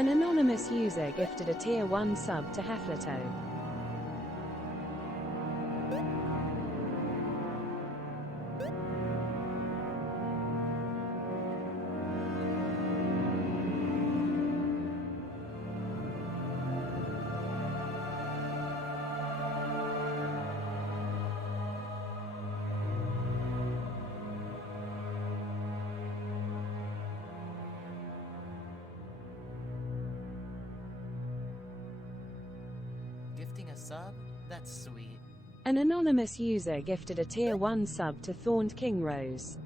An anonymous user gifted a Tier 1 sub to Heflato. Gifting a sub? That's sweet. An anonymous user gifted a Tier 1 sub to Thorned King Rose.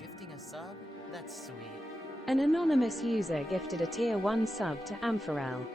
Gifting a sub? That's sweet. An anonymous user gifted a Tier 1 sub to Ampharel.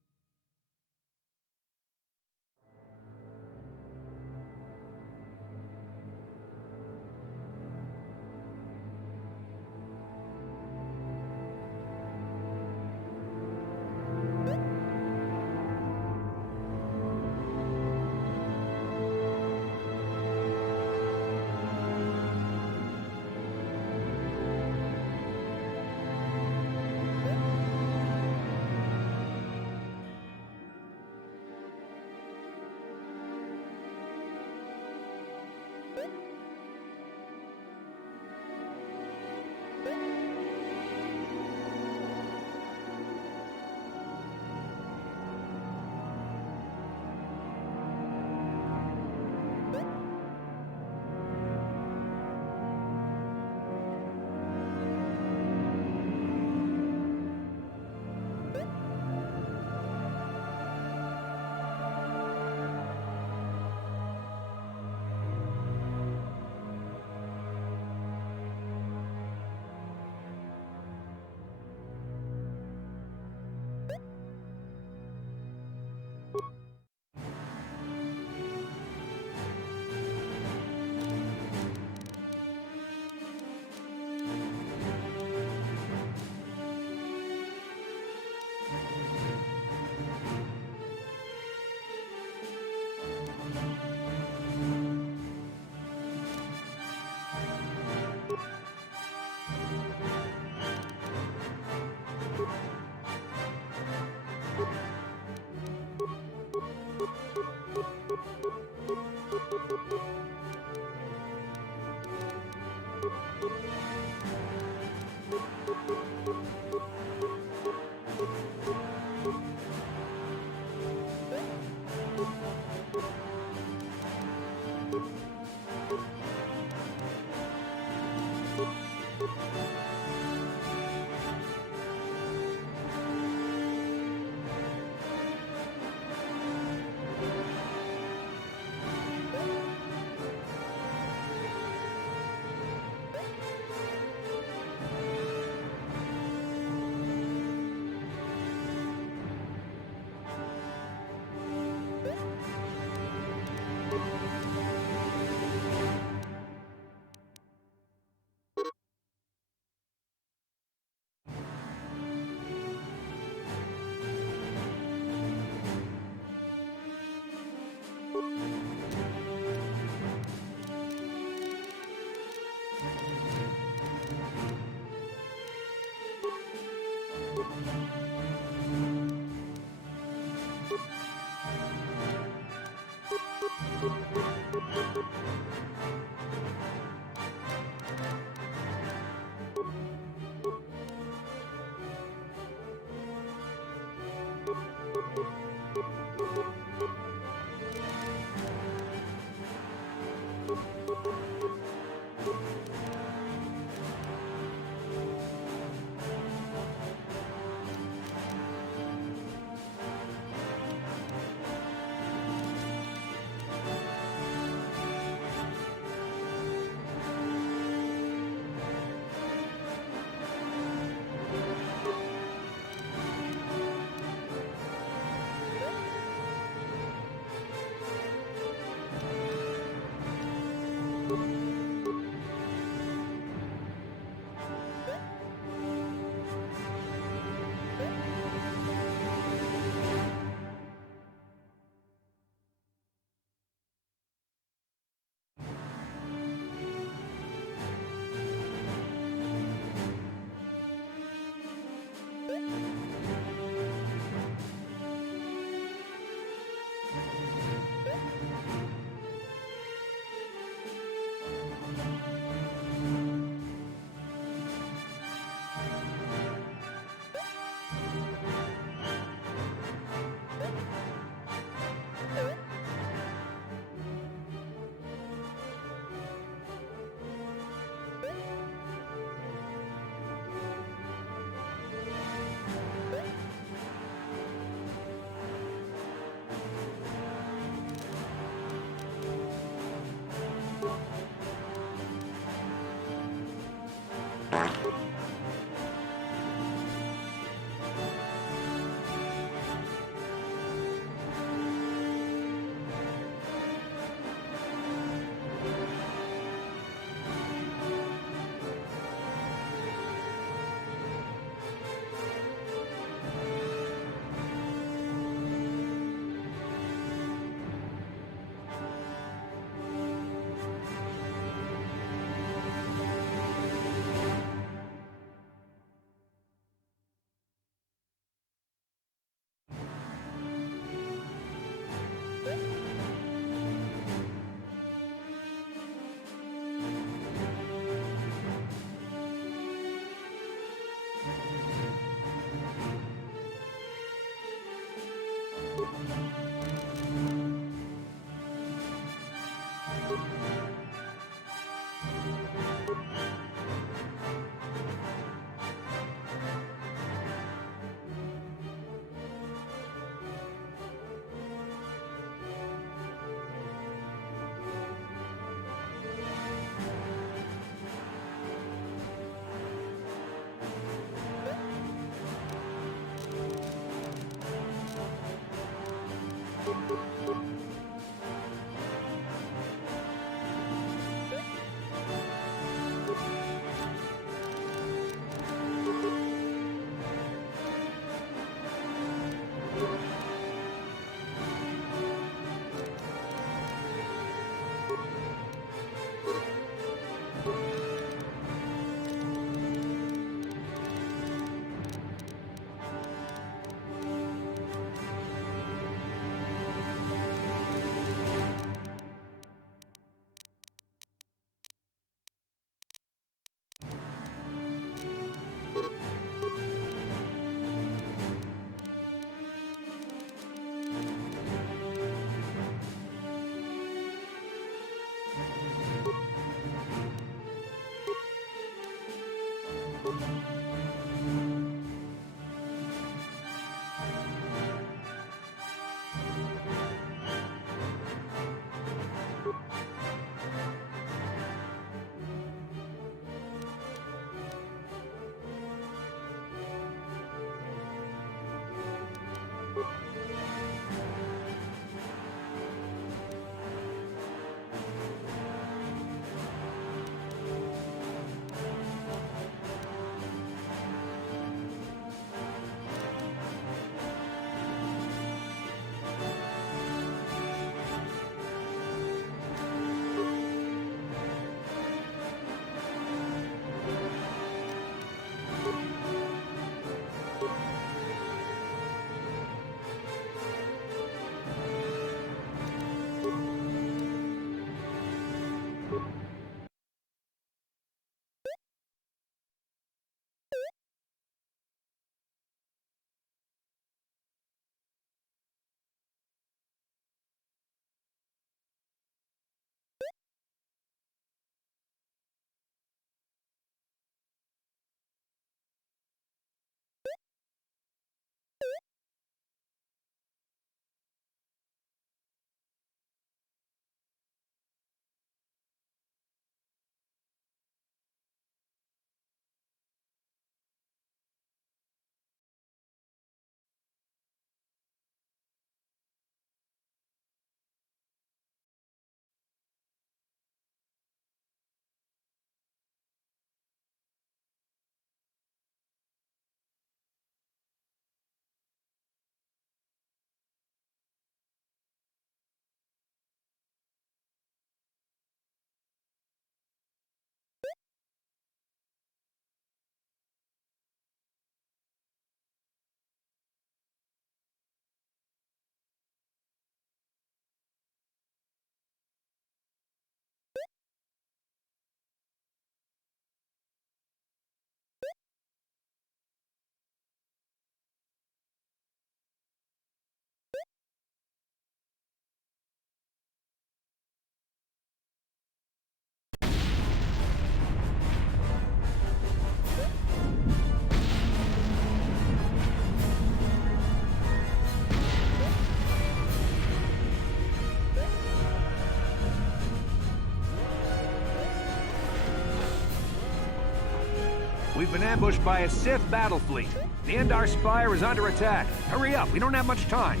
We've been ambushed by a Sith battle fleet. The Endar Spire is under attack. Hurry up, we don't have much time.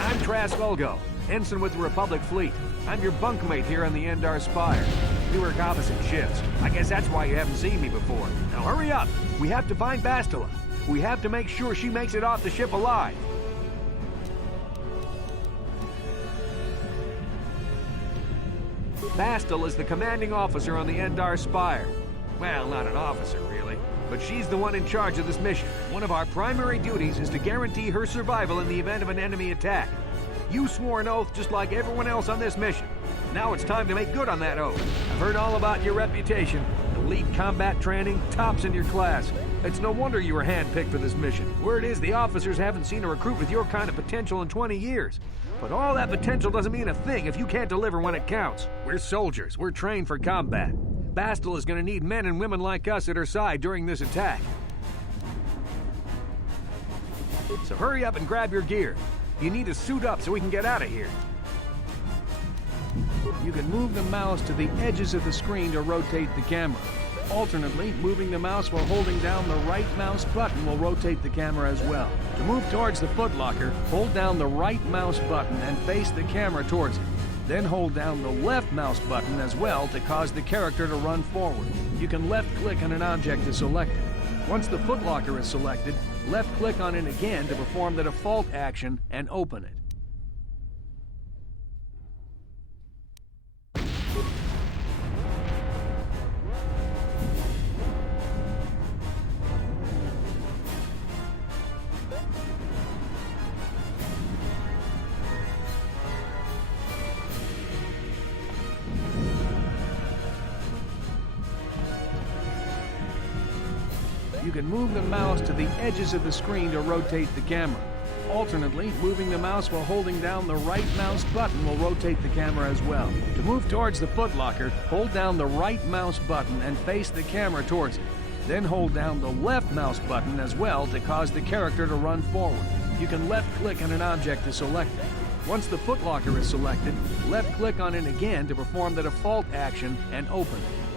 I'm Trask Ulgo, ensign with the Republic fleet. I'm your bunkmate here on the Endar Spire. We work opposite shifts. I guess that's why you haven't seen me before. Now hurry up! We have to find Bastila. We have to make sure she makes it off the ship alive. Bastila is the commanding officer on the Endar Spire. Well, not an officer, really. But she's the one in charge of this mission. One of our primary duties is to guarantee her survival in the event of an enemy attack. You swore an oath just like everyone else on this mission. Now it's time to make good on that oath. I've heard all about your reputation. Elite combat training, tops in your class. It's no wonder you were handpicked for this mission. Word is the officers haven't seen a recruit with your kind of potential in 20 years. But all that potential doesn't mean a thing if you can't deliver when it counts. We're soldiers. We're trained for combat. Bastila is going to need men and women like us at her side during this attack. So hurry up and grab your gear. You need to suit up so we can get out of here. You can move the mouse to the edges of the screen to rotate the camera. Alternately, moving the mouse while holding down the right mouse button will rotate the camera as well. To move towards the footlocker, hold down the right mouse button and face the camera towards it. Then hold down the left mouse button as well to cause the character to run forward. You can left-click on an object to select it. Once the footlocker is selected, left-click on it again to perform the default action and open it. You can move the mouse to the edges of the screen to rotate the camera. Alternately, moving the mouse while holding down the right mouse button will rotate the camera as well. To move towards the footlocker, hold down the right mouse button and face the camera towards it. Then hold down the left mouse button as well to cause the character to run forward. You can left-click on an object to select it. Once the footlocker is selected, left-click on it again to perform the default action and open it.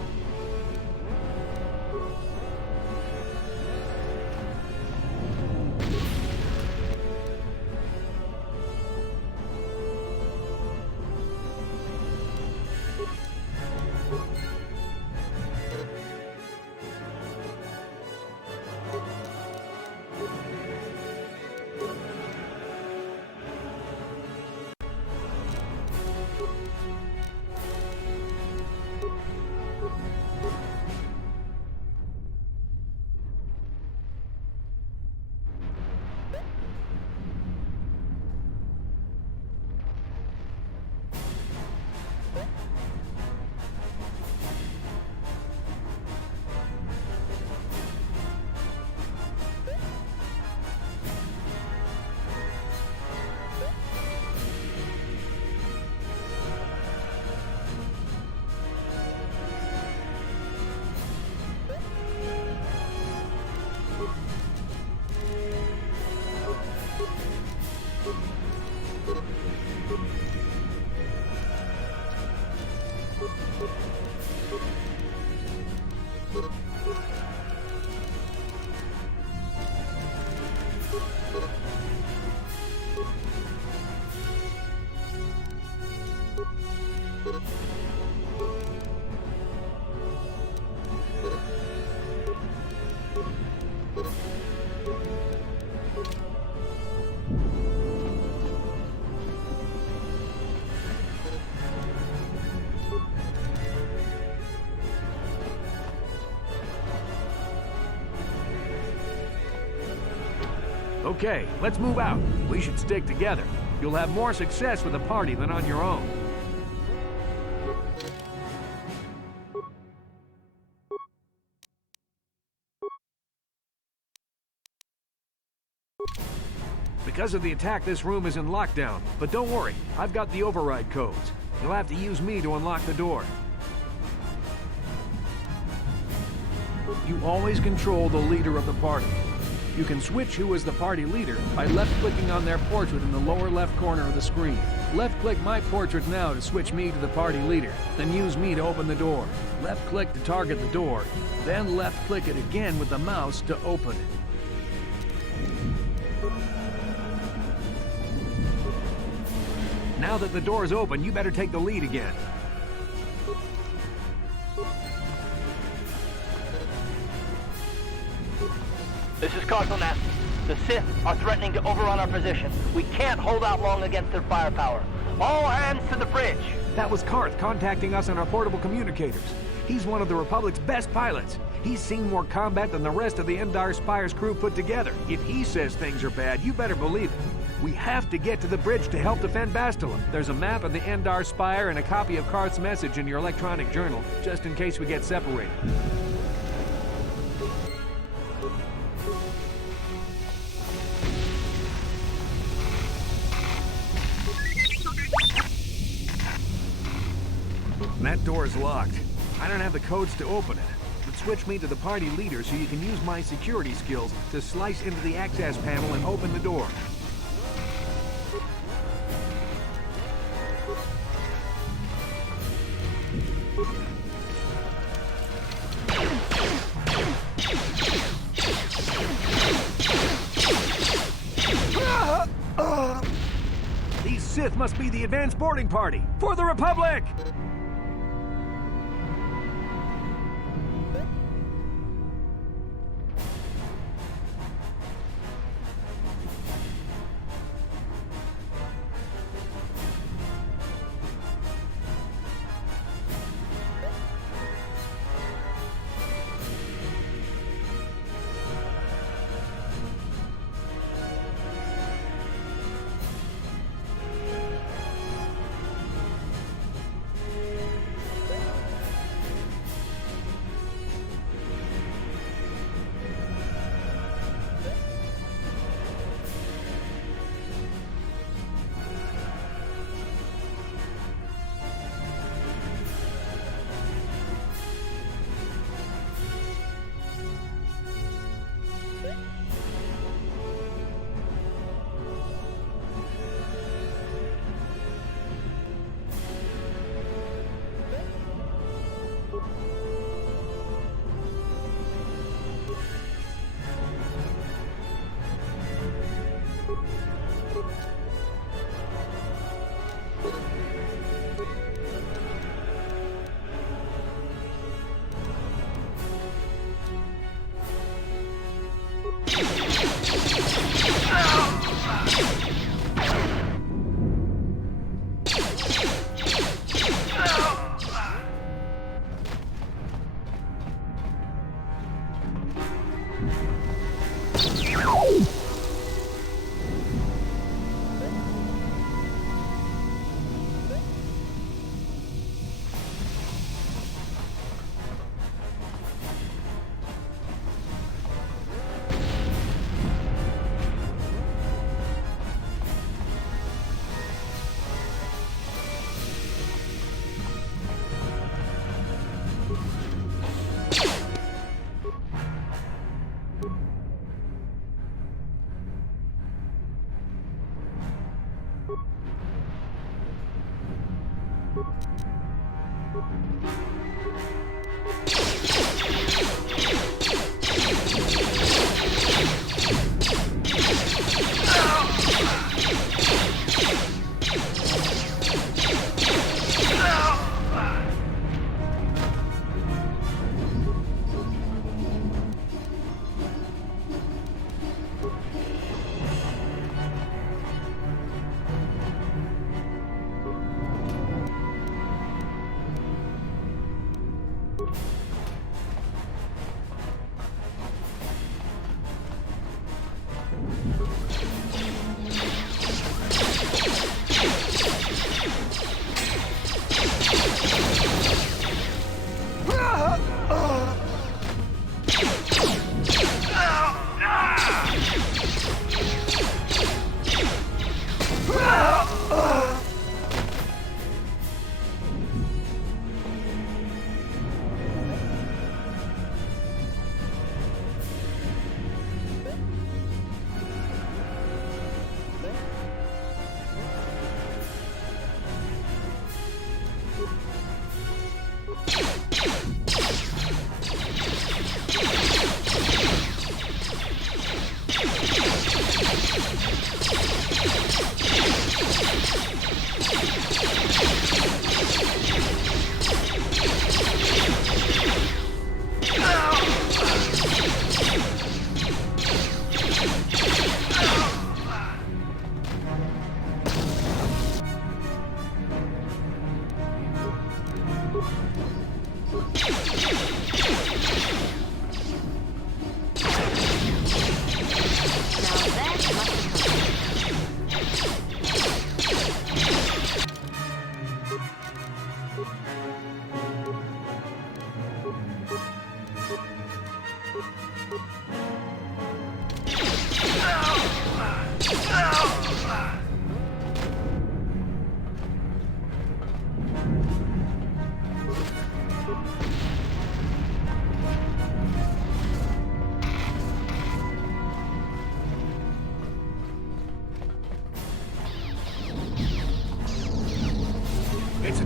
Okay, let's move out. We should stick together. You'll have more success with a party than on your own. Because of the attack, this room is in lockdown. But don't worry, I've got the override codes. You'll have to use me to unlock the door. You always control the leader of the party. You can switch who is the party leader by left-clicking on their portrait in the lower left corner of the screen. Left-click my portrait now to switch me to the party leader, then use me to open the door. Left-click to target the door, then left-click it again with the mouse to open it. Now that the door is open, you better take the lead again. This is CastleNet. The Sith are threatening to overrun our position. We can't hold out long against their firepower. All hands to the bridge! That was Karth contacting us on our portable communicators. He's one of the Republic's best pilots. He's seen more combat than the rest of the Endar Spire's crew put together. If he says things are bad, you better believe it. We have to get to the bridge to help defend Bastila. There's a map of the Endar Spire and a copy of Karth's message in your electronic journal, just in case we get separated. That door is locked. I don't have the codes to open it, but switch me to the party leader so you can use my security skills to slice into the access panel and open the door. These Sith must be the advanced boarding party for the Republic!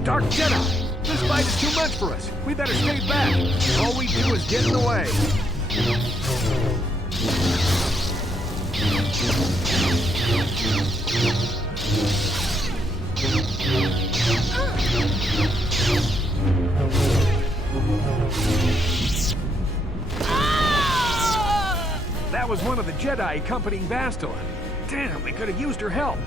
Dark Jedi! This fight is too much for us. We better stay back. All we do is get in the way. That was one of the Jedi accompanying Bastila. Damn, we could have used her help.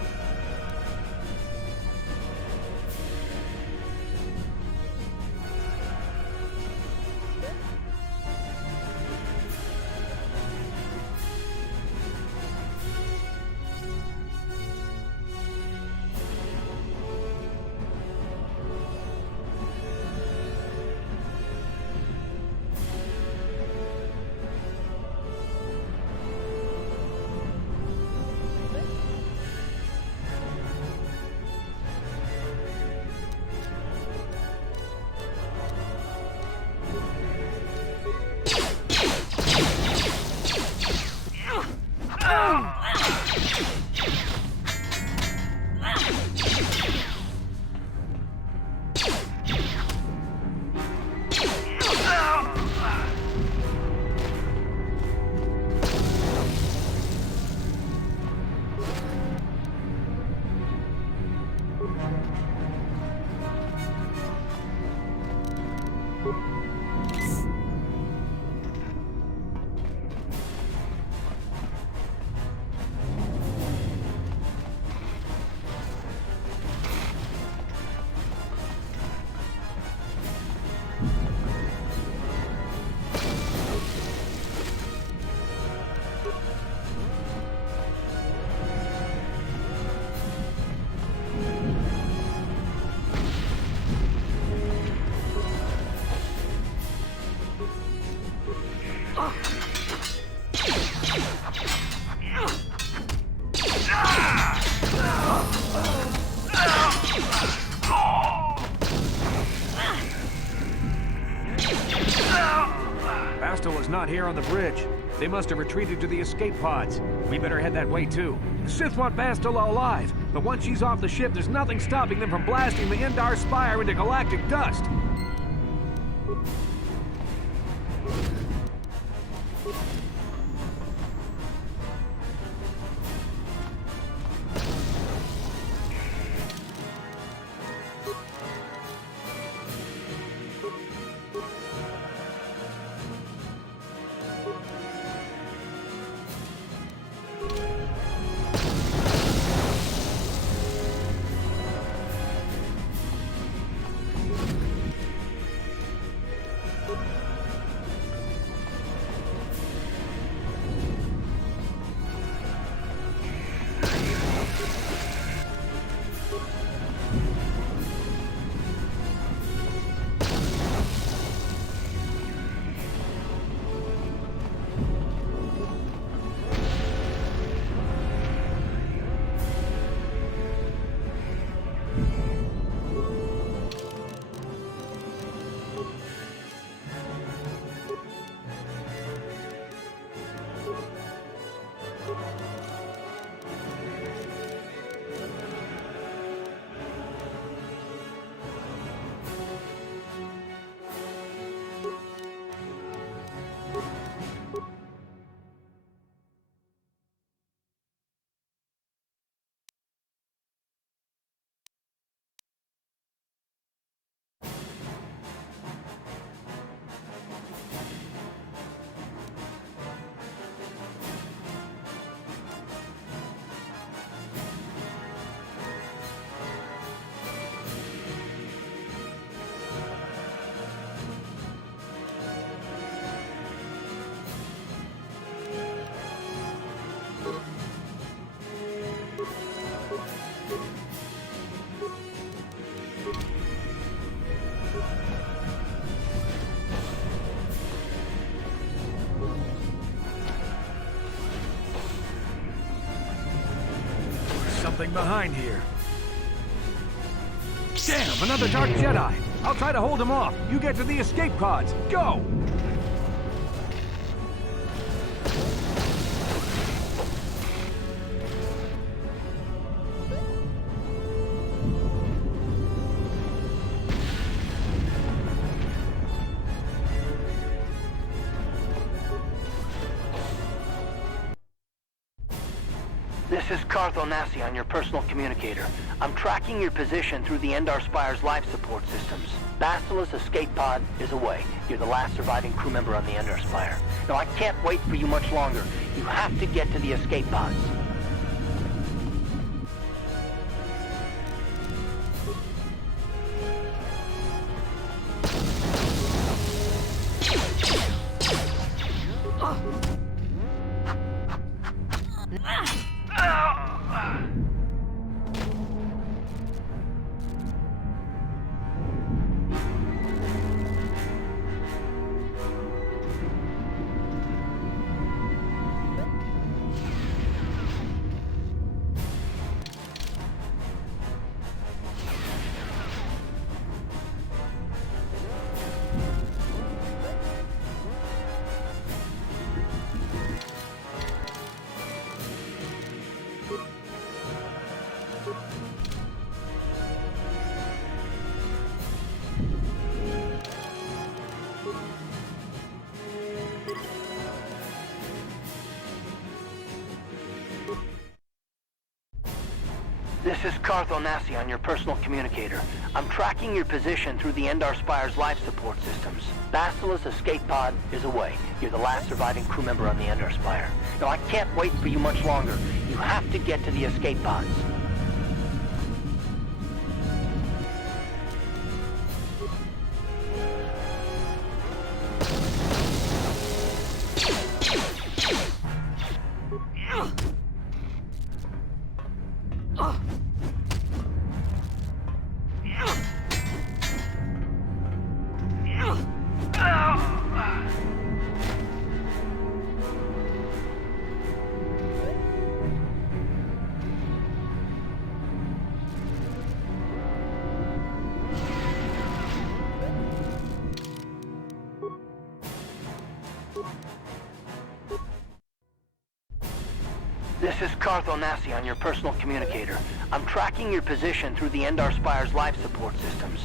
not here on the bridge. They must have retreated to the escape pods. We better head that way too. The Sith want Bastila alive, but once she's off the ship, there's nothing stopping them from blasting the Endar Spire into galactic dust. Something behind here. Damn, another Dark Jedi! I'll try to hold him off. You get to the escape pods. Go! This is Cartho Nassi on your personal communicator. I'm tracking your position through the Endar Spire's life support systems. Bastila's escape pod is away. You're the last surviving crew member on the Endar Spire. Now, I can't wait for you much longer. You have to get to the escape pods. This is Cartho Nassi on your personal communicator. I'm tracking your position through the Endar Spire's life support systems. Bastila's escape pod is away. You're the last surviving crew member on the Endar Spire. Now, I can't wait for you much longer. You have to get to the escape pods. This is Cartho Nassi on your personal communicator. I'm tracking your position through the Endar Spire's life support systems.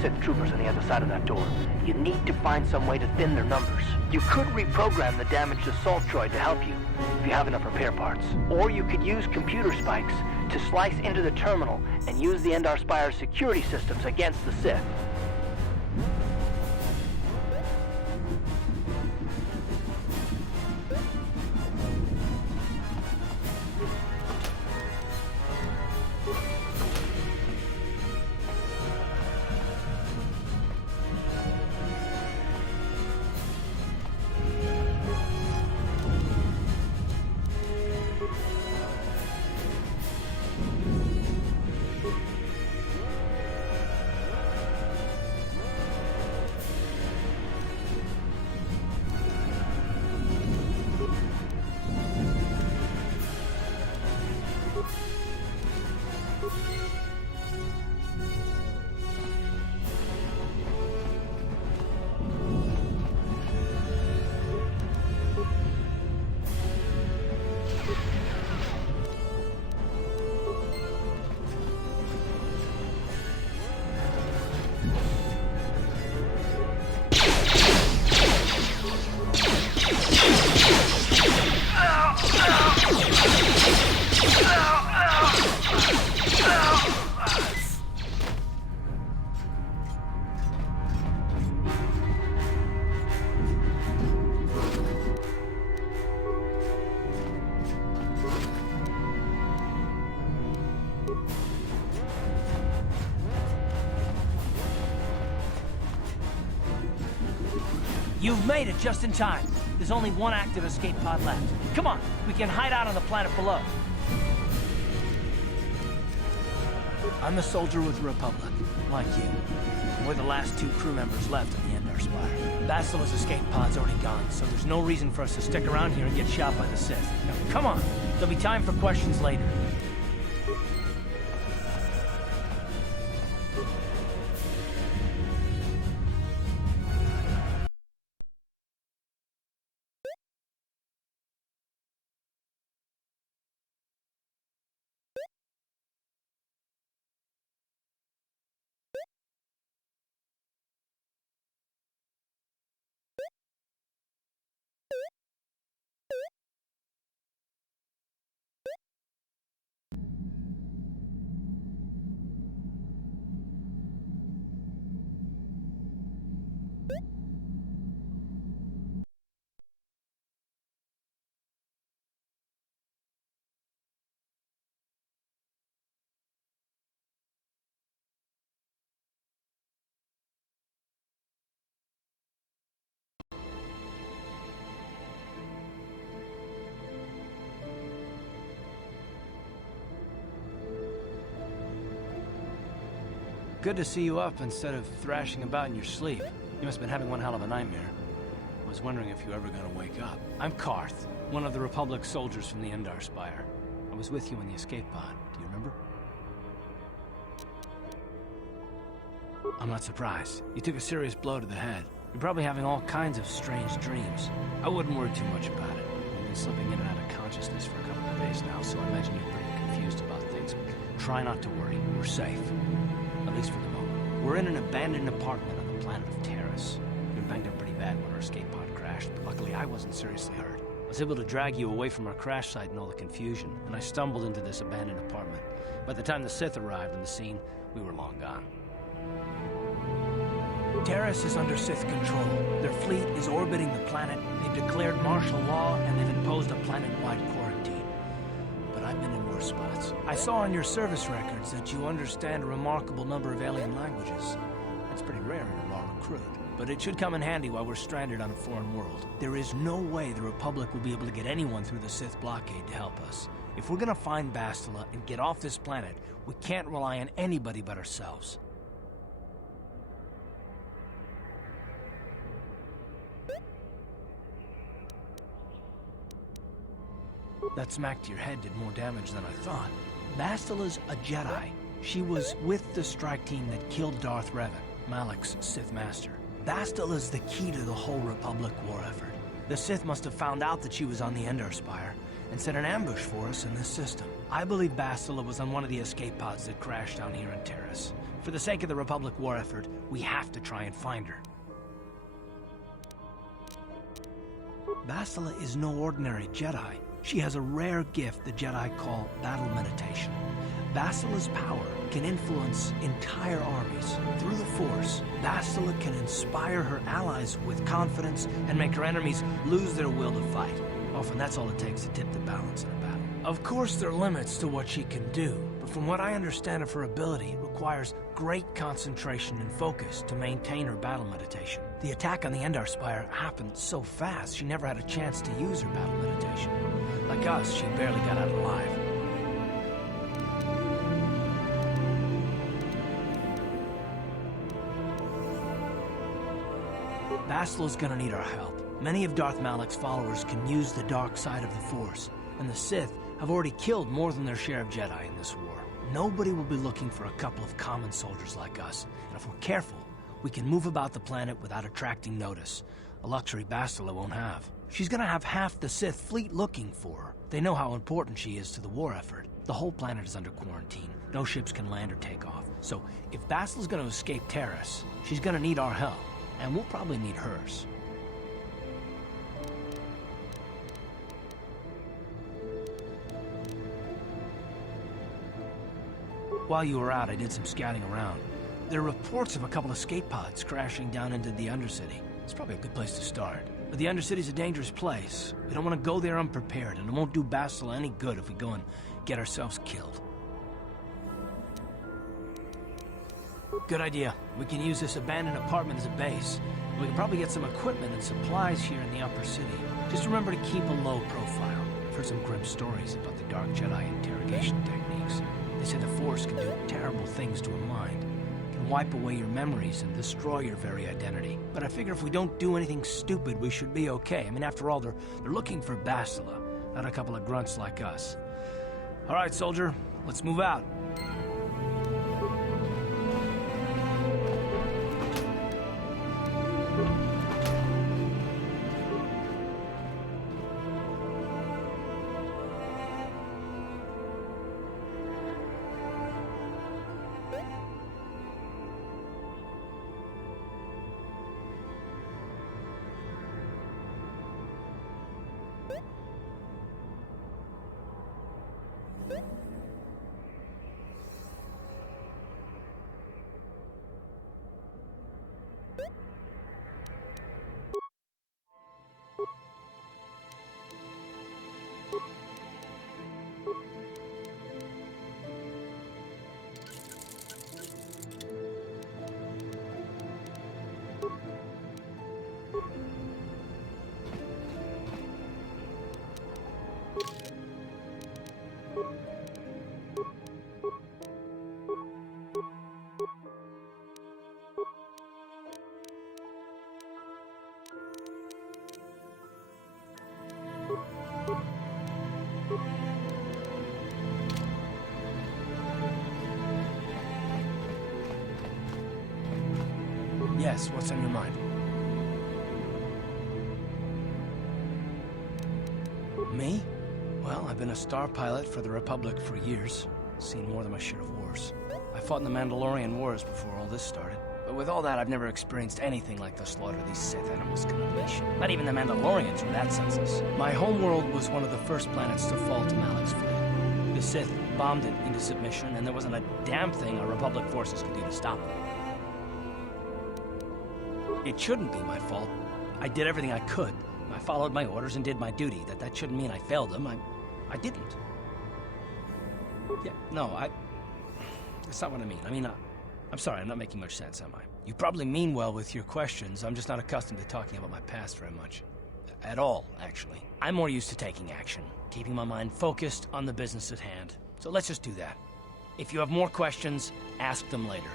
Sith troopers on the other side of that door. You need to find some way to thin their numbers. You could reprogram the damaged assault droid to help you, if you have enough repair parts. Or you could use computer spikes to slice into the terminal and use the Endar Spire's security systems against the Sith. You've made it just in time. There's only one active escape pod left. Come on, we can hide out on the planet below. I'm the soldier with the Republic, like you. We're the last two crew members left of the Endar Spire. Basila's escape pod's already gone, so there's no reason for us to stick around here and get shot by the Sith. Now, come on, there'll be time for questions later. Good to see you up instead of thrashing about in your sleep. You must have been having one hell of a nightmare. I was wondering if you were ever gonna wake up. I'm Karth, one of the Republic soldiers from the Endar Spire. I was with you in the escape pod. Do you remember? I'm not surprised. You took a serious blow to the head. You're probably having all kinds of strange dreams. I wouldn't worry too much about it. You've been slipping in and out of consciousness for a couple of days now, so I imagine you're pretty confused about things. Try not to worry. We're safe. At least for the moment. We're in an abandoned apartment on the planet of Terrace. We were banged up pretty bad when our escape pod crashed, but luckily I wasn't seriously hurt. I was able to drag you away from our crash site and all the confusion, and I stumbled into this abandoned apartment. By the time the Sith arrived on the scene, we were long gone. Terrace is under Sith control. Their fleet is orbiting the planet, they've declared martial law, and they've imposed a planet-wide quarantine. But I've been in worse spots. I saw on your service records that you understand a remarkable number of alien languages. That's pretty rare in a raw recruit. But it should come in handy while we're stranded on a foreign world. There is no way the Republic will be able to get anyone through the Sith blockade to help us. If we're gonna find Bastila and get off this planet, we can't rely on anybody but ourselves. That smack to your head did more damage than I thought. Bastila's a Jedi. She was with the strike team that killed Darth Revan, Malak's Sith Master. Bastila's the key to the whole Republic war effort. The Sith must have found out that she was on the Endar Spire and set an ambush for us in this system. I believe Bastila was on one of the escape pods that crashed down here in Terrace. For the sake of the Republic war effort, we have to try and find her. Bastila is no ordinary Jedi. She has a rare gift the Jedi call battle meditation. Bastila's power can influence entire armies. Through the Force, Bastila can inspire her allies with confidence and make her enemies lose their will to fight. Often that's all it takes to tip the balance in a battle. Of course, there are limits to what she can do, but from what I understand of her ability, it requires great concentration and focus to maintain her battle meditation. The attack on the Endar Spire happened so fast, she never had a chance to use her battle meditation. Like us, she barely got out alive. Bastila's gonna need our help. Many of Darth Malak's followers can use the dark side of the Force, and the Sith have already killed more than their share of Jedi in this war. Nobody will be looking for a couple of common soldiers like us, and if we're careful, we can move about the planet without attracting notice, a luxury Bastila won't have. She's gonna have half the Sith fleet looking for her. They know how important she is to the war effort. The whole planet is under quarantine. No ships can land or take off. So if Bastila's gonna escape Terrace, she's gonna need our help, and we'll probably need hers. While you were out, I did some scouting around. There are reports of a couple escape pods crashing down into the Undercity. It's probably a good place to start. But the Undercity's a dangerous place. We don't want to go there unprepared, and it won't do Bastila any good if we go and get ourselves killed. Good idea. We can use this abandoned apartment as a base. We can probably get some equipment and supplies here in the upper city. Just remember to keep a low profile. I've heard some grim stories about the Dark Jedi interrogation techniques. They say the Force can do terrible things to a mind. It can wipe away your memories and destroy your very identity. But I figure if we don't do anything stupid, we should be okay. I mean, after all, they're looking for Bastila, not a couple of grunts like us. All right, soldier, let's move out. Yes, what's on your mind? Me? Well, I've been a star pilot for the Republic for years. Seen more than my share of wars. I fought in the Mandalorian Wars before all this started. But with all that, I've never experienced anything like the slaughter these Sith animals can unleash. Not even the Mandalorians were that senseless. My homeworld was one of the first planets to fall to Malak's fleet. The Sith bombed it into submission, and there wasn't a damn thing our Republic forces could do to stop them. It shouldn't be my fault. I did everything I could. I followed my orders and did my duty. That shouldn't mean I failed them. I didn't. Yeah, no, that's not what I mean. I mean, I'm sorry, I'm not making much sense, am I? You probably mean well with your questions. I'm just not accustomed to talking about my past very much. At all, actually. I'm more used to taking action, keeping my mind focused on the business at hand. So let's just do that. If you have more questions, ask them later.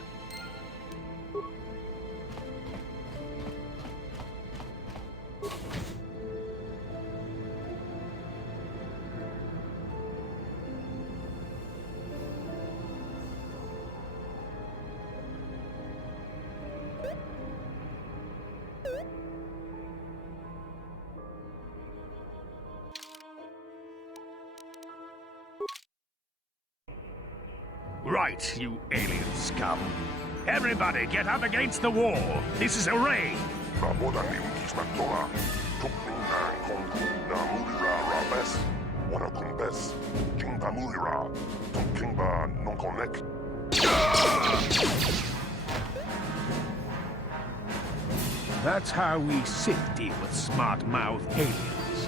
Right, you alien scum. Everybody get up against the wall. This is a raid. That's how we Sith deal with smart-mouthed aliens.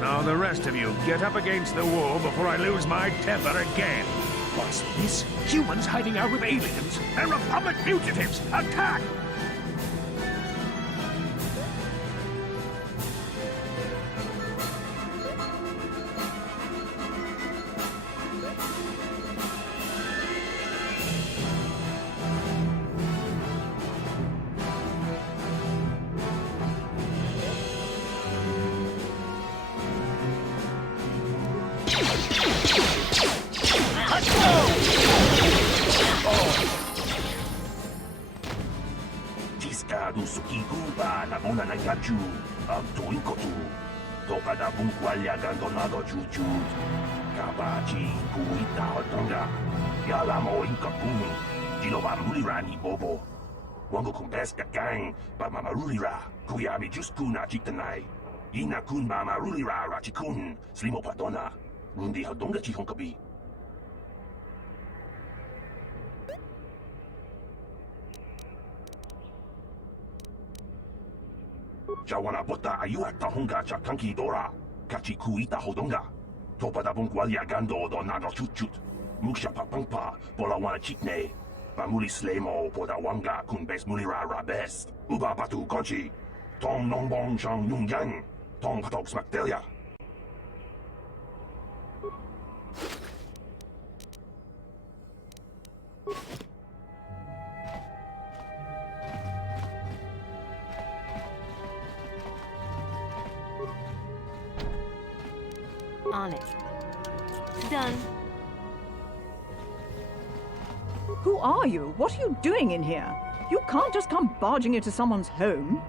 Now the rest of you, get up against the wall before I lose my temper again. What's this? Humans hiding out with aliens? They're Republic fugitives! Attack! Wango kumbeska gang, ba mamarulira, kuyami juskuna chitanai. Ina kun ba marulira rachikun, slimo padona. Rundi hadonga chihonkabi. Jawana bota ayuha tahonga chakanki dora. Kachi kuita hodonga. Topada bungwalia gando do nado chutchut. Muksha papangpa, pola wana chitne. Pamuli slemo podawanga kun bes mulira rabes. Uba batu konchi. Tong nongbong chang nungyang. Tong patok smaktelia. On it. Done. Who are you? What are you doing in here? You can't just come barging into someone's home.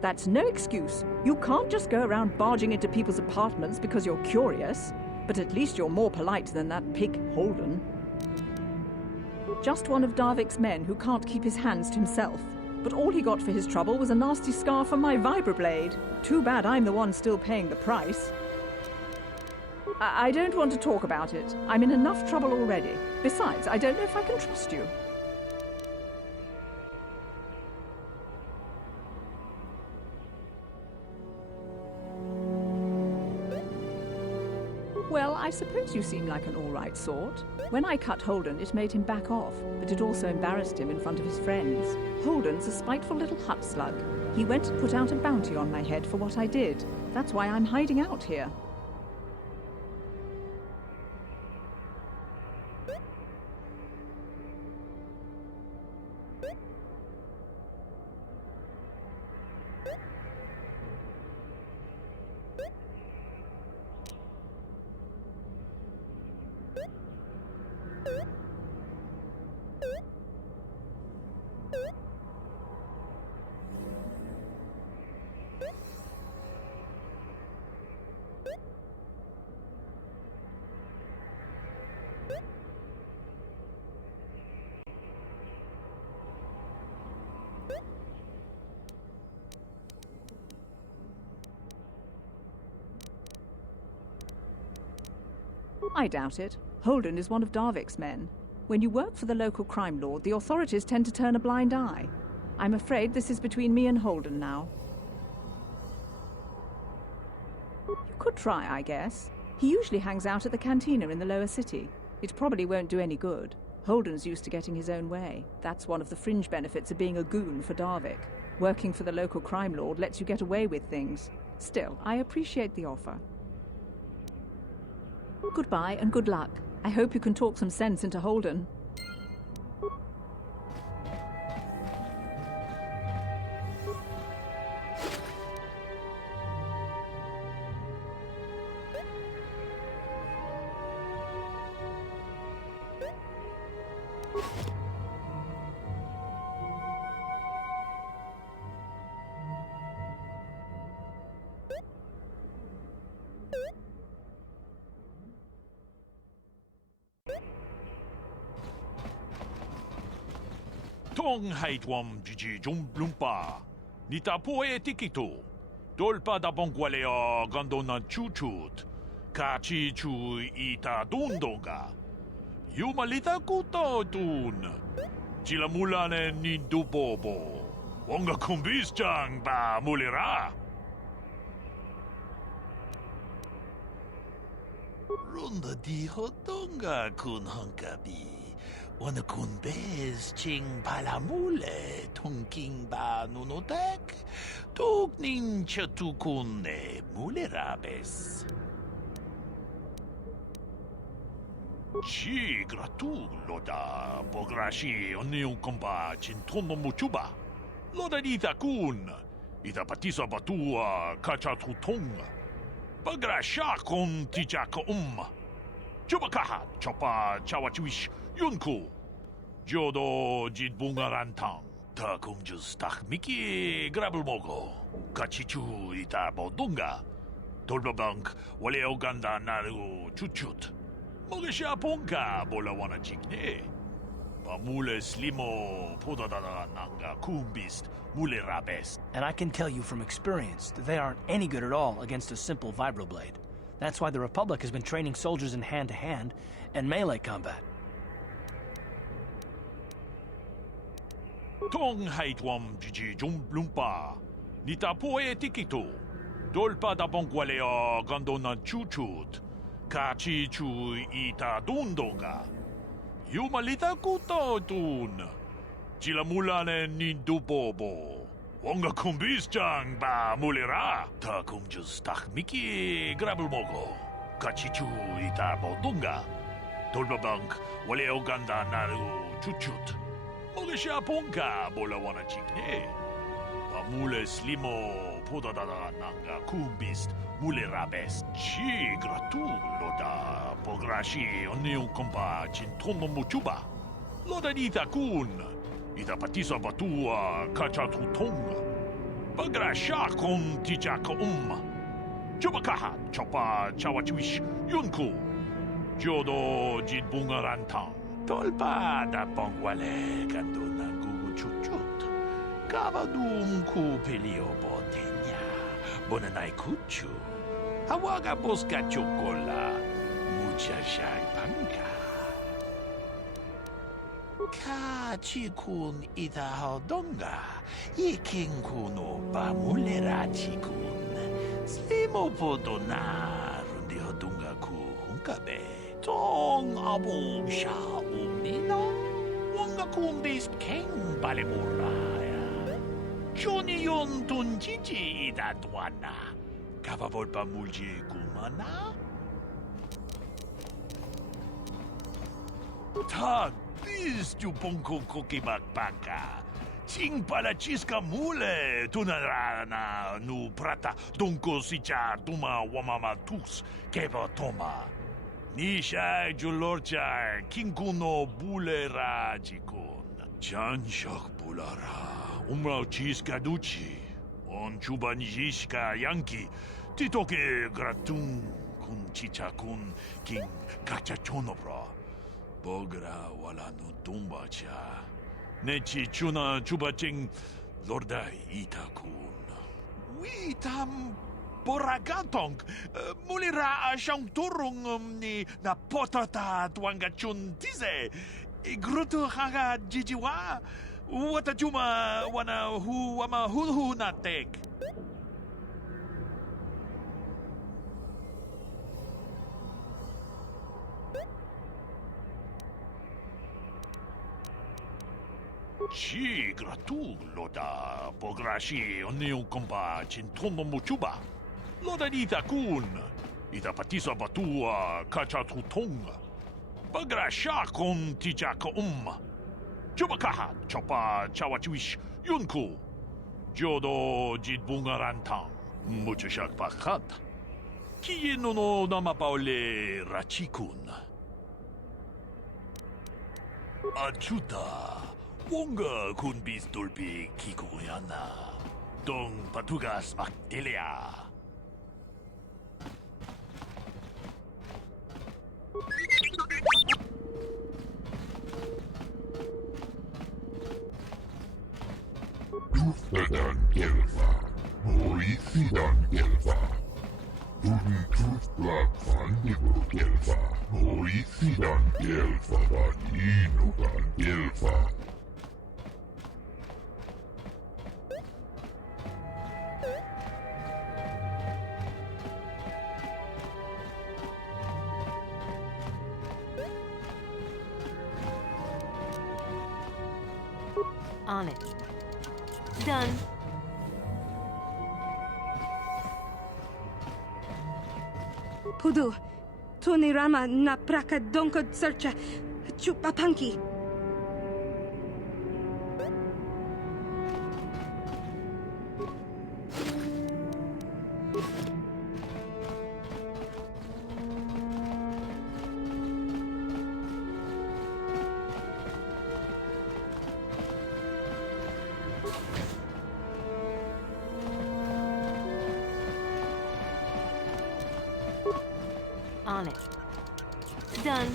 That's no excuse. You can't just go around barging into people's apartments because you're curious. But at least you're more polite than that pig Holden. Just one of Darvik's men who can't keep his hands to himself. But all he got for his trouble was a nasty scar from my vibroblade. Too bad I'm the one still paying the price. I don't want to talk about it. I'm in enough trouble already. Besides, I don't know if I can trust you. Well, I suppose you seem like an all-right sort. When I cut Holden, it made him back off, but it also embarrassed him in front of his friends. Holden's a spiteful little hut slug. He went and put out a bounty on my head for what I did. That's why I'm hiding out here. I doubt it. Holden is one of Darvik's men. When you work for the local crime lord, the authorities tend to turn a blind eye. I'm afraid this is between me and Holden now. You could try, I guess. He usually hangs out at the cantina in the lower city. It probably won't do any good. Holden's used to getting his own way. That's one of the fringe benefits of being a goon for Darvik. Working for the local crime lord lets you get away with things. Still, I appreciate the offer. Goodbye and good luck. I hope you can talk some sense into Holden. Tong haitwam jiji jumblumpa. Nita poe tikito. Dolpa da bongwaleo gandona chuchut. Kachi chu ita dundonga. Yumalita kuto tun. Chilamulane nindubobo. Wonga kumbis ba mulira. Runda di hodonga kun honkabi. Wana kun bez ching palamule tongking ba nunotek. Tugnin chatukune mulerabes. Chi gratu loda pograshi onion komba chintono muchuba. Loda dita kun. Ita patisa batua kachatutong. Pagrasha kon tijaka Chubakaha chopa chawachiwish yunku. Jodo jidbungarantang. Ta kumjus tak miki grabulmogo. Kachichu ita bodunga. Tolbabank wale oganda naru chuchut. Mogesha ponka bolawana chikne. Pamule slimo podadada nanga kumbist mule rabest. And I can tell you from experience that they aren't any good at all against a simple vibroblade. That's why the Republic has been training soldiers in hand-to-hand and melee combat. Tong haitwam jiji jumblumpa. Nita poe tikito. Dolpa da bongwaleo gandona chuchut. Kachi chu ita dundonga. Yumalita kuto tun. Chilamulane nindubobo. Wonga kumbis ba mulira. Ta kumjus tak miki grabulmogo. Kachichu ita bodunga. Tolbabank wale oganda naru chuchut. Mogesha ponka bolawana chikne. Pamule slimo podadada nanga kumbist mulerabes. Chi gratu loda pograshi onion kompa chintono muchuba. Loda dita kun. Ita patisa batua kachatutong. Pagrasha kon tijaka Chubakaha chopa chawachiwish yunku. Jodo jidbungarantang. Tolpa da bongwale gandona gugu chuchut. Kavadum ku pelio botenya. Bonanai kuchu. Hawaga boska chokola. Mucha panka. Kachikun ita hodonga. Yiking kuno ba mulera chikun. Slimo podona rundi hodonga ku hunkabe. Tong abu sha umina. Wonga kumbis king balemuraya. Johnny yon tunjiji ida dwana. Kavavolpa mulji kumana. Tag bis tu ponko koki bakbaka. Ching pala chiska mule tunarana nu prata donko sicha tuma wamama tus keva toma. Nisha julorcha kinkuno bulera jikun. Chanshak bulara umrao chiska duchi. On chuba nijishka yanki titoke gratun kun chicha kun king kachachonobra. Bogra wala no tumba cha. Nechi chuna chubaching lorda itakun. Witam boragatong. Mulira siyang turong ni na potata tuangachun tize. Gruto haga jijiwa. Wata juma wana hu ama hu natek. Ci gratu loda pograshi onneun kompa cintono mochuba. Loda ita kun. Ita patisa batua kacha tutonga. Pagrasha kon tijaka Chubakaha chopa chawachiwish yunku. Jodo jidbungarantang. Muchashak pakat. Kieno no namapaole rachikun. Achuta. Wonga kun bis dolpi kikuyana. Dong patugas maktelia. Tuftadan gelva. Horithidan gelva. Duden tufblad fandigo gelva. Horithidan gelva vaninugan gelva. On it. Done. Pudu, Tunirama na praka donko searcha chupapanki. On it. Done.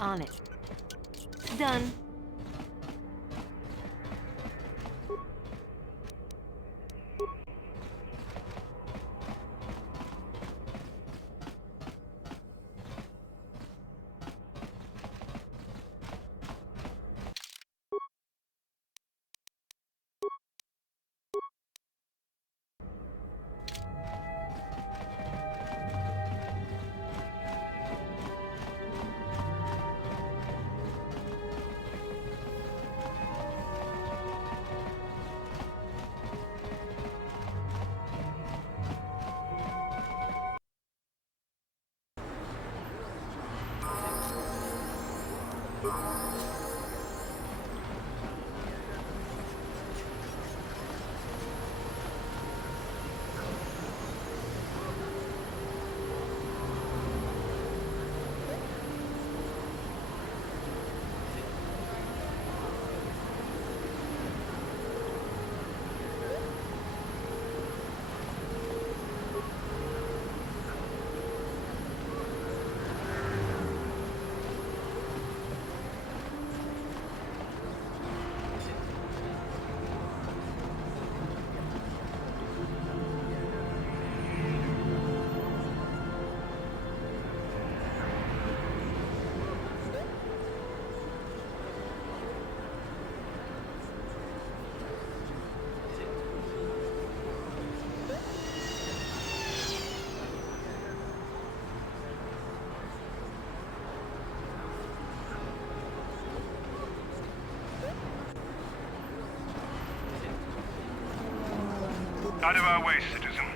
On it. Done. Out of our way, citizen.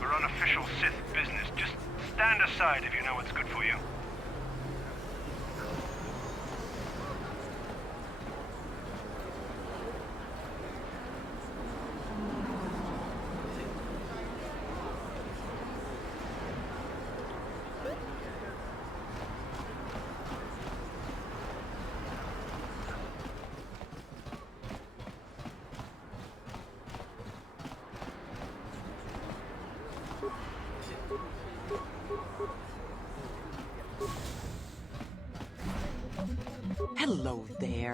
We're on official Sith business. Just stand aside if you know what's good for you.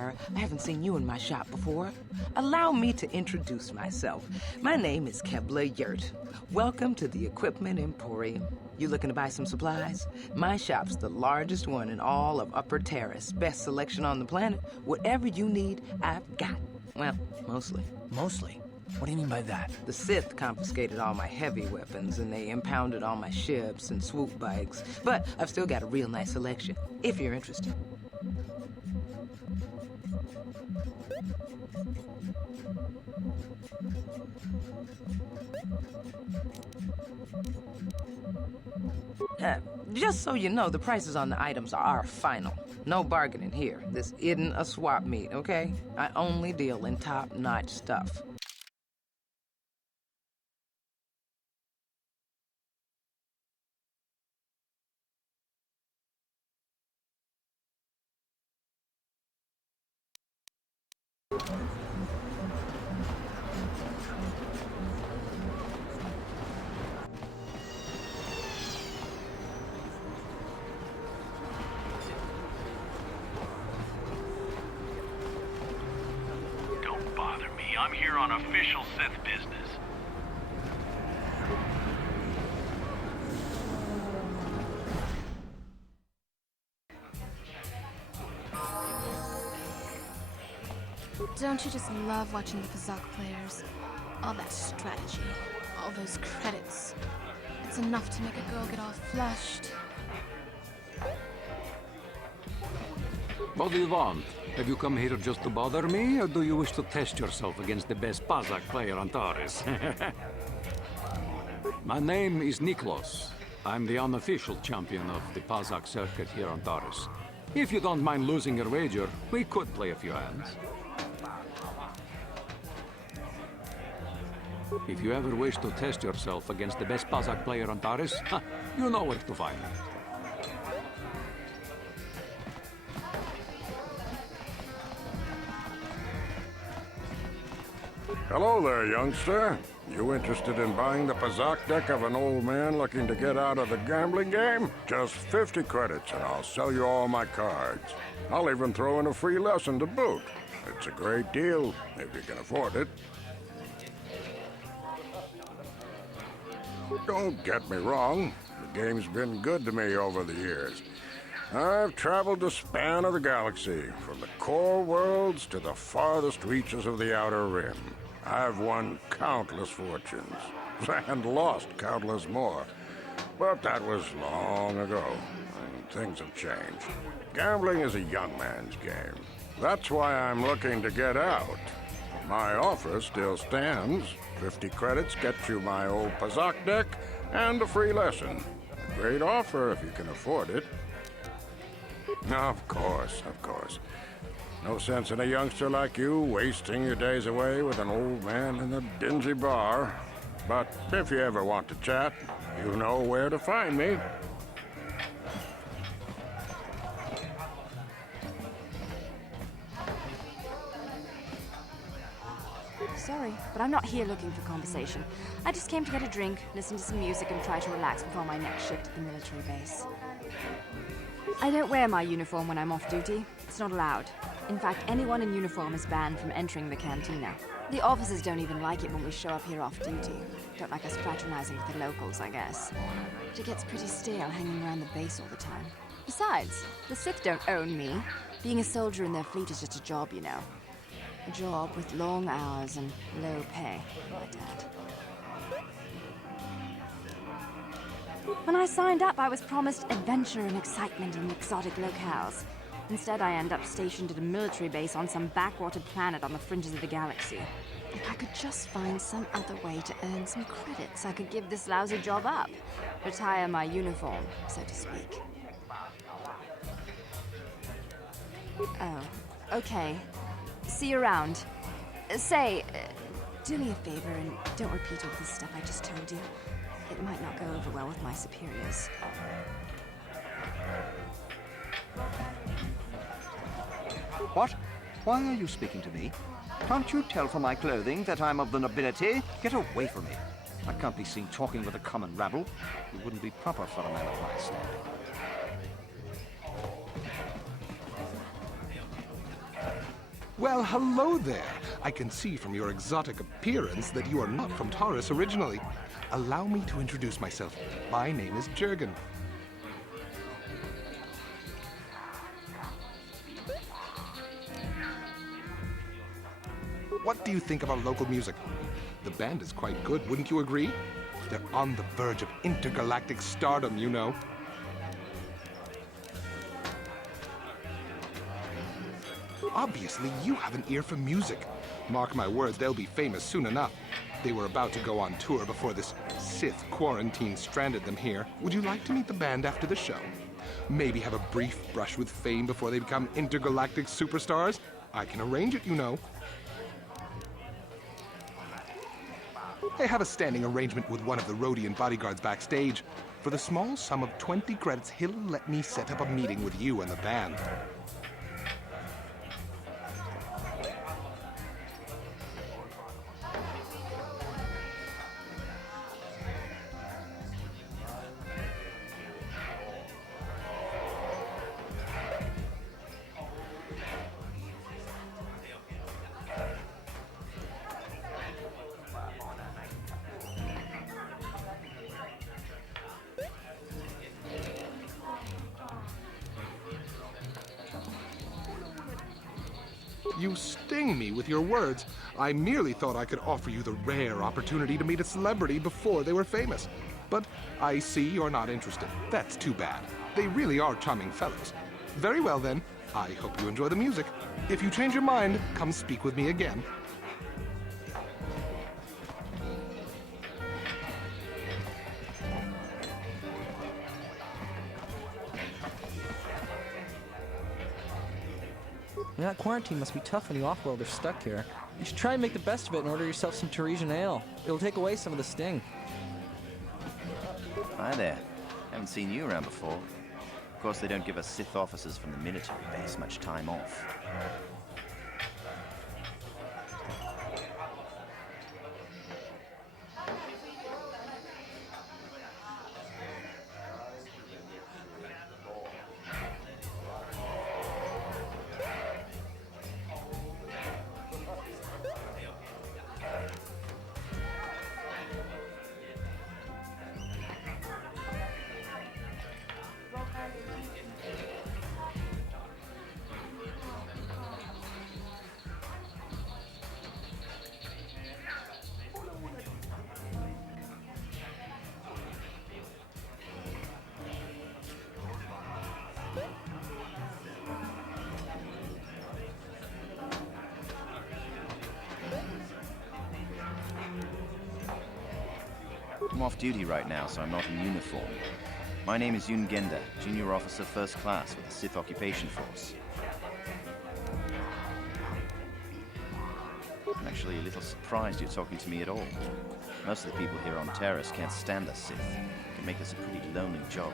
sir. I haven't seen you in my shop before. Allow me to introduce myself. My name is Kebla Yurt. Welcome to the Equipment Emporium. You looking to buy some supplies? My shop's the largest one in all of Upper Terrace. Best selection on the planet. Whatever you need, I've got. Well, mostly. Mostly? What do you mean by that? The Sith confiscated all my heavy weapons, and they impounded all my ships and swoop bikes. But I've still got a real nice selection, if you're interested. Just so you know, the prices on the items are final. No bargaining here. This isn't a swap meet, okay? I only deal in top-notch stuff. Don't bother me. I'm here on official Sith business. Don't you just love watching the Pazak players? All that strategy, all those credits. It's enough to make a girl get all flushed. What do you want? Have you come here just to bother me, or do you wish to test yourself against the best Pazak player on Taurus? My name is Niklos. I'm the unofficial champion of the Pazak circuit here on Taurus. If you don't mind losing your wager, we could play a few hands. If you ever wish to test yourself against the best Pazak player on Taurus, you know where to find me. Hello there, youngster. You interested in buying the Pazak deck of an old man looking to get out of the gambling game? Just 50 credits and I'll sell you all my cards. I'll even throw in a free lesson to boot. It's a great deal, if you can afford it. Don't get me wrong. The game's been good to me over the years. I've traveled the span of the galaxy, from the core worlds to the farthest reaches of the Outer Rim. I've won countless fortunes, and lost countless more. But that was long ago, and things have changed. Gambling is a young man's game. That's why I'm looking to get out. My offer still stands. 50 credits gets you my old Pazak deck and a free lesson. A great offer if you can afford it. Of course, of course. No sense in a youngster like you wasting your days away with an old man in a dingy bar. But if you ever want to chat, you know where to find me. Sorry, but I'm not here looking for conversation. I just came to get a drink, listen to some music, and try to relax before my next shift at the military base. I don't wear my uniform when I'm off duty. It's not allowed. In fact, anyone in uniform is banned from entering the cantina. The officers don't even like it when we show up here off duty. Don't like us fraternizing with the locals, I guess. But it gets pretty stale hanging around the base all the time. Besides, the Sith don't own me. Being a soldier in their fleet is just a job, you know. A job with long hours and low pay, my dad. When I signed up, I was promised adventure and excitement in exotic locales. Instead, I end up stationed at a military base on some backwater planet on the fringes of the galaxy. If I could just find some other way to earn some credits, I could give this lousy job up. Retire my uniform, so to speak. Oh, okay. See you around. Say, do me a favor and don't repeat all this stuff I just told you. It might not go over well with my superiors. What? Why are you speaking to me? Can't you tell from my clothing that I'm of the nobility? Get away from me. I can't be seen talking with a common rabble. It wouldn't be proper for a man of my standing. Well, hello there. I can see from your exotic appearance that you are not from Taurus originally. Allow me to introduce myself. My name is Jurgen. What do you think of our local music? The band is quite good, wouldn't you agree? They're on the verge of intergalactic stardom, you know. Obviously, you have an ear for music. Mark my words, they'll be famous soon enough. They were about to go on tour before this Sith quarantine stranded them here. Would you like to meet the band after the show? Maybe have a brief brush with fame before they become intergalactic superstars? I can arrange it, you know. I have a standing arrangement with one of the Rhodian bodyguards backstage. For the small sum of 20 credits, he'll let me set up a meeting with you and the band. You sting me with your words. I merely thought I could offer you the rare opportunity to meet a celebrity before they were famous. But I see you're not interested. That's too bad. They really are charming fellows. Very well then. I hope you enjoy the music. If you change your mind, come speak with me again. That quarantine must be tough when you off-worlders stuck here. You should try and make the best of it and order yourself some Teresian ale. It'll take away some of the sting. Hi there. Haven't seen you around before. Of course, they don't give us Sith officers from the military base much time off. I'm off duty right now, so I'm not in uniform. My name is Yun Genda, Junior Officer First Class with the Sith Occupation Force. I'm actually a little surprised you're talking to me at all. Most of the people here on Terrace can't stand us Sith. It can make us a pretty lonely job.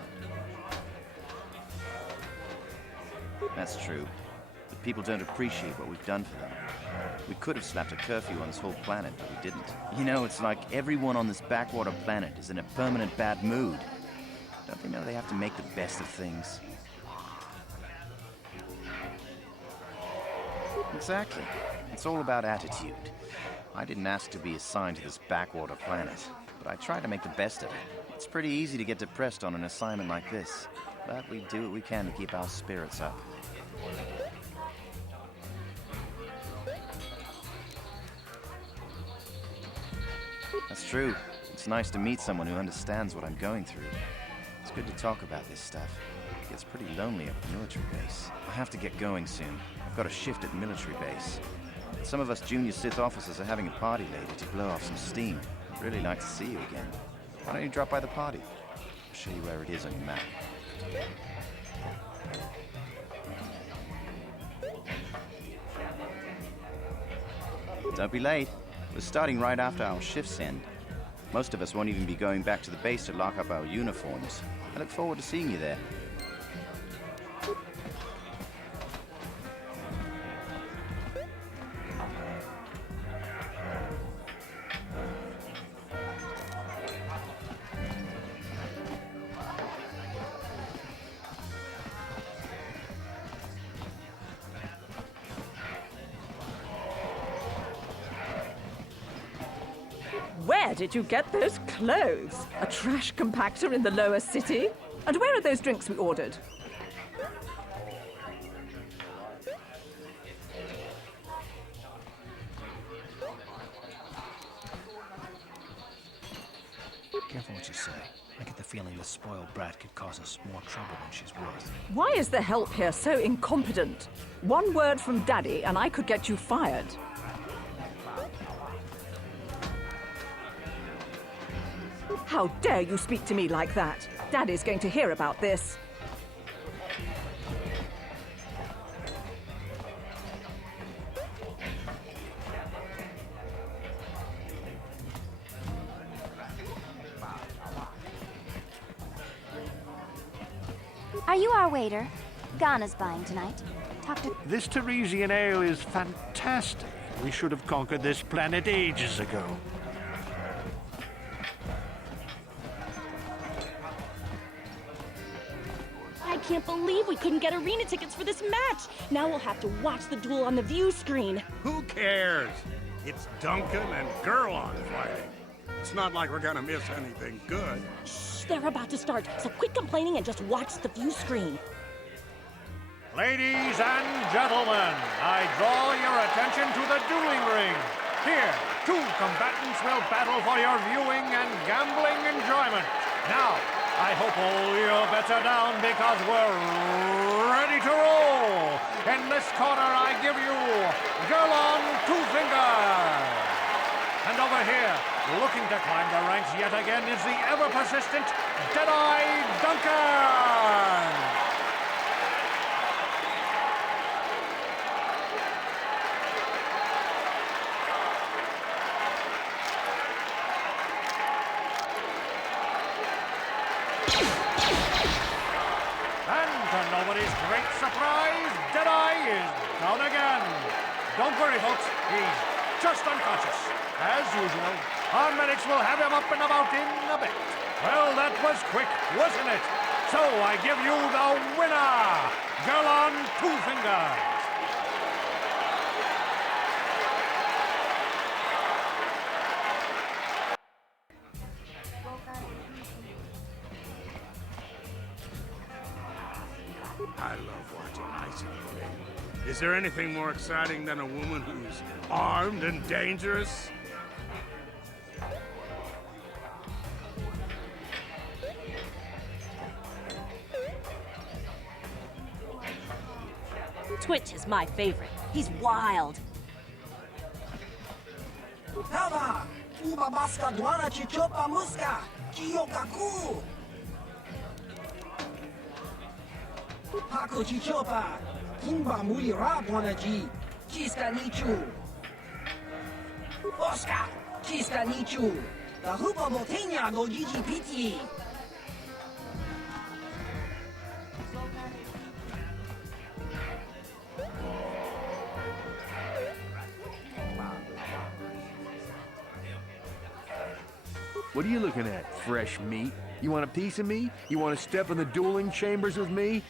That's true. But people don't appreciate what we've done for them. We could have slapped a curfew on this whole planet, but we didn't. You know, it's like everyone on this backwater planet is in a permanent bad mood. Don't they know they have to make the best of things? Exactly. It's all about attitude. I didn't ask to be assigned to this backwater planet, but I try to make the best of it. It's pretty easy to get depressed on an assignment like this, but we do what we can to keep our spirits up. That's true. It's nice to meet someone who understands what I'm going through. It's good to talk about this stuff. It gets pretty lonely at the military base. I have to get going soon. I've got a shift at military base. Some of us junior Sith officers are having a party later to blow off some steam. I'd really like to see you again. Why don't you drop by the party? I'll show you where it is on your map. Don't be late. We're starting right after our shifts end. Most of us won't even be going back to the base to lock up our uniforms. I look forward to seeing you there. Where did you get those clothes? A trash compactor in the lower city? And where are those drinks we ordered? Careful what you say. I get the feeling this spoiled brat could cause us more trouble than she's worth. Why is the help here so incompetent? One word from Daddy and I could get you fired. How dare you speak to me like that? Daddy's going to hear about this. Are you our waiter? Ghana's buying tonight. Talk to... This Teresian ale is fantastic. We should have conquered this planet ages ago. I can't believe we couldn't get arena tickets for this match. Now we'll have to watch the duel on the view screen. Who cares? It's Duncan and Gerlon fighting. It's not like we're gonna miss anything good. Shh, they're about to start, so quit complaining and just watch the view screen. Ladies and gentlemen, I draw your attention to the dueling ring. Here, two combatants will battle for your viewing and gambling enjoyment. Now, I hope all your bets are down because we're ready to roll. In this corner, I give you Gerlon Two Fingers. And over here, looking to climb the ranks yet again, is the ever-persistent Deadeye Duncan. Nobody's great surprise, Deadeye is down again. Don't worry, folks. He's just unconscious. As usual, our medics will have him up and about in a bit. Well, that was quick, wasn't it? So I give you the winner, Gerlon Two Fingers. I love watching ice hockey. Is there anything more exciting than a woman who's armed and dangerous? Twitch is my favorite. He's wild. Hava! Uba baska dwana chichopa muska! Kiyokaku! Haku chichopa! Kimba muli rabwana ji! Kiska nichu! Oscar! Kiska nichu! The hupa motenya no jiji piti! What are you looking at, fresh meat? You want a piece of me? You want to step in the dueling chambers with me?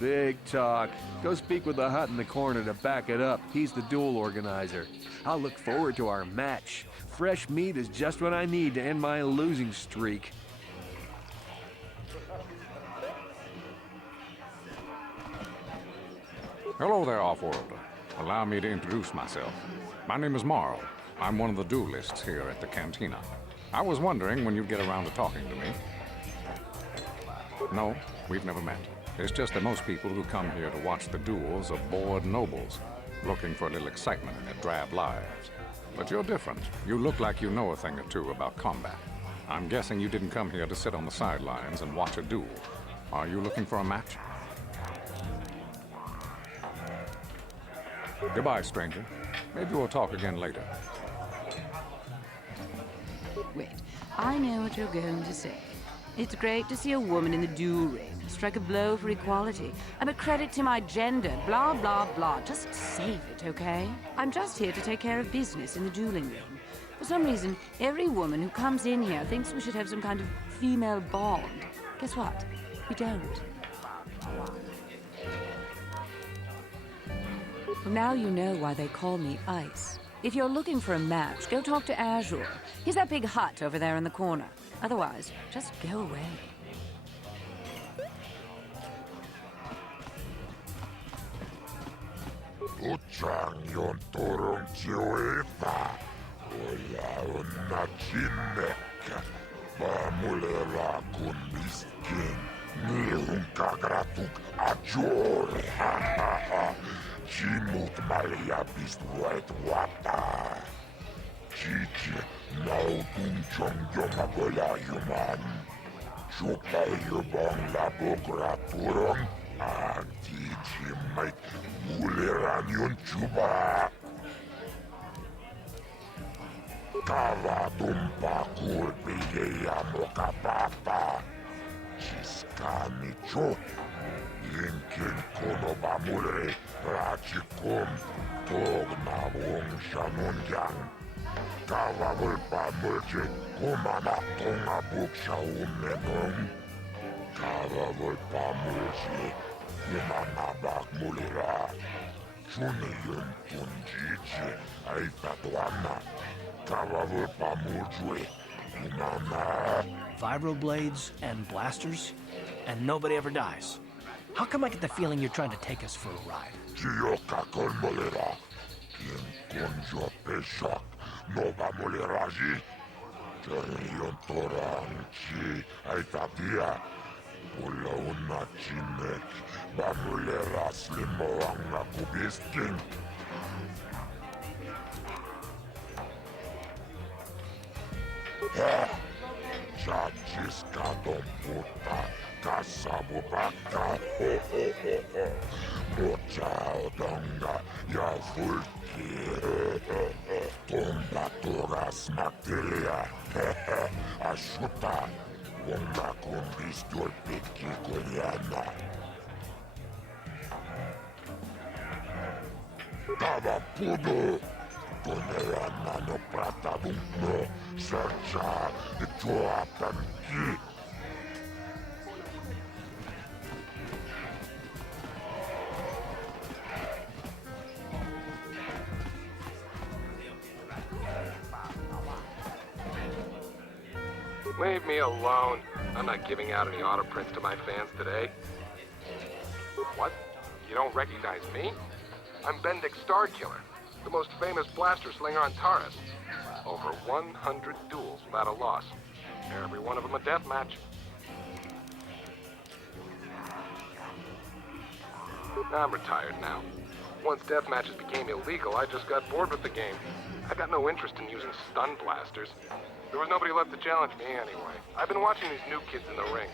Big talk. Go speak with the hut in the corner to back it up. He's the duel organizer. I'll look forward to our match. Fresh meat is just what I need to end my losing streak. Hello there, Offworlder. Allow me to introduce myself. My name is Marl. I'm one of the duelists here at the cantina. I was wondering when you'd get around to talking to me. No, we've never met. It's just that most people who come here to watch the duels are bored nobles, looking for a little excitement in their drab lives. But you're different. You look like you know a thing or two about combat. I'm guessing you didn't come here to sit on the sidelines and watch a duel. Are you looking for a match? Goodbye, stranger. Maybe we'll talk again later. Wait, I know what you're going to say. It's great to see a woman in the duel ring, strike a blow for equality. I'm a credit to my gender, blah, blah, blah. Just save it, okay? I'm just here to take care of business in the dueling ring. For some reason, every woman who comes in here thinks we should have some kind of female bond. Guess what? We don't. Well, now you know why they call me Ice. If you're looking for a match, go talk to Azure. He's that big hut over there in the corner. Otherwise, just go away. Uçağın torun ciueva. Ola onna cinnekkä. Vaamulera kun miskin. Nihun kagratuk ajore. Cimut malia pistuet wata. Cici nautun chong joma bolajuman. Chupajubon la bokraturon. Antici mait muleranion chuba. Kavatumpa kurpille ja mokapapa. Siskani cho. Inkin konoba mure. Rachikum. Togna wong shanunjang. Kavavulpa mulche. Kumana tonga buksha umenong. Kavavulpa mulche. Kumana bak mulira. Chuniyun tunjichi. Aitatuana. Kavavulpa mulchwe. Kumana. Vibroblades and blasters, and nobody ever dies. How come I get the feeling you're trying to take us for a ride? Chioka con molera. Quien conjo peshak. Nova moleraji. Cherion toranchi. Aitatia. Pula una chinek. Bamulera slimoanga kubisking. Chachiska don puta. Kasabubaka. Mochao donga. Ya fulki. Tomba toras materia. Ashuta. Wonga kumbis dolpiki kolyana. Tava pudo. Kolyana no prata bumno. Searcha. Itoa panki. Leave me alone. I'm not giving out any auto prints to my fans today. What? You don't recognize me? I'm Bendick Starkiller, the most famous blaster slinger on Taurus. Over 100 duels without a loss. Every one of them a death match. I'm retired now. Once death matches became illegal, I just got bored with the game. I got no interest in using stun blasters. There was nobody left to challenge me anyway. I've been watching these new kids in the ring,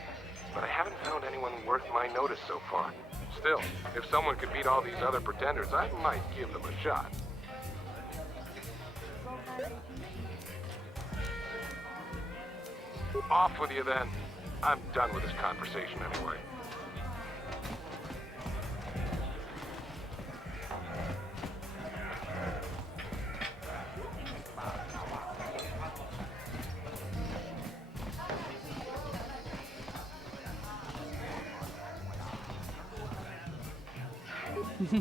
but I haven't found anyone worth my notice so far. Still, if someone could beat all these other pretenders, I might give them a shot. Off with you then. I'm done with this conversation anyway.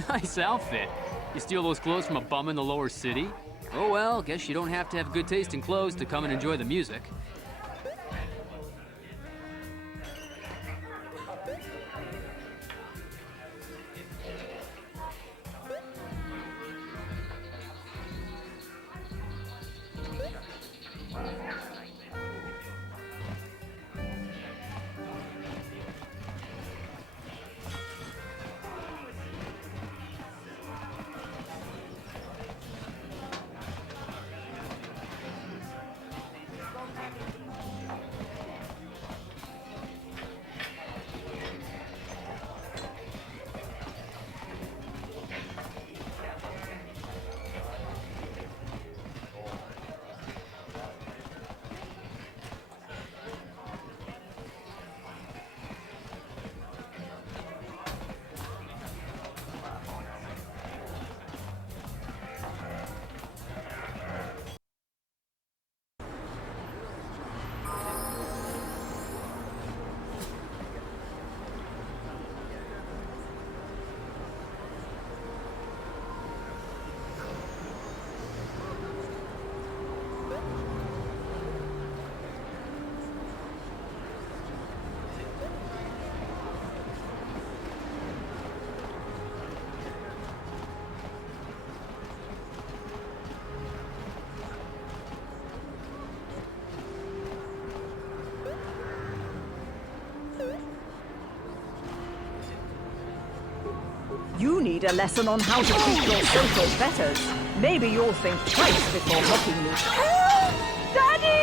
Nice outfit. You steal those clothes from a bum in the lower city? Oh well, guess you don't have to have good taste in clothes to come and enjoy the music. You need a lesson on how to keep your social betters. Maybe you'll think twice before mocking me. Help! Daddy!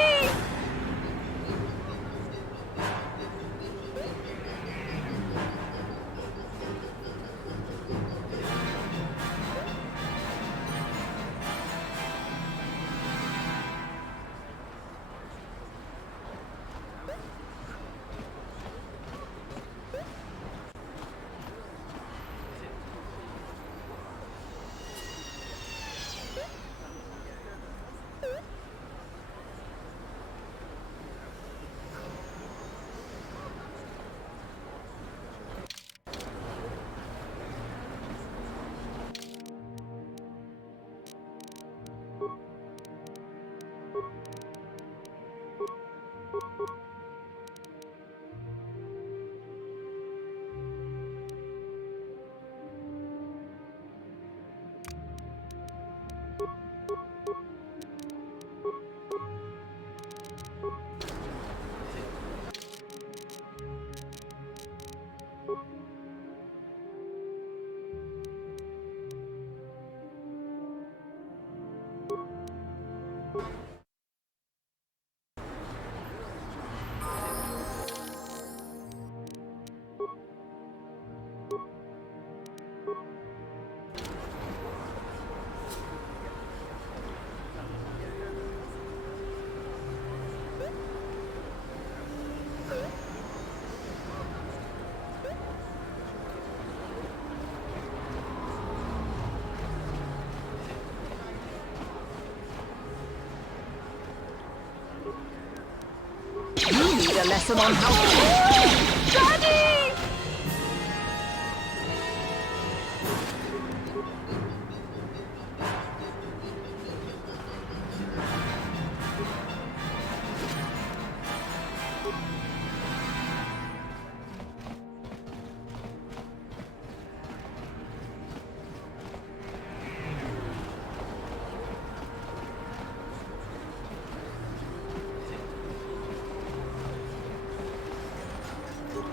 You need a lesson on how to... Daddy!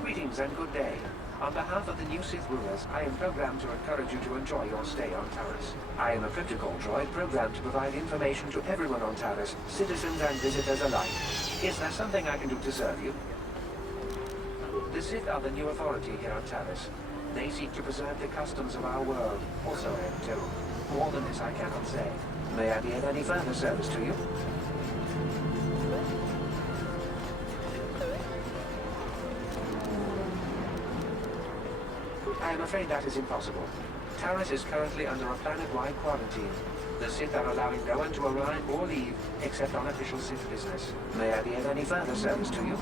Greetings and good day. On behalf of the new Sith rulers, I am programmed to encourage you to enjoy your stay on Taris. I am a cryptical droid programmed to provide information to everyone on Taris, citizens and visitors alike. Is there something I can do to serve you? The Sith are the new authority here on Taris. They seek to preserve the customs of our world, also M2. More than this I cannot say. May I be of any further service to you? I am afraid that is impossible. Taris is currently under a planet-wide quarantine. The Sith are allowing no one to arrive or leave, except on official Sith business. May I be of any further service to you?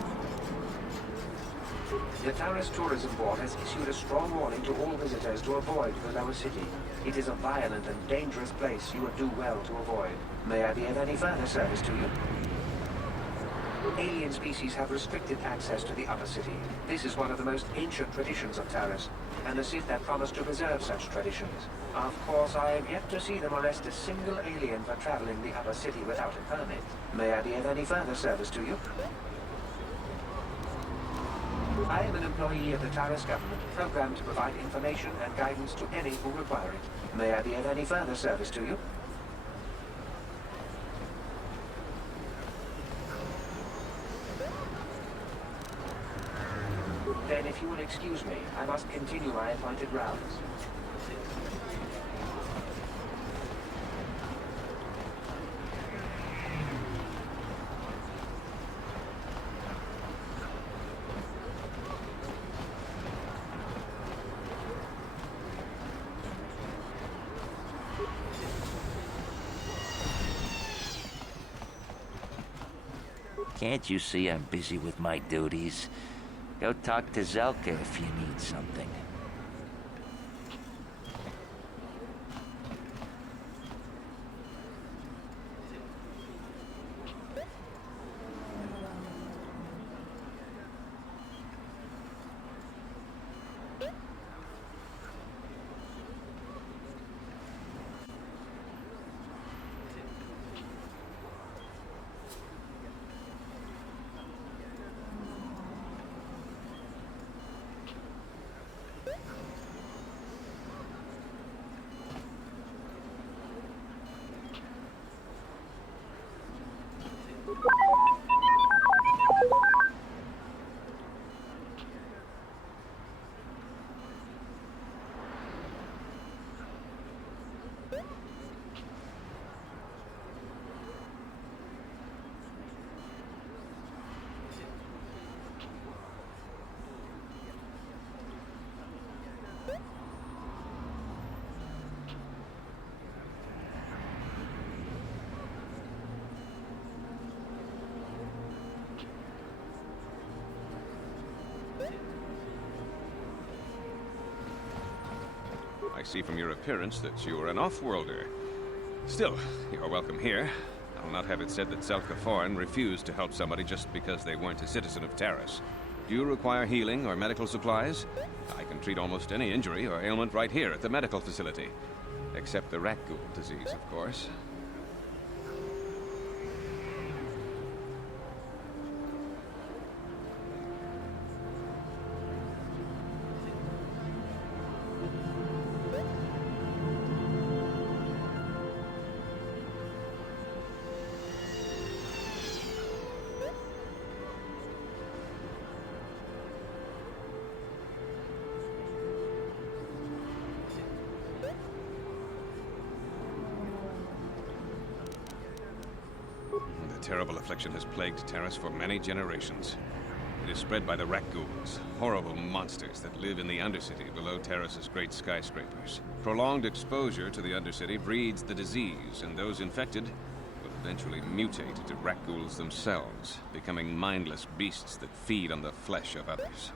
The Taris Tourism Board has issued a strong warning to all visitors to avoid the lower city. It is a violent and dangerous place you would do well to avoid. May I be of any further service to you? Alien species have restricted access to the upper city. This is one of the most ancient traditions of Taris, and the Sith have promised to preserve such traditions. Of course, I have yet to see them arrest a single alien for traveling the upper city without a permit. May I be of any further service to you? I am an employee of the Taris government, programmed to provide information and guidance to any who require it. May I be of any further service to you? Then, if you will excuse me, I must continue my appointed rounds. Can't you see I'm busy with my duties? Go talk to Zelka if you need something. I see from your appearance that you are an off-worlder. Still, you're welcome here. I'll not have it said that Zelka Foreign refused to help somebody just because they weren't a citizen of Terrace. Do you require healing or medical supplies? I can treat almost any injury or ailment right here at the medical facility. Except the rat ghoul disease, of course. The terrible affliction has plagued Terrace for many generations. It is spread by the rat ghouls, horrible monsters that live in the Undercity below Terrace's great skyscrapers. Prolonged exposure to the Undercity breeds the disease, and those infected will eventually mutate into rat ghouls themselves, becoming mindless beasts that feed on the flesh of others.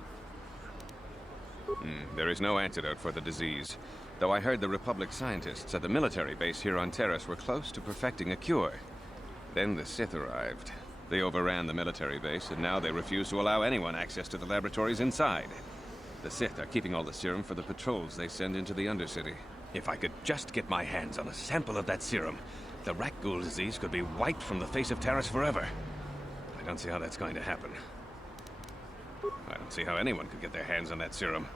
There is no antidote for the disease, though I heard the Republic scientists at the military base here on Terrace were close to perfecting a cure. Then the Sith arrived. They overran the military base, and now they refuse to allow anyone access to the laboratories inside. The Sith are keeping all the serum for the patrols they send into the Undercity. If I could just get my hands on a sample of that serum, the rat ghoul disease could be wiped from the face of Terrace forever. I don't see how that's going to happen. I don't see how anyone could get their hands on that serum.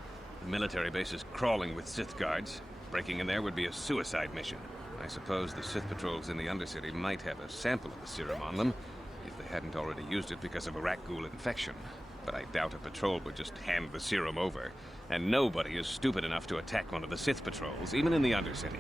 The military base is crawling with Sith guards. Breaking in there would be a suicide mission. I suppose the Sith patrols in the Undercity might have a sample of the serum on them, if they hadn't already used it because of a rat ghoul infection. But I doubt a patrol would just hand the serum over. And nobody is stupid enough to attack one of the Sith patrols, even in the Undercity.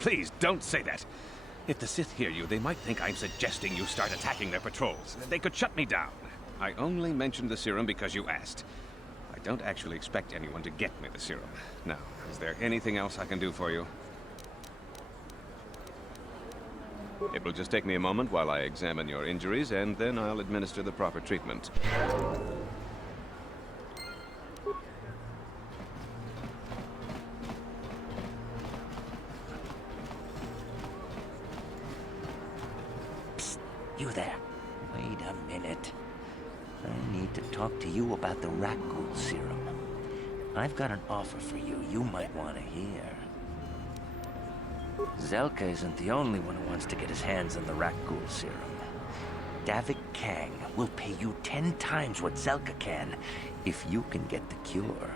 Please, don't say that. If the Sith hear you, they might think I'm suggesting you start attacking their patrols. They could shut me down. I only mentioned the serum because you asked. I don't actually expect anyone to get me the serum. Now, is there anything else I can do for you? It will just take me a moment while I examine your injuries, and then I'll administer the proper treatment. You there. Wait a minute. I need to talk to you about the rat ghoul serum. I've got an offer for you might want to hear. Zelka isn't the only one who wants to get his hands on the rat ghoul serum. Davik Kang will pay you 10 times what Zelka can if you can get the cure.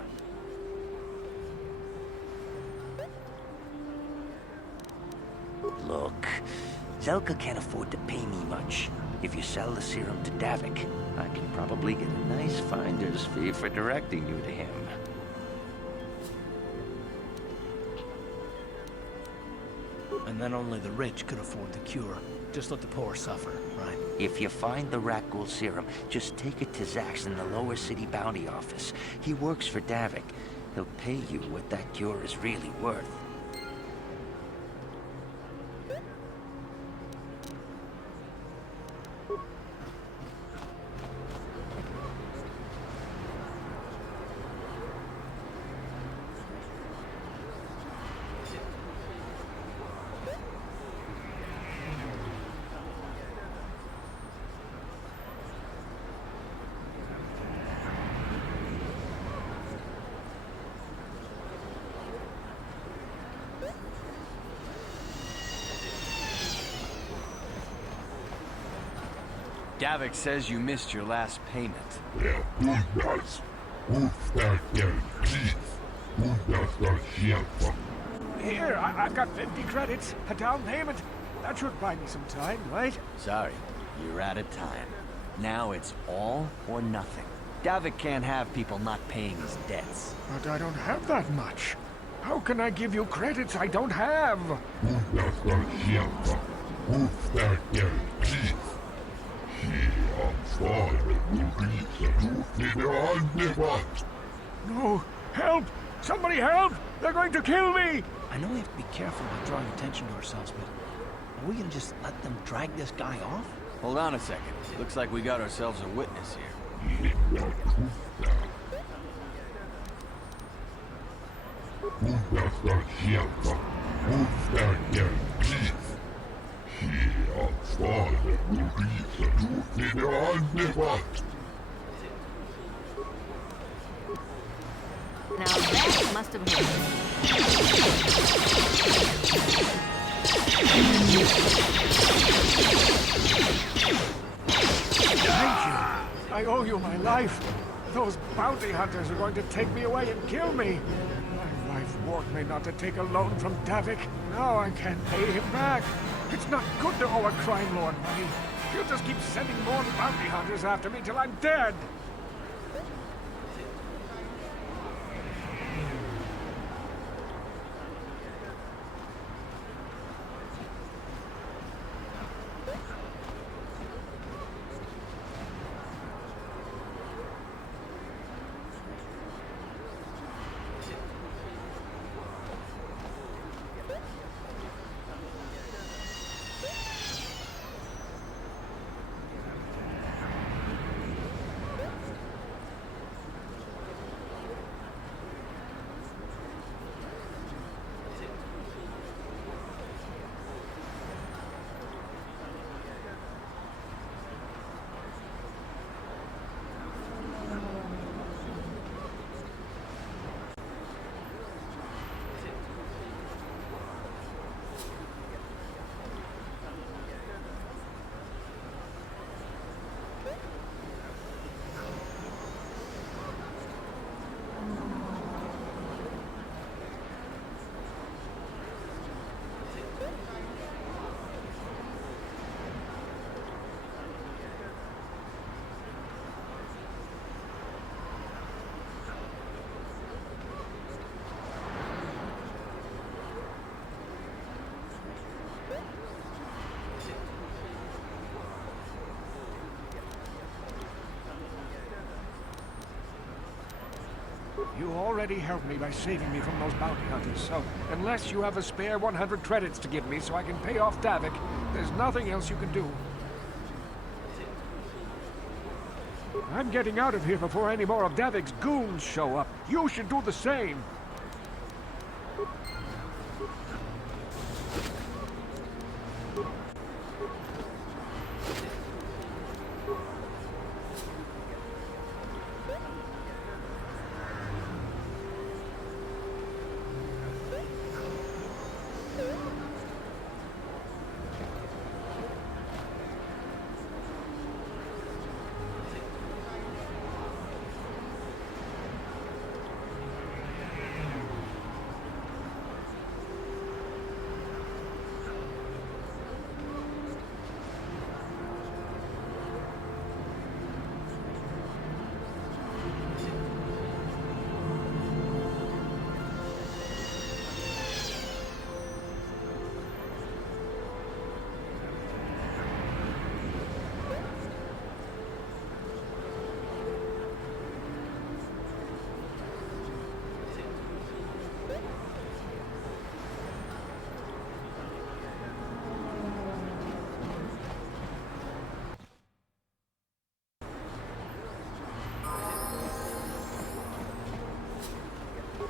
Look, Zelka can't afford to pay me much. If you sell the serum to Davik, I can probably get a nice finder's fee for directing you to him. And then only the rich could afford the cure. Just let the poor suffer, right? If you find the rat ghoul serum, just take it to Zax in the lower city bounty office. He works for Davik. He'll pay you what that cure is really worth. Davik says you missed your last payment. Here, I've got 50 credits, a down payment. That should buy me some time, right? Sorry, you're out of time. Now it's all or nothing. Davik can't have people not paying his debts. But I don't have that much. How can I give you credits I don't have? No! Help! Somebody help! They're going to kill me! I know we have to be careful about drawing attention to ourselves, but are we gonna just let them drag this guy off? Hold on a second. Looks like we got ourselves a witness here. Now that must have hurt. Thank you. I owe you my life. Those bounty hunters are going to take me away and kill me. My wife warned me not to take a loan from Davik. Now I can't pay him back. It's not good to owe a crime lord money. He'll just keep sending more bounty hunters after me till I'm dead. You already helped me by saving me from those bounty hunters, so unless you have a spare 100 credits to give me so I can pay off Davik, there's nothing else you can do. I'm getting out of here before any more of Davik's goons show up. You should do the same.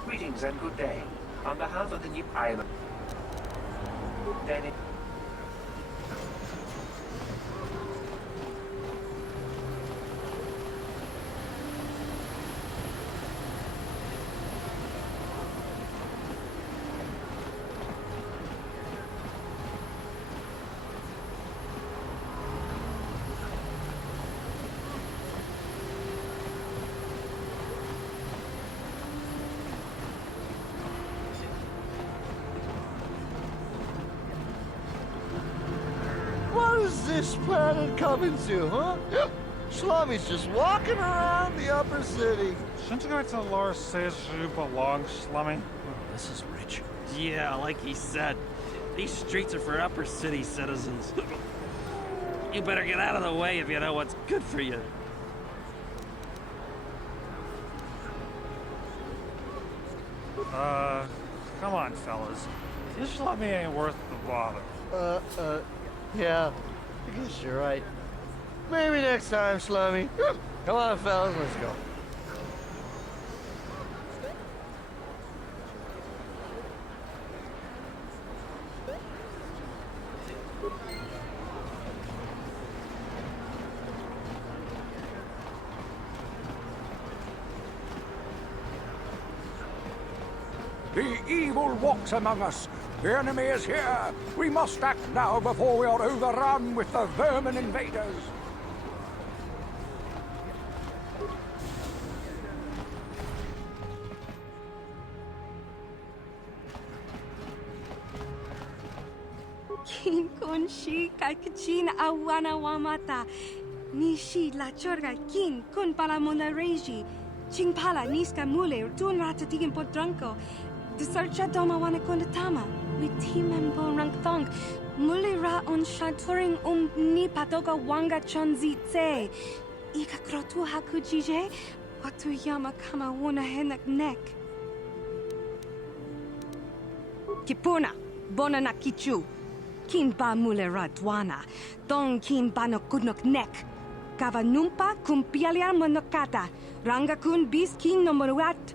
Greetings and good day. On behalf of the New Island, Danny. This planet coming to, huh? Slummy's just walking around the upper city. Shouldn't the lore says you belong, Slummy? Oh, this is rich. Yeah, like he said. These streets are for upper city citizens. You better get out of the way if you know what's good for you. Come on, fellas. This Slummy ain't worth the bother. Yeah. I guess you're right. Maybe next time, Slummy. Come on, fellas, let's go. The evil walks among us. The enemy is here. We must act now before we are overrun with the vermin invaders. Kin kun shi kai kachin awana wamata. Nishi la chorga kin kun pala mona reji. Ching pala niska mule tun rata tigin podranko. The searcha doma wana kondatama. With timembo rank thong. Mule ra on shaturing ni patoga wanga chonzi tse. Ika krotu hakujije. Watu yama kama wuna henak nek. Kipuna. Bona na kichu. Kin ba mule ra dwana. Dong kin ba no kudnok nek. Kava numpa kumpialia monokata. Ranga kun bis kin no moruat.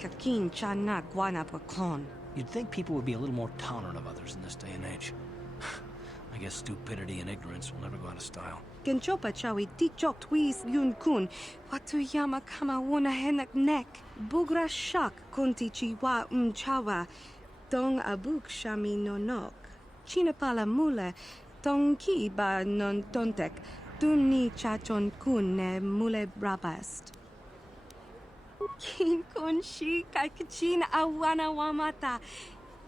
Kakin chana guana pakon. You'd think people would be a little more tolerant of others in this day and age. I guess stupidity and ignorance will never go out of style. Genchopa chawi tikchok twis yun kun. Watu yama kama wuna henak nek. Bugra shak kunti chiwa chawa. Dong abuk shami no nok. Chinapala mule. Dong ki ba non tontek. Duni chachon kun ne mule rabast. Kin kun shi kai kachin awana wamata.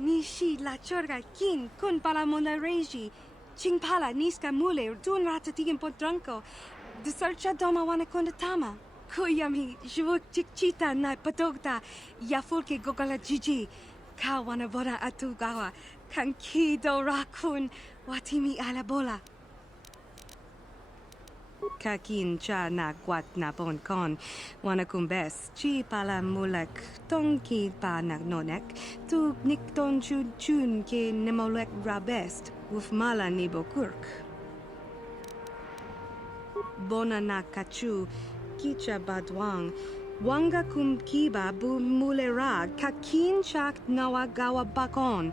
Nishi la chorga kin kun pala mona reji. Ching pala niska mule dun rata tigin podranko. The searcha doma wana kondatama. Kuyami jvuk chikchita na patogta. Yafulke gogala jiji. Ka wana bona atugawa. Kan ki do rakun watimi alabola. Kakin cha na kwat na bon kon. Wana kumbes chi pala mulek. Tong ki pa nagnonek. Tu nikton chun chun ke nemolek rabest. Wuf mala nibo kurk. Bona na kachu. Kicha badwang. Wanga kum kiba bu mulera. Kakin chak nawa gawa bakon.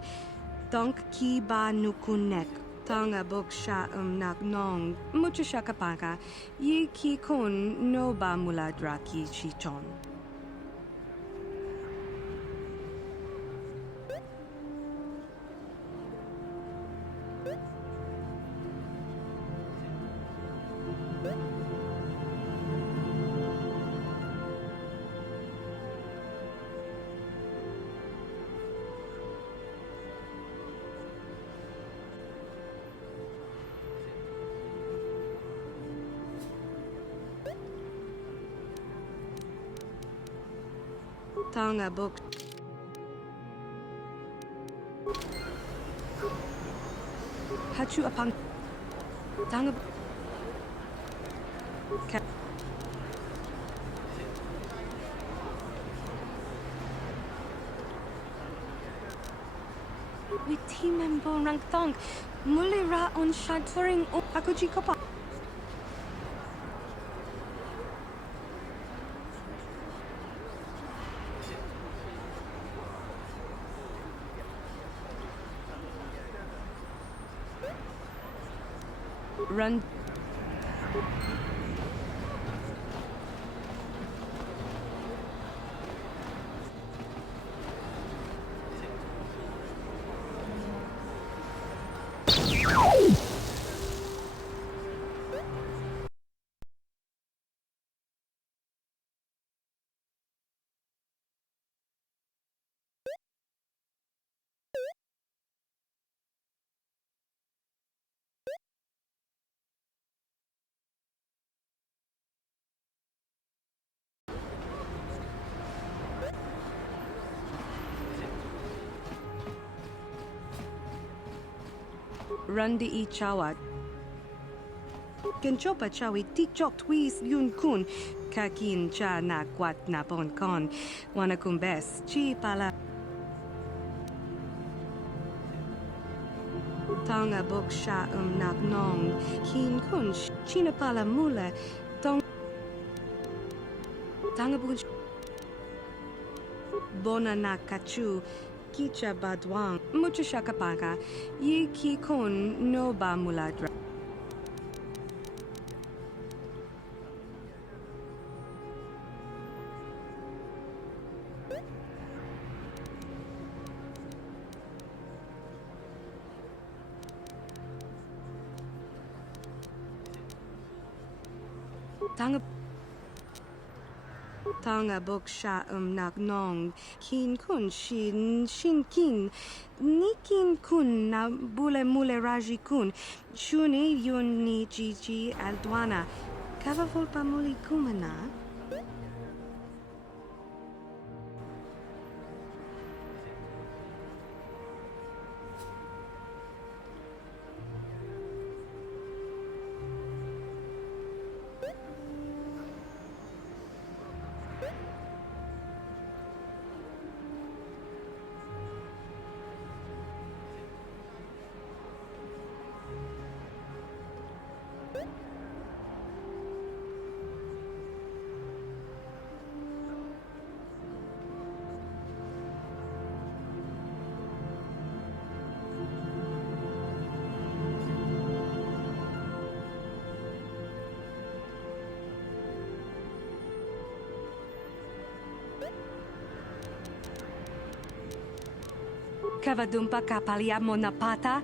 Donk kiba nukunek. Tanga boksha nagnong. Mucho shakapaka. Yi ki kun no ba mula draki chichon. Tanga book. Hachu upon Tanga. With team member rank thong. Mulira on shaturing Hakuji Kopa. Run. Randi I chawa. Genchopa chawi tikchok twis yun kun. Kakin cha na kwat na bon kon. Wana kumbes chi pala. Tanga bok sha nak nong. Kin kun china pala mule. Tong. Tanga bok. Bona na kachu. Kicha badwang. Mucho shakapaka. Yi ki kon no ba muladra. Tanga bok sha nak nong. Kin kun shin kin. Ni kin kun na bule mule raji kun. Shuni yun ni gigi aldwana. Kava volpa muli kumana. Kavadumpa kapalia monapata,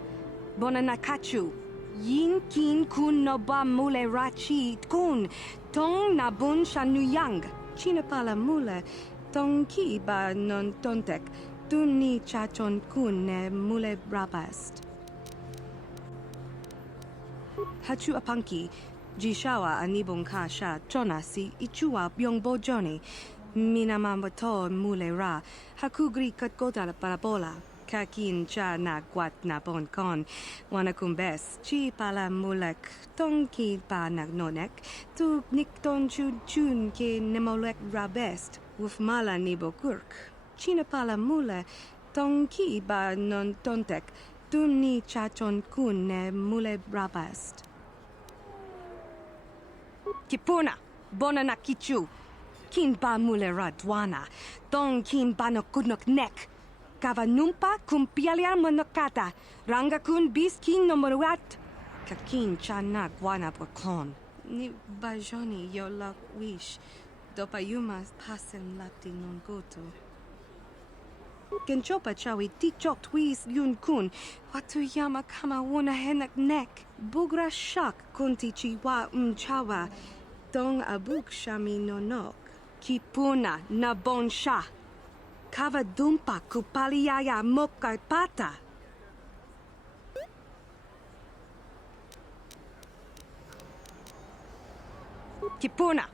bonanakachu. Yin kin kun noba mule rachi kun. Tong nabun shanuyang. Chinapala mule. Tong ki ba non tontek. Tuni chachon kun ne mule rabast. Hachu apanki. Jishawa anibon ka sha chona si ichua byongbo joni. Minamambato mule ra. Hakugri katgota la parabola. Kakin cha na guat na bon kon. Wanakumbes. Chi pala mulek. Tong ki pa nagnonek. Tu nikton chun chun ke nemolek rabest. Wuf mala nibo kurk. China pala mule. Tong ki ba non tontek. Tu ni chachon kun ne mule rabast. Kipuna. Bona na kichu. Kin ba mule radwana. Tong kin ba no kudnok nek. Kavanumpa kumpialia monokata. Ranga kun bis kin nomoruat. Kakin chana guana bokon. Ni bajoni yo lak wish. Dopayuma pasen lati non goto. Kenchopa chawi tichok twis yun kun. Watu yama kama wuna henak nek. Bugra shak kunti chiwa chawa. Dong abuk shami nonok. Kipuna na bon sha. Kavadumpa kupaliaya mokaipata. Kipuna.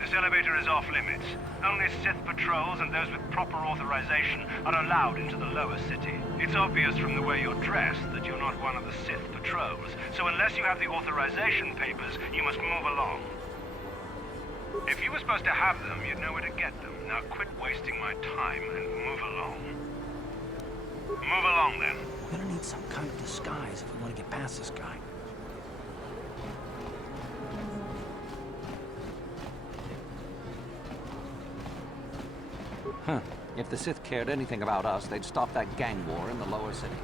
This elevator is off limits. Only Sith patrols and those with proper authorization are allowed into the lower city. It's obvious from the way you're dressed that you're not one of the Sith patrols, so unless you have the authorization papers, you must move along. If you were supposed to have them, you'd know where to get them. Now quit wasting my time and move along. Move along, then. We're gonna need some kind of disguise if we want to get past this guy. Huh. If the Sith cared anything about us, they'd stop that gang war in the lower city.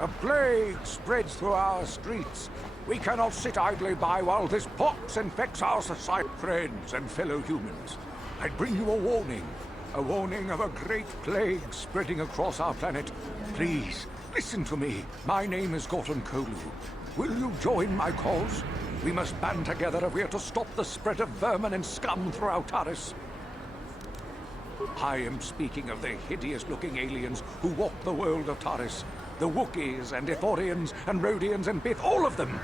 A plague spreads through our streets. We cannot sit idly by while this pox infects our society. Friends and fellow humans, I bring you a warning of a great plague spreading across our planet. Please, listen to me. My name is Gorton Kolu. Will you join my cause? We must band together if we are to stop the spread of vermin and scum throughout Taris. I am speaking of the hideous-looking aliens who walk the world of Taris. The Wookiees and Ithorians and Rhodians and Bith, all of them.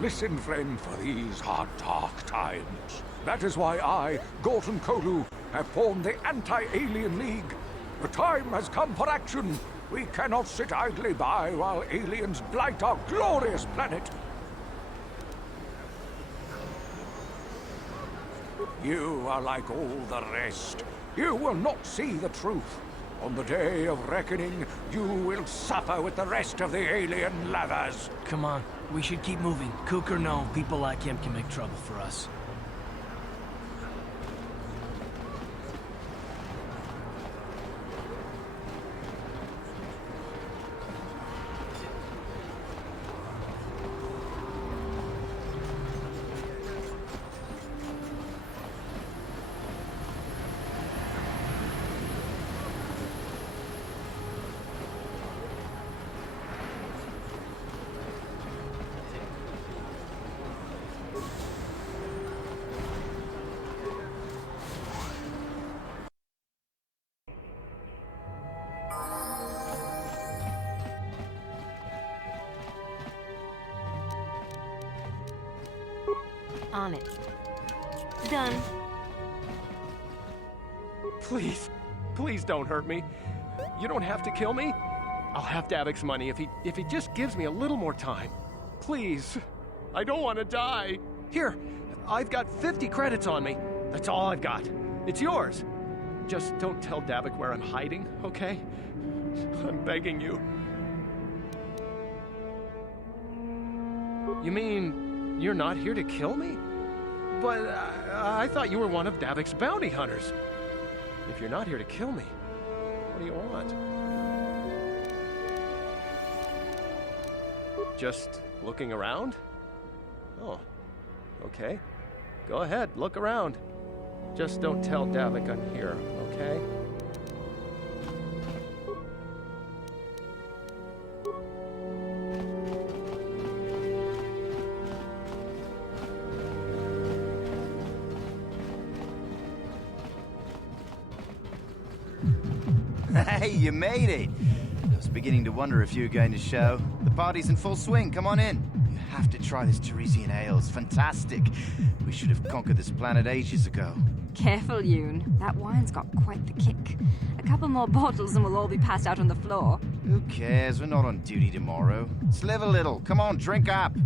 Listen, friend, for these are dark times. That is why I, Gorton Kolu, have formed the Anti-Alien League. The time has come for action. We cannot sit idly by while aliens blight our glorious planet. You are like all the rest. You will not see the truth. On the day of reckoning, you will suffer with the rest of the alien lovers. Come on, we should keep moving. Kook or no, people like him can make trouble for us. On it. Done. Please, please don't hurt me. You don't have to kill me. I'll have Davik's money if he just gives me a little more time. Please. I don't want to die. Here, I've got 50 credits on me. That's all I've got. It's yours. Just don't tell Davik where I'm hiding, okay? I'm begging you. You mean you're not here to kill me? But I thought you were one of Davik's bounty hunters. If you're not here to kill me, what do you want? Just looking around? Oh, okay. Go ahead, look around. Just don't tell Davik I'm here, okay? Hey, you made it! I was beginning to wonder if you were going to show. The party's in full swing, come on in. You have to try this Teresian ale, it's fantastic. We should have conquered this planet ages ago. Careful, Yoon. That wine's got quite the kick. A couple more bottles and we'll all be passed out on the floor. Who cares? We're not on duty tomorrow. Let's live a little. Come on, drink up.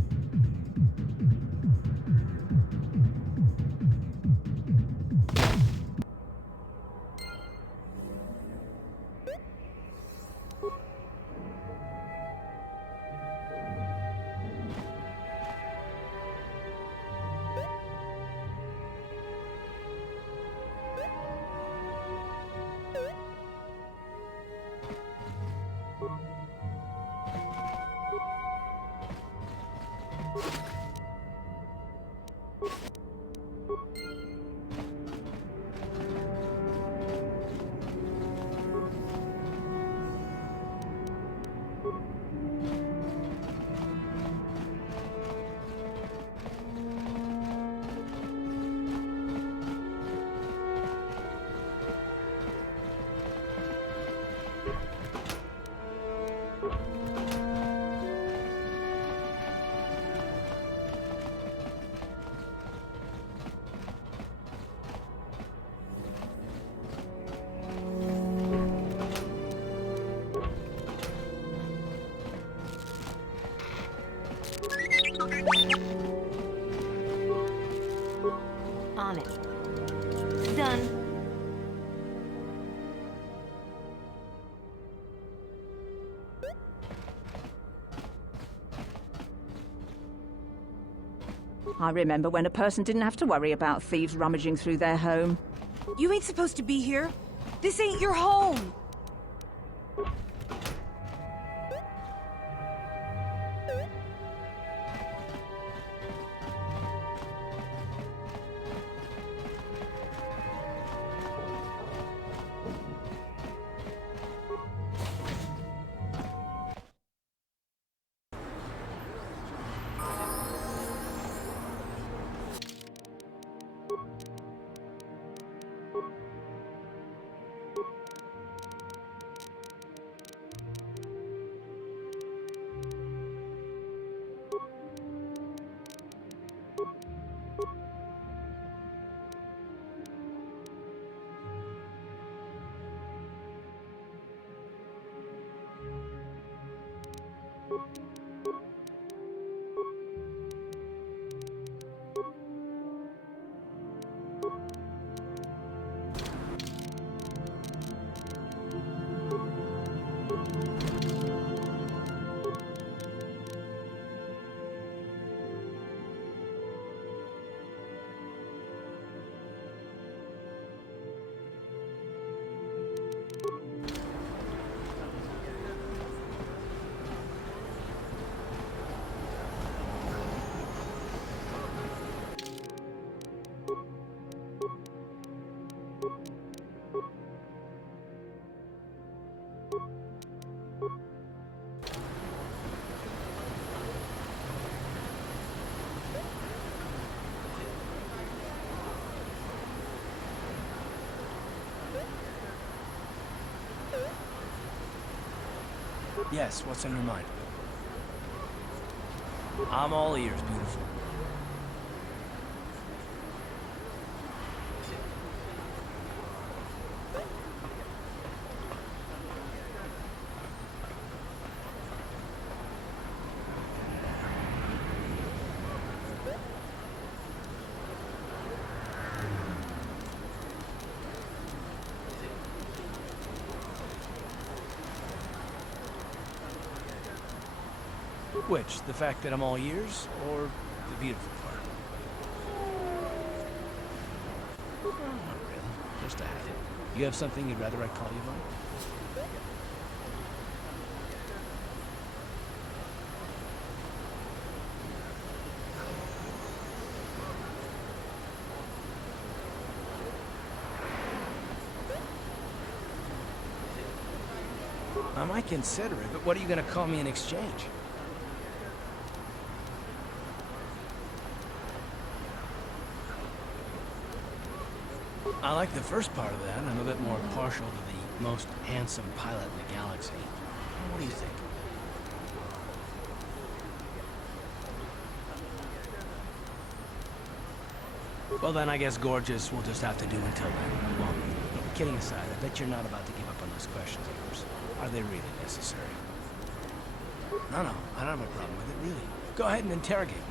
On it. Done. I remember when a person didn't have to worry about thieves rummaging through their home. You ain't supposed to be here. This ain't your home. Yes, what's on your mind? I'm all ears, beautiful. Which? The fact that I'm all ears, or the beautiful part? Oh, not really. Just a habit. You have something you'd rather I call you on? I might consider it, but what are you going to call me in exchange? I like the first part of that. I'm a bit more partial to the most handsome pilot in the galaxy. What do you think? Well then, I guess gorgeous will just have to do until then. Well, kidding aside, I bet you're not about to give up on those questions of yours. Are they really necessary? No, I don't have a problem with it, really. Go ahead and interrogate me.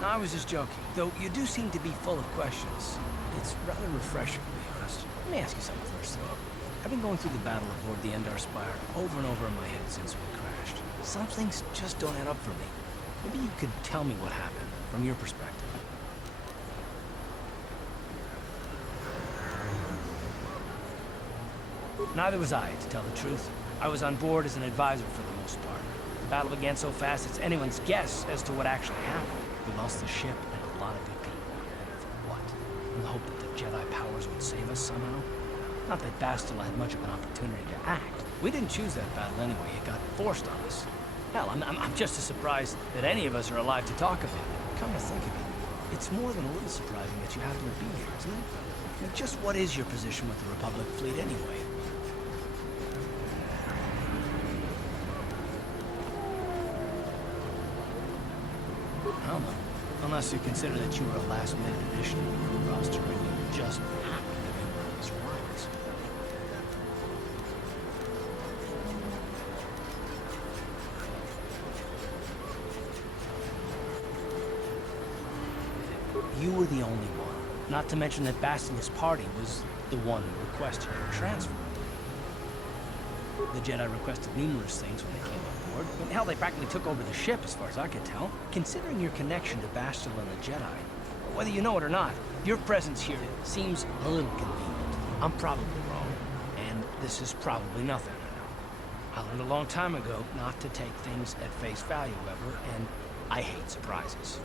No, I was just joking, though you do seem to be full of questions. It's rather refreshing, to be honest. Let me ask you something first, though. I've been going through the battle aboard the Endar Spire over and over in my head since we crashed. Some things just don't add up for me. Maybe you could tell me what happened, from your perspective. Neither was I, to tell the truth. I was on board as an advisor for the most part. The battle began so fast it's anyone's guess as to what actually happened. We lost the ship and a lot of good people. And for what? In the hope that the Jedi powers would save us somehow? Not that Bastila had much of an opportunity to act. We didn't choose that battle anyway. It got forced on us. Hell, I'm just as surprised that any of us are alive to talk about it. Come to think of it, it's more than a little surprising that you happen to be here, isn't it? I mean, just what is your position with the Republic fleet anyway? I don't know. Unless you consider that you were a last-minute addition to the crew roster and you just happened to be one of these rides. You were the only one. Not to mention that Bastila's party was the one who requested your transfer. The Jedi requested numerous things when they came on board. I mean, hell, they practically took over the ship, as far as I could tell. Considering your connection to Bastila and the Jedi, whether you know it or not, your presence here seems a little convenient. I'm probably wrong, and this is probably nothing. I learned a long time ago not to take things at face value, ever, and I hate surprises.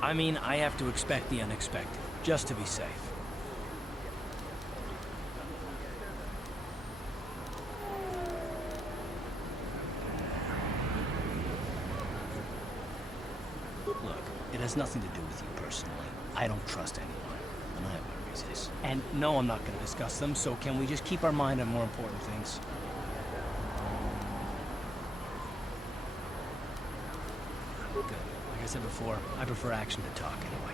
I mean, I have to expect the unexpected, just to be safe. Look, it has nothing to do with you personally. I don't trust anyone, and I have my reasons. And no, I'm not going to discuss them, so can we just keep our mind on more important things? Good. Like I said before, I prefer action to talk anyway.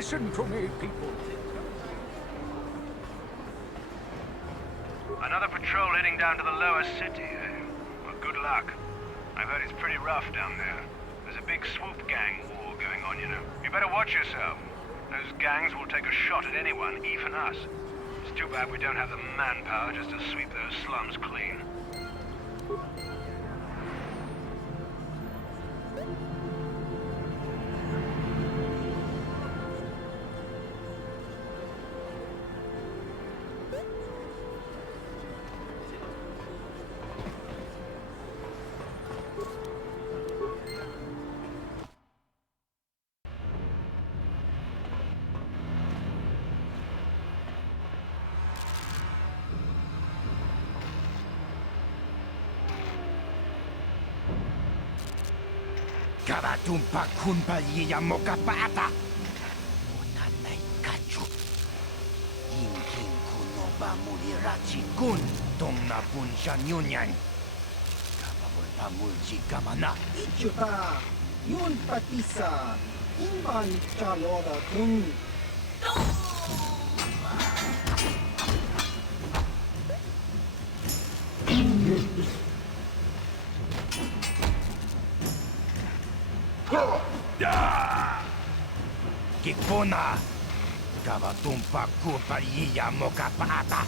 Listen to me, people. Another patrol heading down to the lower city. Well, good luck. I've heard it's pretty rough down there. There's a big swoop gang war going on, you know. You better watch yourself. Those gangs will take a shot at anyone, even us. It's too bad we don't have the manpower just to sweep those slums clean. Kabatumpa kunpa yiya mokapata. Onanay kachu. Yinkin kunoba mulirachi kun. Tongna bunsha nyunyan. Kababulpa mulji kamana. Ichuta. Yun patisa. Imban chaloda kun. Kipuna. Kabatumpa kupa yiya mokapata.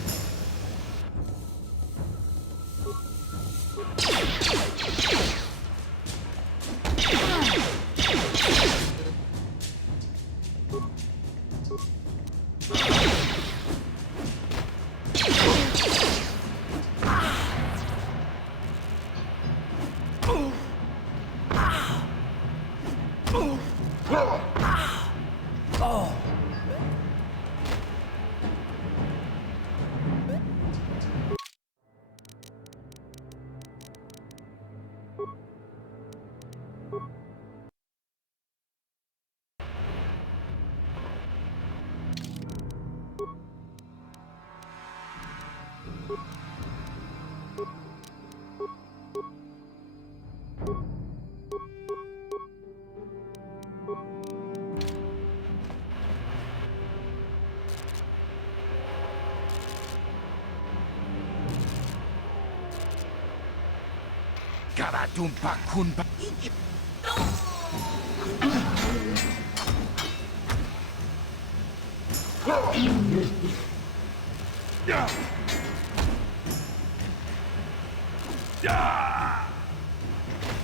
Kabatumpa kunpa.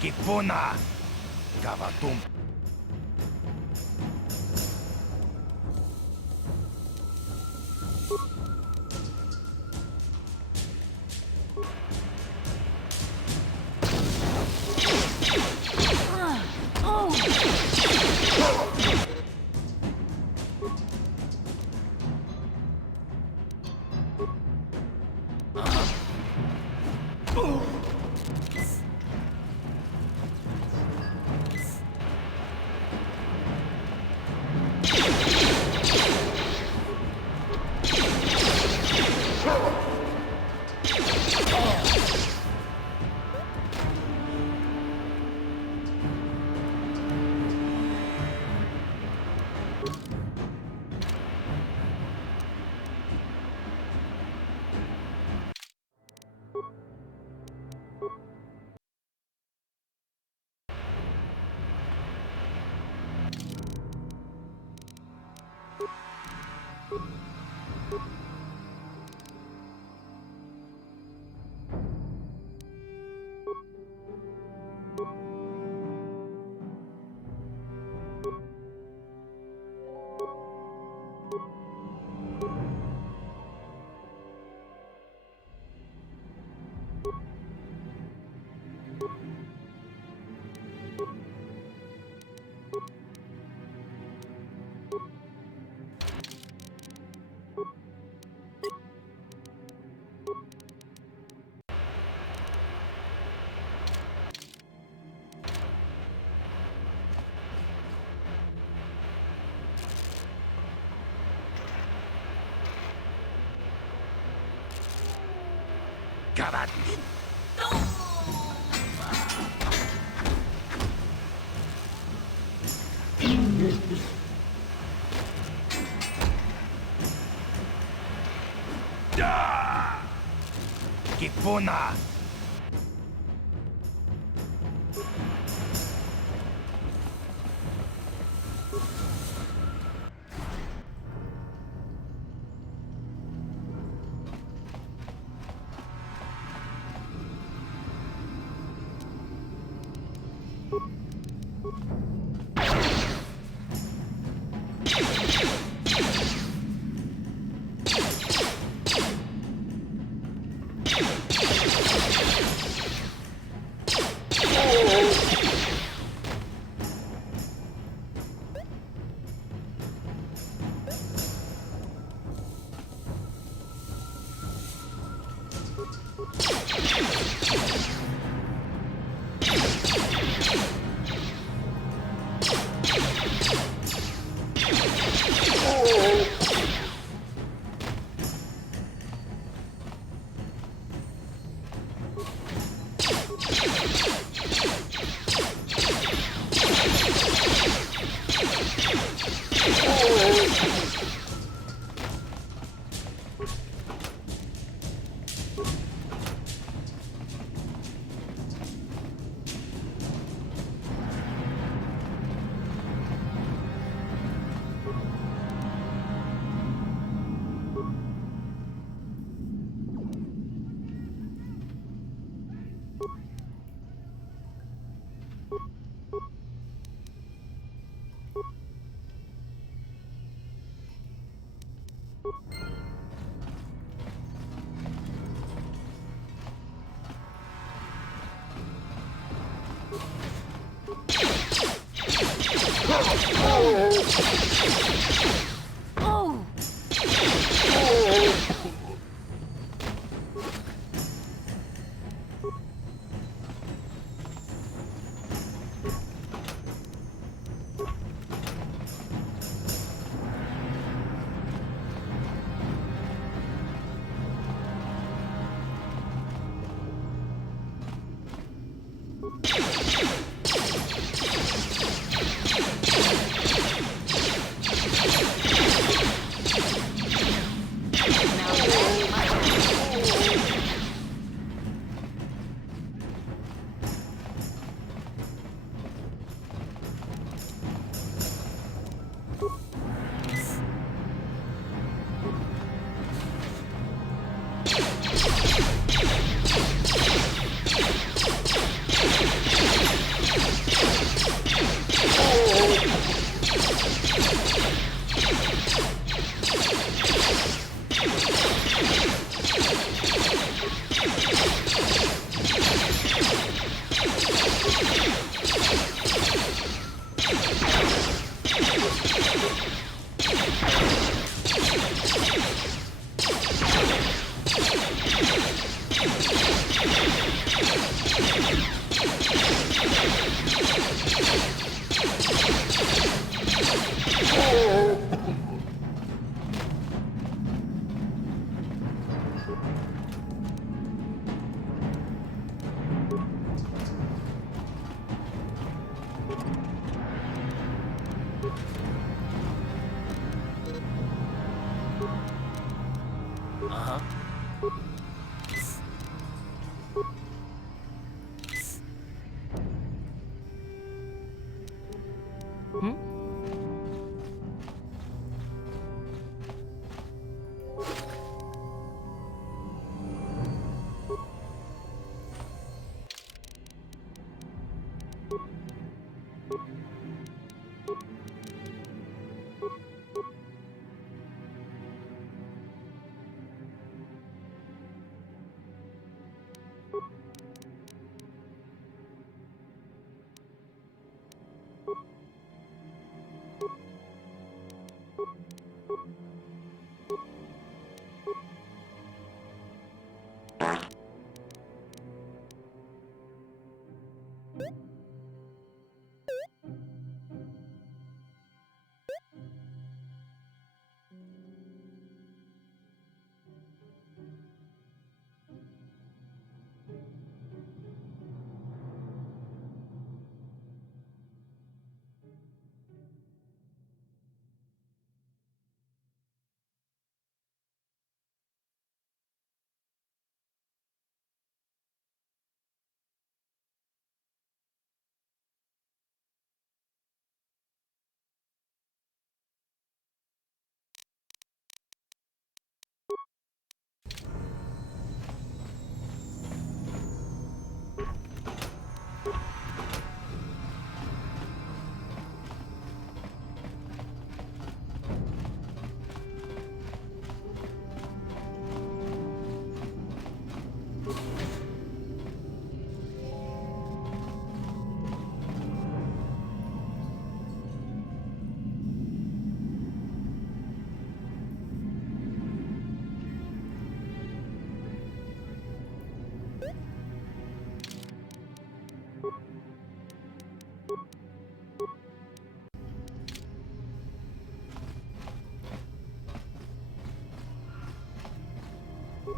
Kipuna. Kabatumpa. Kabat. Kipuna!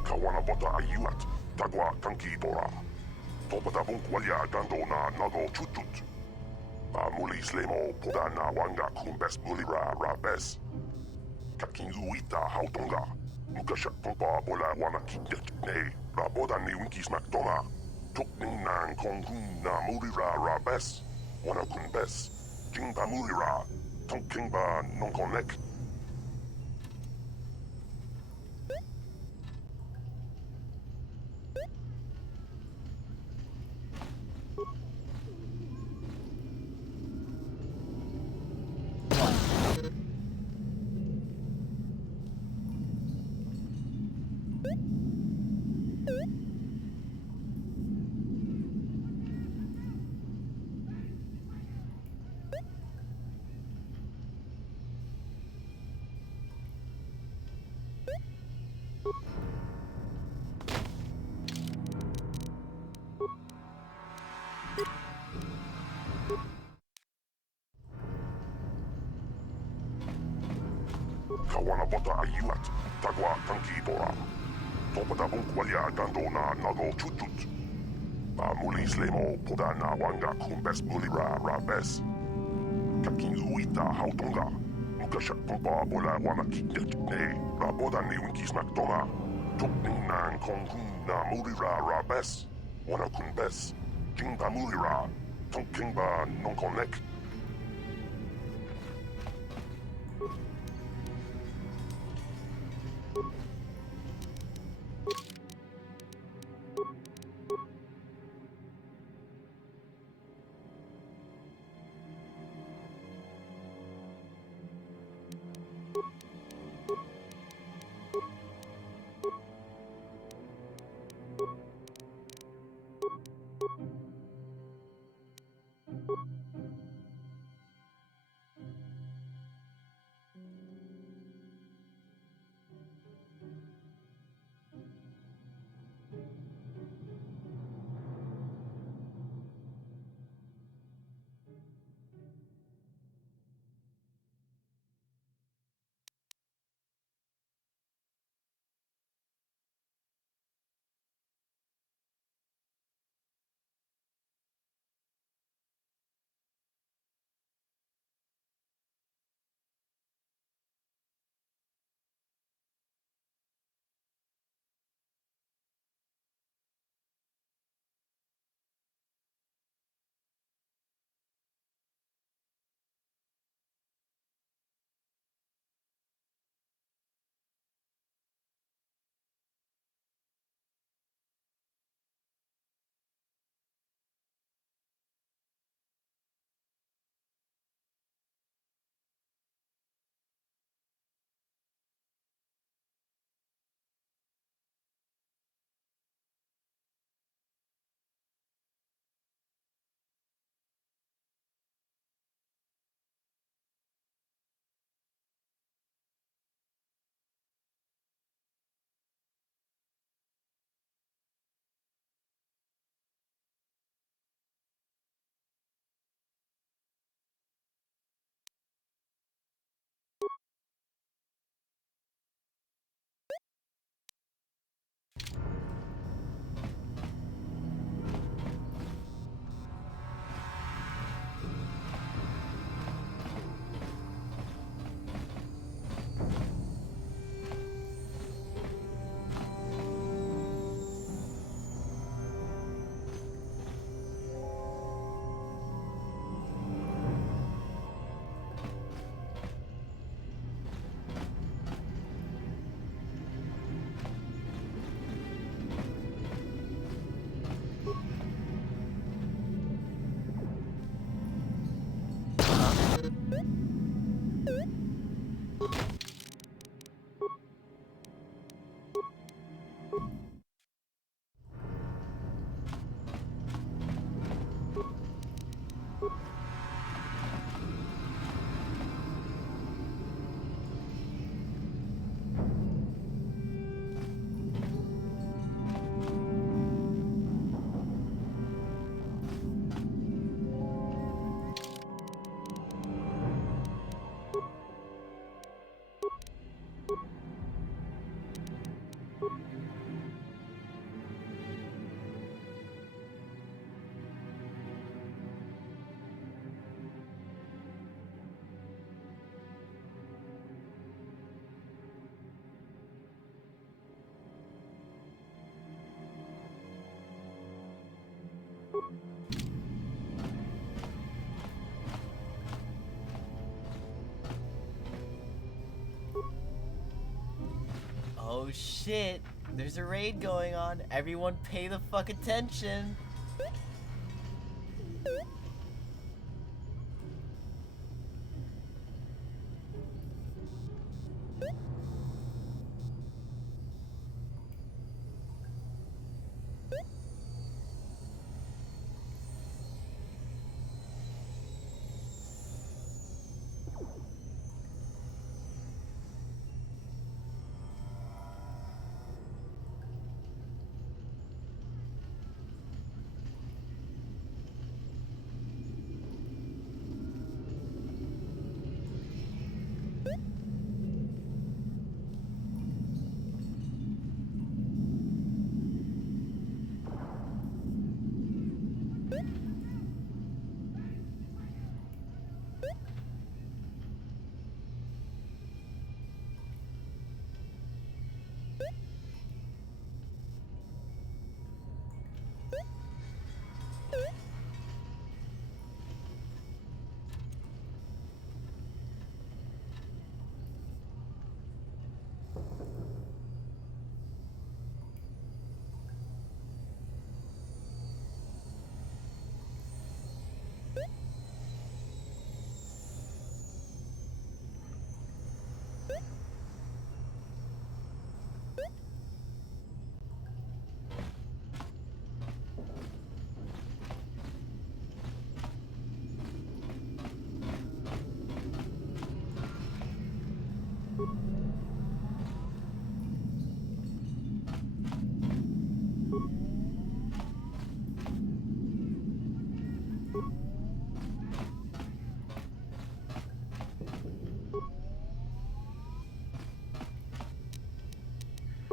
Kawanabota ayuat, tagwa tanki bora. Topata bunkwalia dando na nago chutut. Muli slemo podana wanga kumbes mulira rabes. Kakingu ita hautonga. Mukashak pompa bola wana kitet ne. Raboda ni winkis makdoma. Tukning nang konghun na mulira rabes. Wana kumbes. Jingba mulira. Tonkingba nonkonek. Kawanabota ayuat, tagwa tanki bora. Topata bunkwalia dando na nago chutut. Muli slemo podana wanga kumbes mulira rabes. Kakingu ita hautonga. Mukashak pompa bola wana kitet ne. Raboda ni winkis makdoma. Tukning nang konghun na mulira rabes. Wana kumbes. Jingba mulira. Tonkingba nonkonek. Oh shit, there's a raid going on. Everyone pay the fuck attention.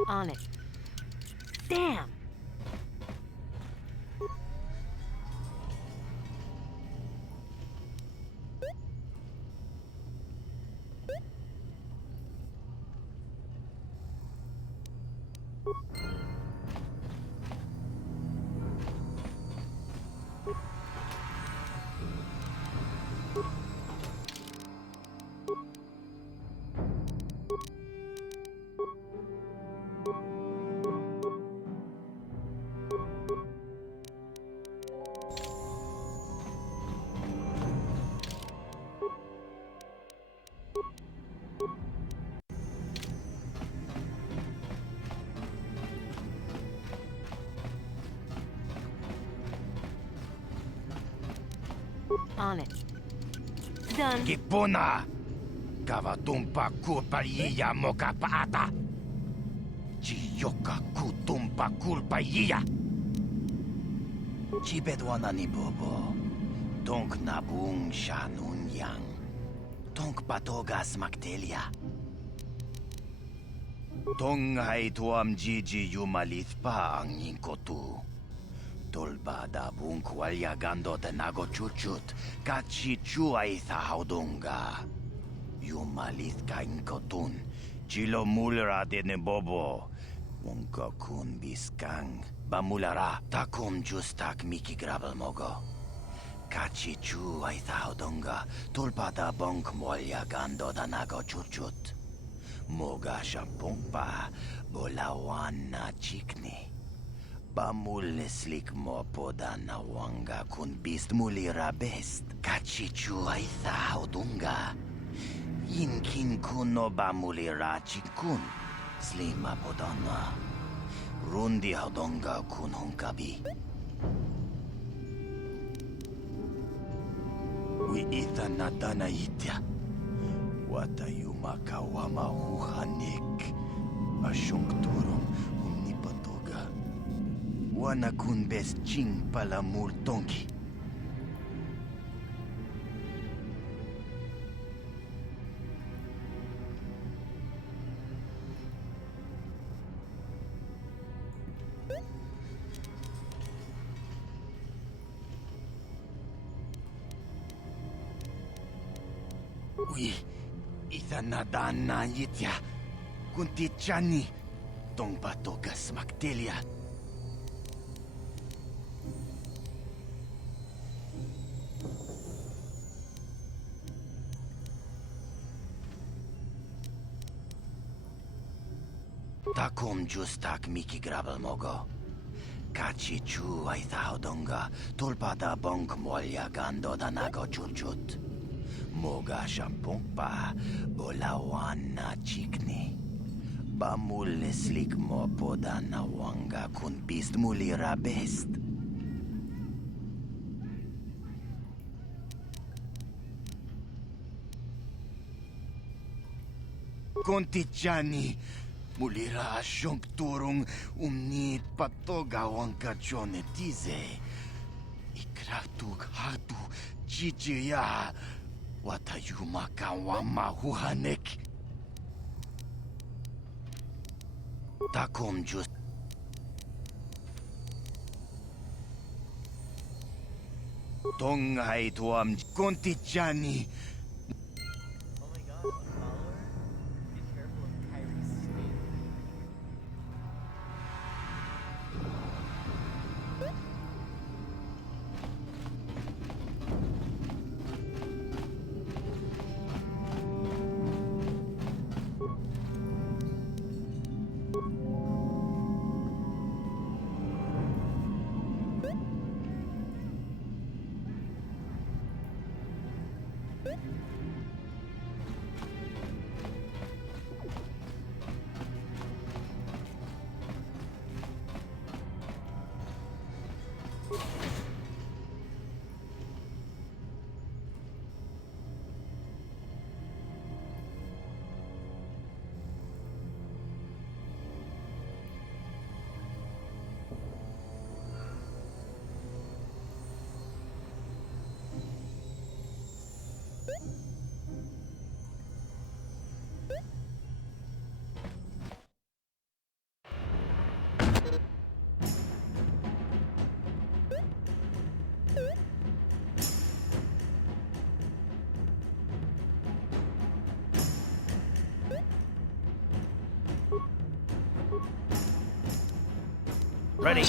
On it. Damn! On it. Done. Gipuna! Kavatumpa kulpaiya moka paata! Chiyoka kutumpa kulpaiya! Chibedwana ni bobo. Tonk nabung shanunyang. Tonk patogas maktelia. Tong hai tuam jiji yumalithpa ang inkotu. Tolbada bung kwalya gando de nago chuchut, kachi chuay sa haudunga. Yumalith ka inkotun, chilo mulra de nebobo. Munko kun biskang, bamulara, takum justak miki grabel mogo. Kachi chuay sa haudunga, tolbada bung kwalya gando de nago chuchut. Moga shampungpa, bolawan na chikni. Pamuleslik mo poda na wanga kun bist mulira best. Kachichu ay thaudunga. Yinkin kuno ba mulira chikun. Slima podana. Rundi haudonga kun hunkabi. Wi ita nadana itya. Watayuma kawama huhanik. Asyongturong umnipatoga. Wana kun bes ching pala multonki. Ui, ita nadana yitya. Kunti chani. Tong patogas maktelia. Takum justak miki grabel mogo. Kachi chu ay thaudonga tulpada bonk molya gando danago chuchut. Moga shampungpa olawana chikni. Bamul slik mo poda na wanga kun bist mulira best. Kontichani mulira asyong turong umni patoga wangka jonetize. Ikratuk hatu chichiya watayuma kawama huhanek. Takum just Tonghay tuam kontichani. Ready.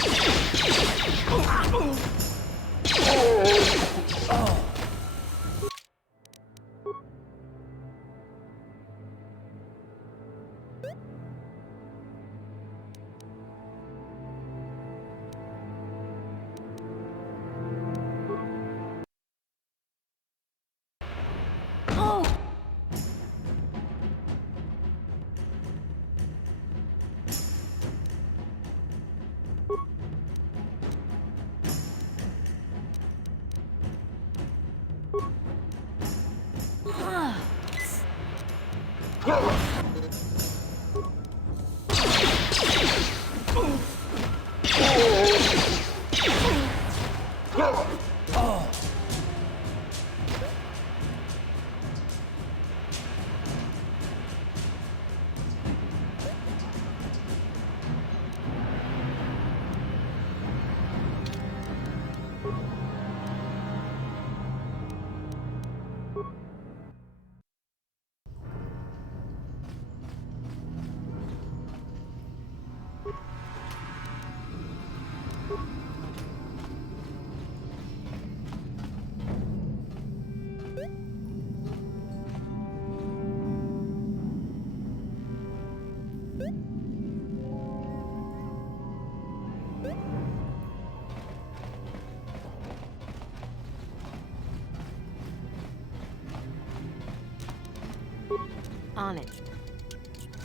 On it.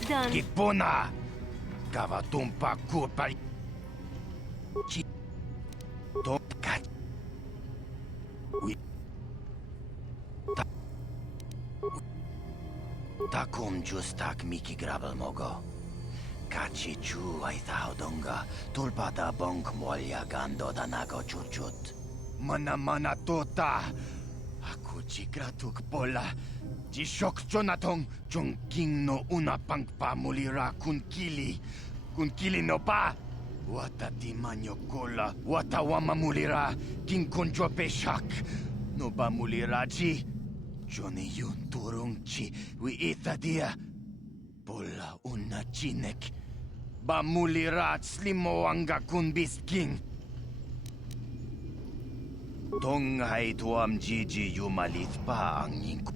Done. Kipona! Kavatumpa kurpa. Tonkat. Takum justak miki grabel mogo. Kachi chu ay thaudonga tulpada bonk molya gando danago chuchut. Mana tota. Aku chikratuk pola. Jishok Jonatong Jongking no una pangpa mulira kunkili. Kunkili no pa. Watati manyo kola. Watawama mulira. King konjo peshak. No ba mulira ji. Johnny yun turung chi. Wi itadia. Pola una chinek. Ba mulira slimo anga kunbis king. Tonghay tuam jiji yumalit pa ang yingko.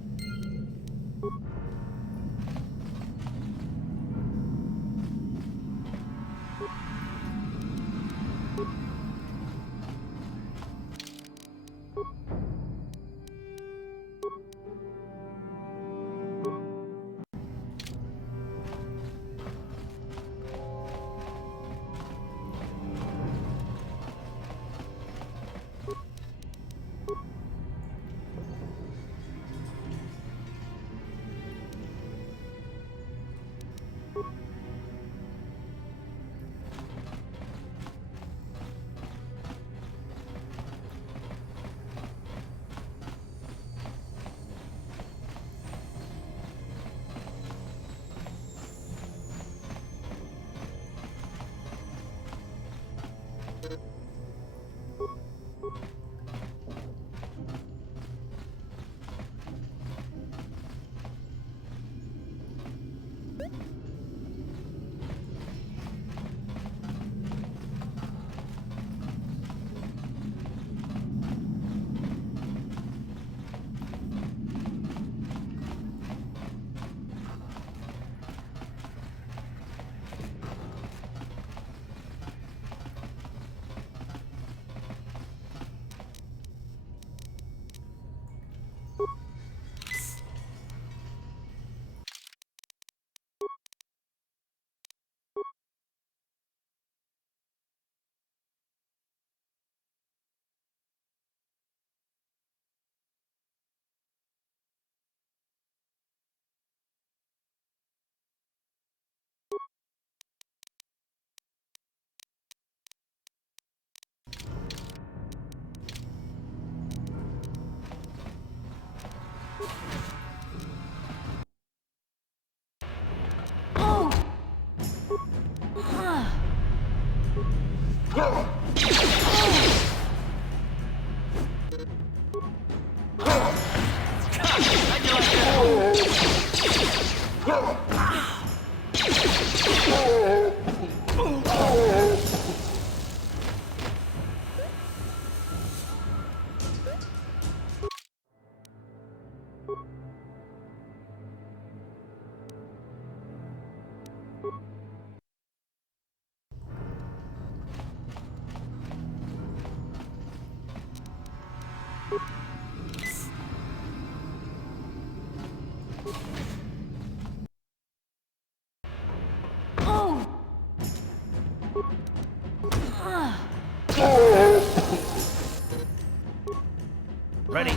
Ready?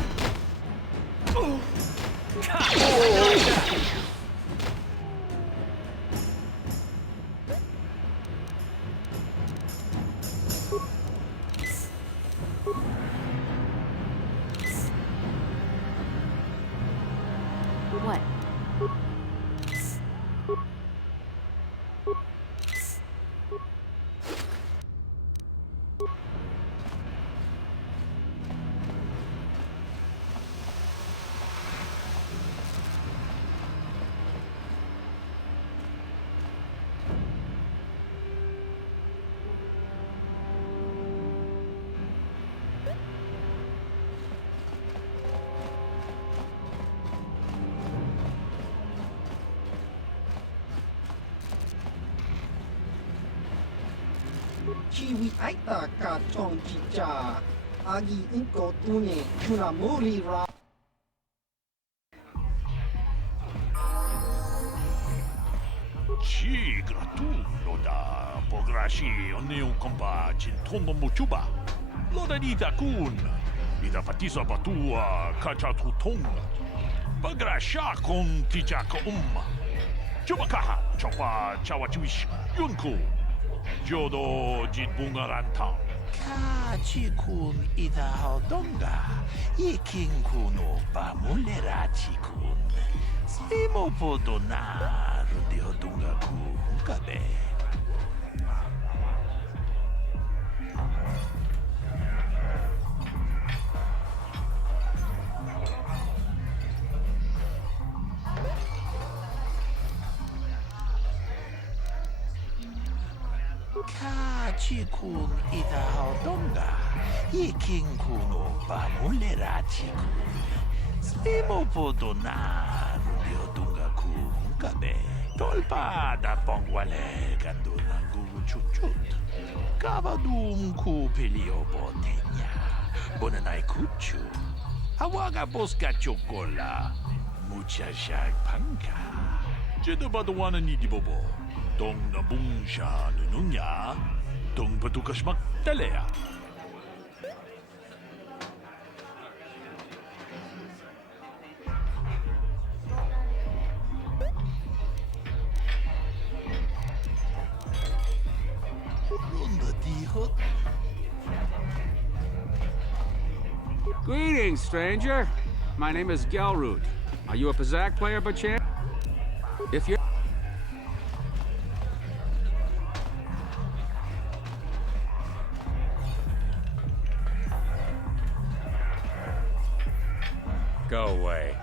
What? Chiwi aita ka chong chicha. Agi inko tune tuna muri ra. Ci gratulo pograshi oni un compa cin tombo muchuba. Loda dita kun. Ida fatisa batua kacha tutonga. Bagrasha kon tijaka Chubakaha chopa chawachuish yunku. Jodo jit bungarantang. Kachikun ida hodonga. Ikinkunu pamulerachi-kun. Slimo podonar de hodonga kun kabe. Kachikun ida hodonga. Ikinkunu pamulerachi-kun. Slimo podonar de hodonga kun kabe. Tolpa da pongwale ganduna gugu chuchut. Kavadum ku pelio botenya. Bonanai kuchu. Hawaga boska chokola. Mucha shag panka. Jedabadawana ni dibobo. Dong na bungsha nununya. Dong patukas magtalea. Greetings, stranger. My name is Gelroot. Are you a Pazak player by chance? If you're... Go away.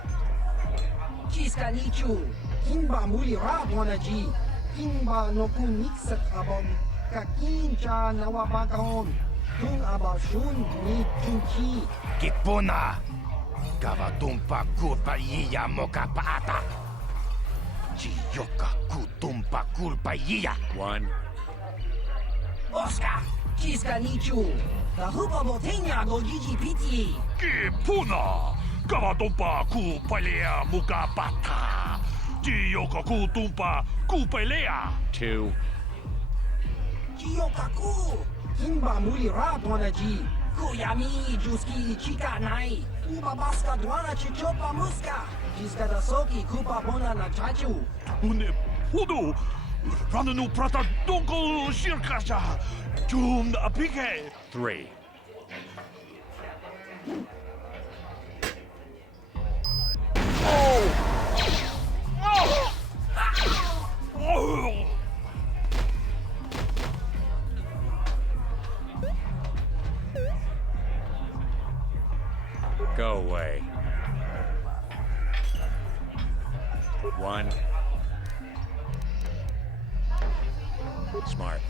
Chiska nichu. Kimba muli ra bonaji. Kimba no kun mixat abon. Kakincha nawabakon. Kung abashun ni chunchi. Kipuna. Kavatumpa kulpaiya mokapaata. Chiyoka kutumpa kulpaiya. One. Oscar. Chiska nichu. The hupa botenya go gigi piti. Kipuna! Kavatompa kupalea mukapata. Jiyoka kutumpa kupelea. Two. Chiyokaku. Kimba muli ra bonaji. Kuyami juski chika nai. Uba baska dwana chichopa muska. Chiska da soki kupa bona na chachu. Une pudu. Rananu prata donko shirkasha. Jum apike. Three. Go away. 1. Smart.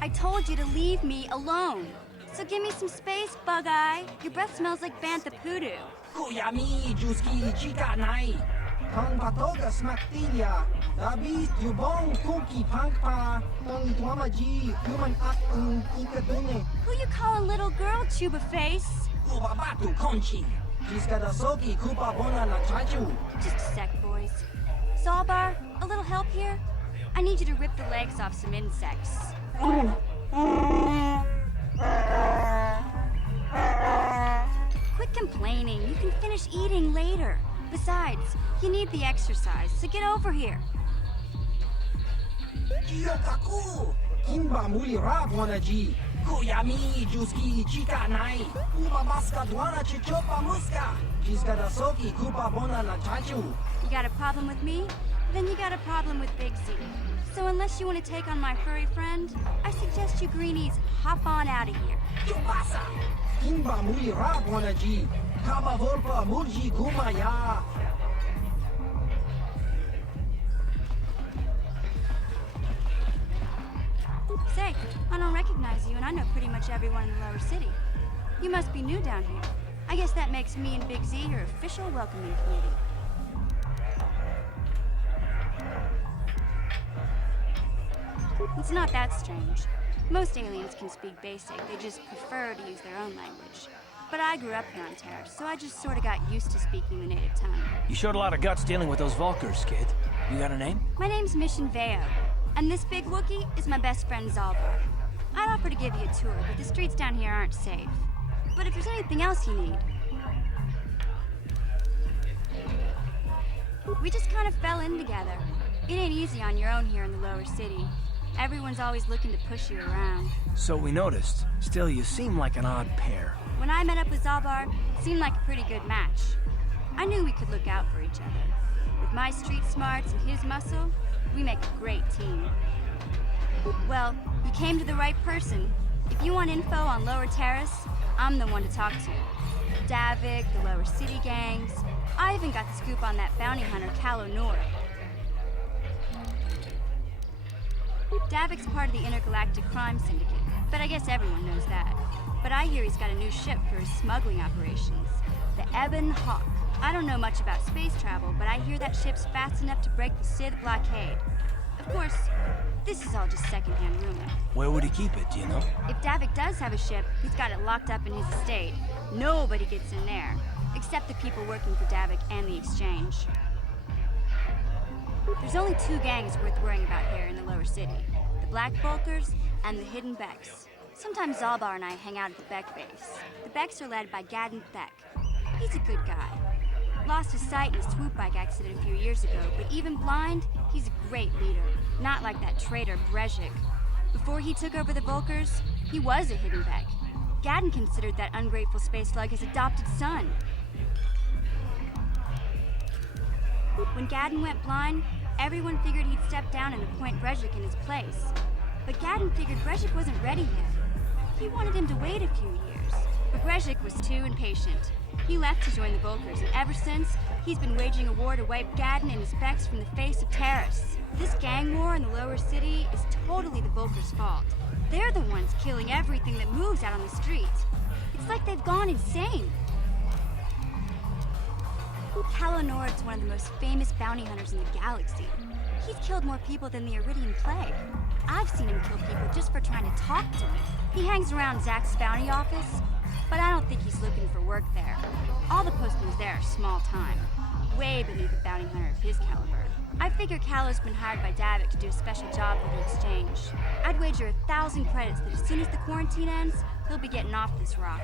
I told you to leave me alone. So give me some space, Bug-Eye. Your breath smells like bantha poodoo. Kuyami, Juski, Chica Nai. Tong Patoga Smaktilia. Dabis, Yubong, Kuki, Pankpa. Tong Tuamaji, Human Akun, Ikadune. Who you calling little girl, Chuba Face? Ubabatu Conchi. Jiskadasoki, Kupa Bona na Chaju. Just a sec, boys. Zalbar, a little help here? I need you to rip the legs off some insects. Quit complaining. You can finish eating later. Besides, you need the exercise, so get over here. Kiyokaku! Kimba Muli Rab Wanaji. Kuyami, Juski, Chica Nai. Ubabaska Dwana Chichopa Muska. Jiskadasoki, Kupa Bona na Chaju. You got a problem with me? Then you got a problem with Big Z. So unless you want to take on my furry friend, I suggest you greenies hop on out of here. Yubasa! Kimba Muli Rab Wanaji. Kaba Volpa Murji Gumaya. Say, I don't recognize you, and I know pretty much everyone in the lower city. You must be new down here. I guess that makes me and Big Z your official welcoming committee. It's not that strange. Most aliens can speak basic, they just prefer to use their own language. But I grew up here on Terra, so I just sort of got used to speaking the native tongue. You showed a lot of guts dealing with those Vulkars, kid. You got a name? My name's Mission Veo, and this big Wookiee is my best friend Zalbar. I'd offer to give you a tour, but the streets down here aren't safe. But if there's anything else you need... We just kind of fell in together. It ain't easy on your own here in the lower city. Everyone's always looking to push you around. So we noticed. Still, you seem like an odd pair. When I met up with Zalbar, it seemed like a pretty good match. I knew we could look out for each other. With my street smarts and his muscle, we make a great team. Well, you came to the right person. If you want info on Lower Terrace, I'm the one to talk to. Davik, the Lower City gangs. I even got the scoop on that bounty hunter, Calo Nord. Davik's part of the Intergalactic Crime Syndicate, but I guess everyone knows that. But I hear he's got a new ship for his smuggling operations, the Ebon Hawk. I don't know much about space travel, but I hear that ship's fast enough to break the Sith blockade. Of course, this is all just secondhand rumor. Where would he keep it, do you know? If Davik does have a ship, he's got it locked up in his estate. Nobody gets in there, except the people working for Davik and the Exchange. There's only 2 gangs worth worrying about here in the lower city. The Black Vulkars and the Hidden Becks. Sometimes Zalbar and I hang out at the Beck base. The Becks are led by Gadden Beck. He's a good guy. Lost his sight in a swoop bike accident a few years ago, but even blind, he's a great leader. Not like that traitor Brezhik. Before he took over the Vulkars, he was a Hidden Beck. Gadden considered that ungrateful space slug his adopted son. When Gadden went blind, everyone figured he'd step down and appoint Brezhik in his place. But Gadden figured Brezhik wasn't ready yet. He wanted him to wait a few years. But Brezhik was too impatient. He left to join the Vulkars, and ever since, he's been waging a war to wipe Gadden and his Becks from the face of Terrace. This gang war in the lower city is totally the Vulkars' fault. They're the ones killing everything that moves out on the streets. It's like they've gone insane. Calo Nord's one of the most famous bounty hunters in the galaxy. He's killed more people than the Iridian Plague. I've seen him kill people just for trying to talk to me. He hangs around Zack's bounty office, but I don't think he's looking for work there. All the postings there are small time, way beneath a bounty hunter of his caliber. I figure Calo's been hired by Davik to do a special job for the exchange. I'd wager 1,000 credits that as soon as the quarantine ends, he'll be getting off this rock.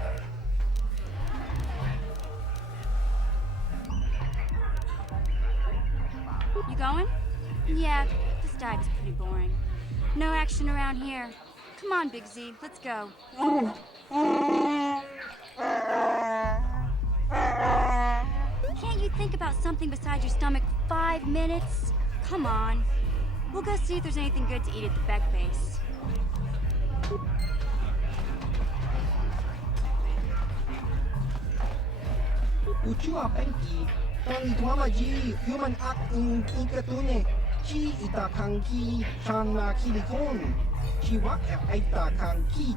You going? Yeah, this dive is pretty boring. No action around here. Come on, Big Z, let's go. Can't you think about something besides your stomach for 5 minutes? Come on. We'll go see if there's anything good to eat at the Beck base. Uchua Penki, Tong Tuamaji, Human Act in Inkatune, Chi Ita Kanki, Shana Kilikon, Chiwak Aita Kanki.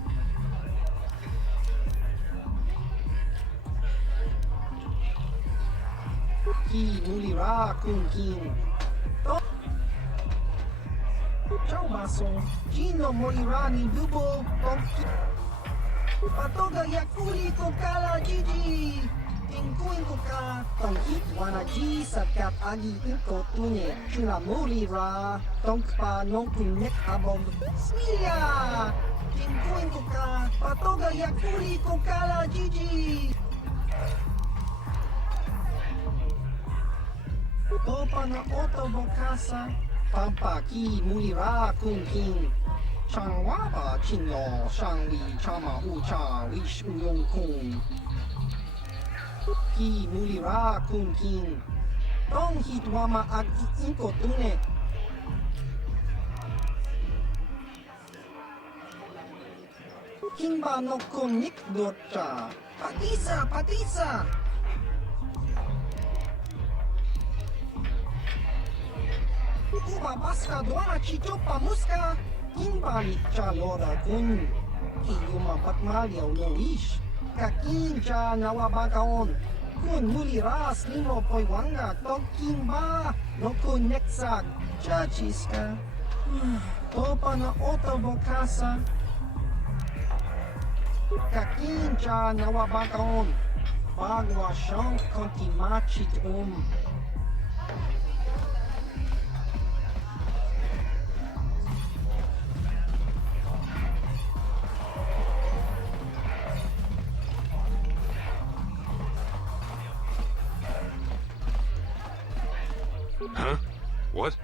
Ki Mulira Kunkin. Ciao Baso, Gino Molira ni Dubo, Tonki. Patoga Yakuri Kokala Gigi. Tingkuin ko ka, tong itwana ji sakat agi inko tune, chuna mulira, tong pa nong kunek abog, smilya! Tingkuin ko ka, patoga yakuri ko kala jiji! Topa na oto bokasa, pampaki mulira kung king, changwa ba chinlo, shangli chama ucha, wish uyong kung. Ki mulira kun king. Tong hitwama ag inko tune. Kimba no kun nik dotcha. Patisa, patisa. Uba baska dwana chichopa muska. Kimba litcha loda kun. Iyuma batmalyaw no ish. Kakincha nawabagaon. Kun muliras nimo poiwanga tokimba no kun neksag chachiska. Topa na otobokasa. Kakincha nawabagaon. Bagwa siyang kontimachit Huh? What?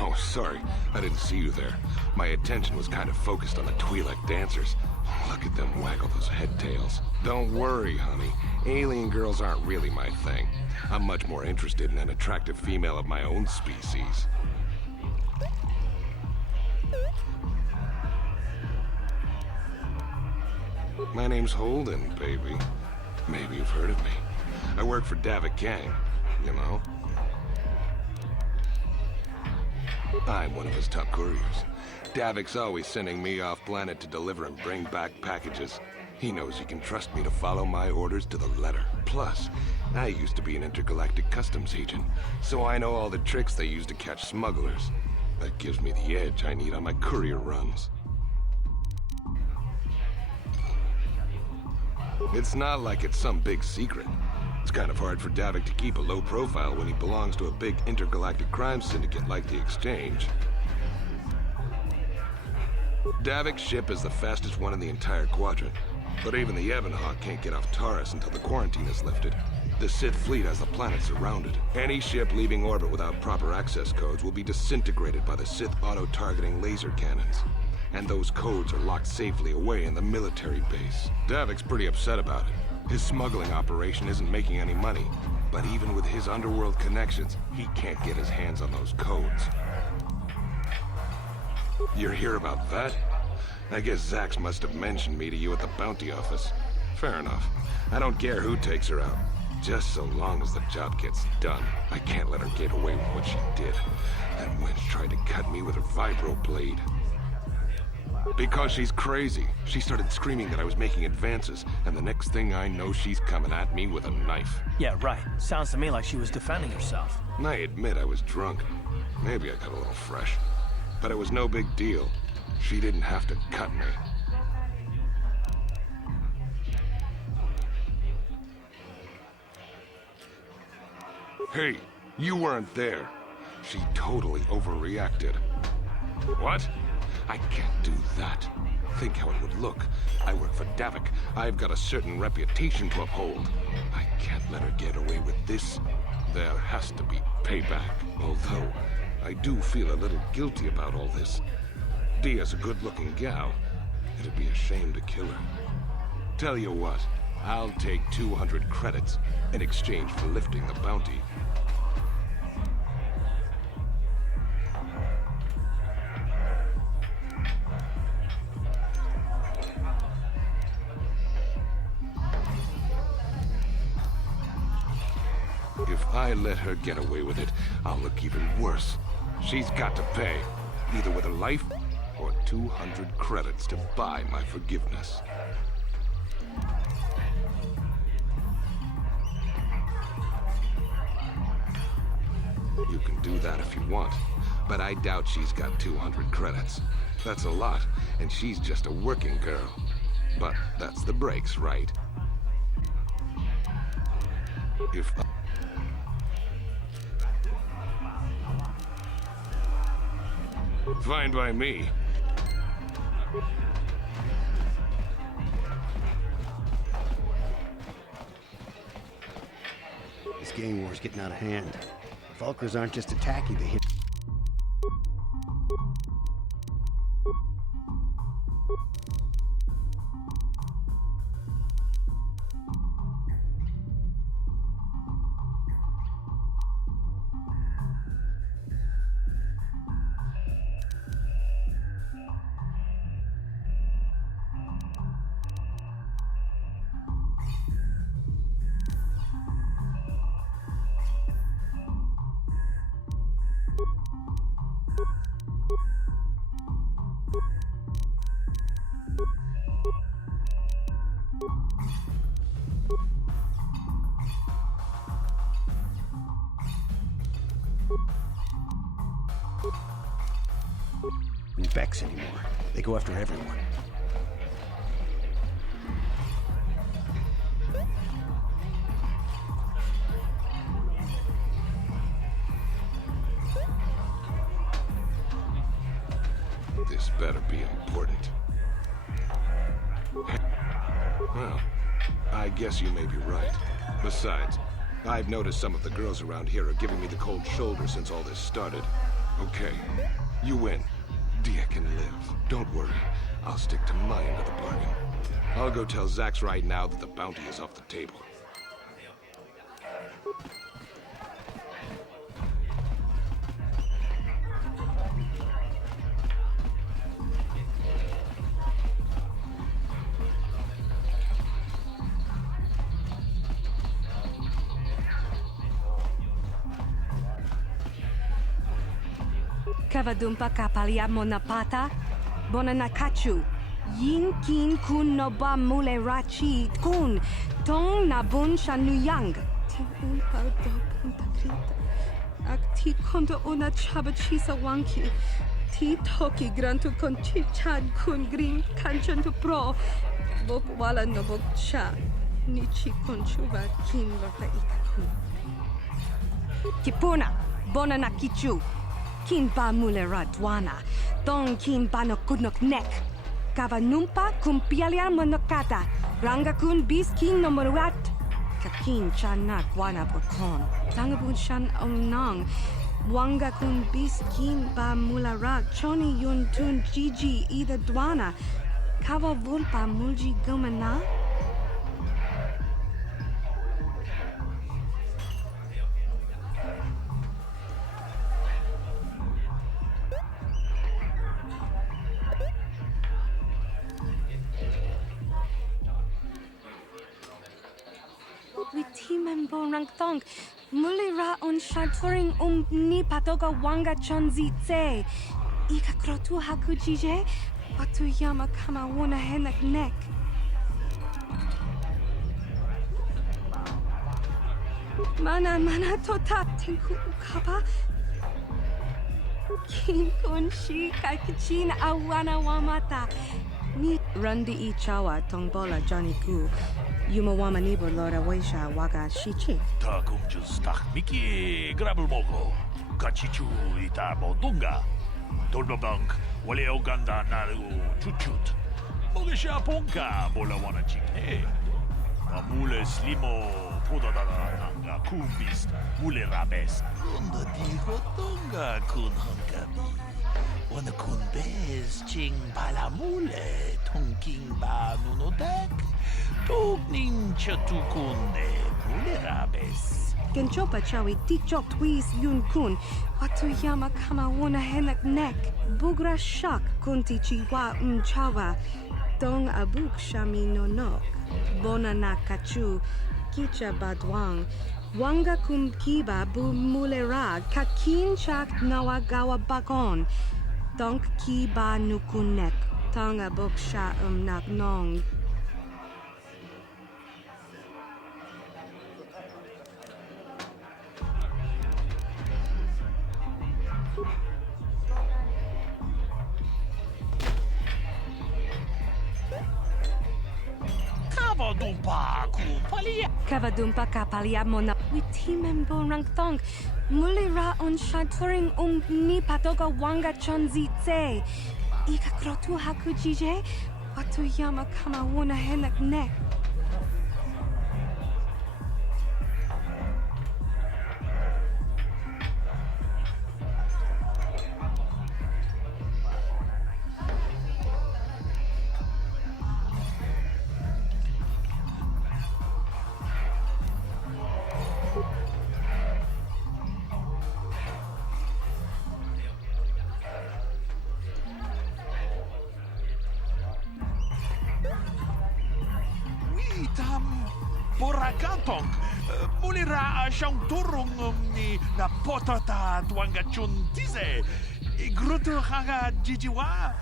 Oh, sorry. I didn't see you there. My attention was kind of focused on the Twi'lek dancers. Look at them waggle those head tails. Don't worry, honey. Alien girls aren't really my thing. I'm much more interested in an attractive female of my own species. My name's Holden, baby. Maybe you've heard of me. I work for Davik Kang, you know? I'm one of his top couriers. Davik's always sending me off-planet to deliver and bring back packages. He knows he can trust me to follow my orders to the letter. Plus, I used to be an intergalactic customs agent, so I know all the tricks they use to catch smugglers. That gives me the edge I need on my courier runs. It's not like it's some big secret. It's kind of hard for Davik to keep a low profile when he belongs to a big intergalactic crime syndicate like the Exchange. Davik's ship is the fastest one in the entire quadrant, but even the Ebonhawk can't get off Taurus until the quarantine is lifted. The Sith fleet has the planet surrounded. Any ship leaving orbit without proper access codes will be disintegrated by the Sith auto-targeting laser cannons. And those codes are locked safely away in the military base. Davik's pretty upset about it. His smuggling operation isn't making any money, but even with his underworld connections, he can't get his hands on those codes. You're here about that? I guess Zax must have mentioned me to you at the bounty office. Fair enough. I don't care who takes her out. Just so long as the job gets done. I can't let her get away with what she did. That wench tried to cut me with her vibro blade. Because she's crazy. She started screaming that I was making advances, and the next thing I know, she's coming at me with a knife. Yeah, right. Sounds to me like she was defending herself. I admit I was drunk. Maybe I got a little fresh. But it was no big deal. She didn't have to cut me. Hey, you weren't there. She totally overreacted. What? I can't do that. Think how it would look. I work for Davik. I've got a certain reputation to uphold. I can't let her get away with this. There has to be payback. Although, I do feel a little guilty about all this. Dia's a good-looking gal. It'd be a shame to kill her. Tell you what, I'll take 200 credits in exchange for lifting the bounty. If I let her get away with it, I'll look even worse. She's got to pay, either with her life or 200 credits to buy my forgiveness. You can do that if you want, but I doubt she's got 200 credits. That's a lot, and she's just a working girl. But that's the breaks, right? If Fine by me. This gang war's getting out of hand. Vulkars aren't just attacking the hit. Vex anymore. They go after everyone. This better be important. Well, I guess you may be right. Besides, I've noticed some of the girls around here are giving me the cold shoulder since all this started. Okay, you win. Dia can live. Don't worry. I'll stick to my end of the bargain. I'll go tell Zax right now that the bounty is off the table. Kavadumpa kapalia monapata, bonanakachu, yin kin kun noba mule rachi kun, tong nabun shanuyang. Ti unpa dog untakrita, ak ti konto una chabachisa wanki, ti toki grantu kon chichad kun green kanchan to pro, bok wala no bok cha, nichi konchuva kin lota ikakun. Kipuna, bonanakichu. Kin ba mulera dwana, don kin ba no kudnok nek. Kava numpa kum pialia monokata, ranga kun bis kin no moruat. Kakin chana guana bokon, tangabun shan onang. Wanga kun bis kin ba mulera, choni yun tun gigi ida dwana. Kava vulpa mulji gumana. Rangtong, mulira on shaturing ni patoga wanga chonzi tse. Ika krotu hakujije, Watuyama kama wana henak nek. Mana tota tinku ukapa. Kin kun shi kakichin awana wamata. Ni rundi ichawa tongbola Johnny Gu. Yumawama nibo lora waisha waga shichi. Ta kumjus tak miki grabul mogo. Kachichu ita bodunga. Dolbabank wale oganda naru chuchut. Mogesha ponka bola wana chikhe. Amule slimo podadada nanga kumbis mule rabes. Kunda diho tonga kun hankabi. Wana kun bez ching pala mule tonking ba nunodak. Tokning chatukunde mule rabes. Genchopa chawi tikchok twis yun kun. Watuyama kama wana henak nek. Bugra shak kunti chiwa chawa. Dong abuk shami nonok. Bona na kachu. Kicha badwang. Wanga kumkiba bu mulera. Kakin chak nawagawa bakon. Donk kiba nukunek. Tong abuk sha nak nong. Kavadumpa kapalia mona. Witimembo rangthong. Mulira on shaturing ni patoga wanga chonzi tse. Ika krotu hakujije. Watuyama kama wana henak nek. Borakatong, mulira siyang turong ni na potata tuangachun tise. Igruto hanga jijiwa.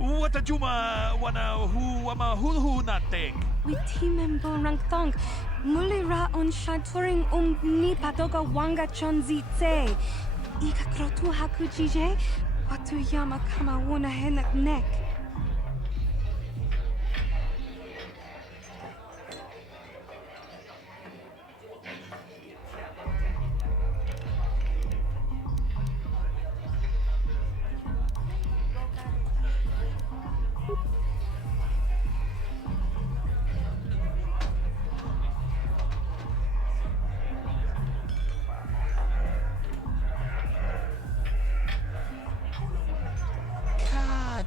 Wata juma wana hu wama hulhu natek. Witimembo rangthong. Mulira on shaturing ni patoga wanga chonzi tse. Ika krotu hakujije. Watuyama kama wana henak nek.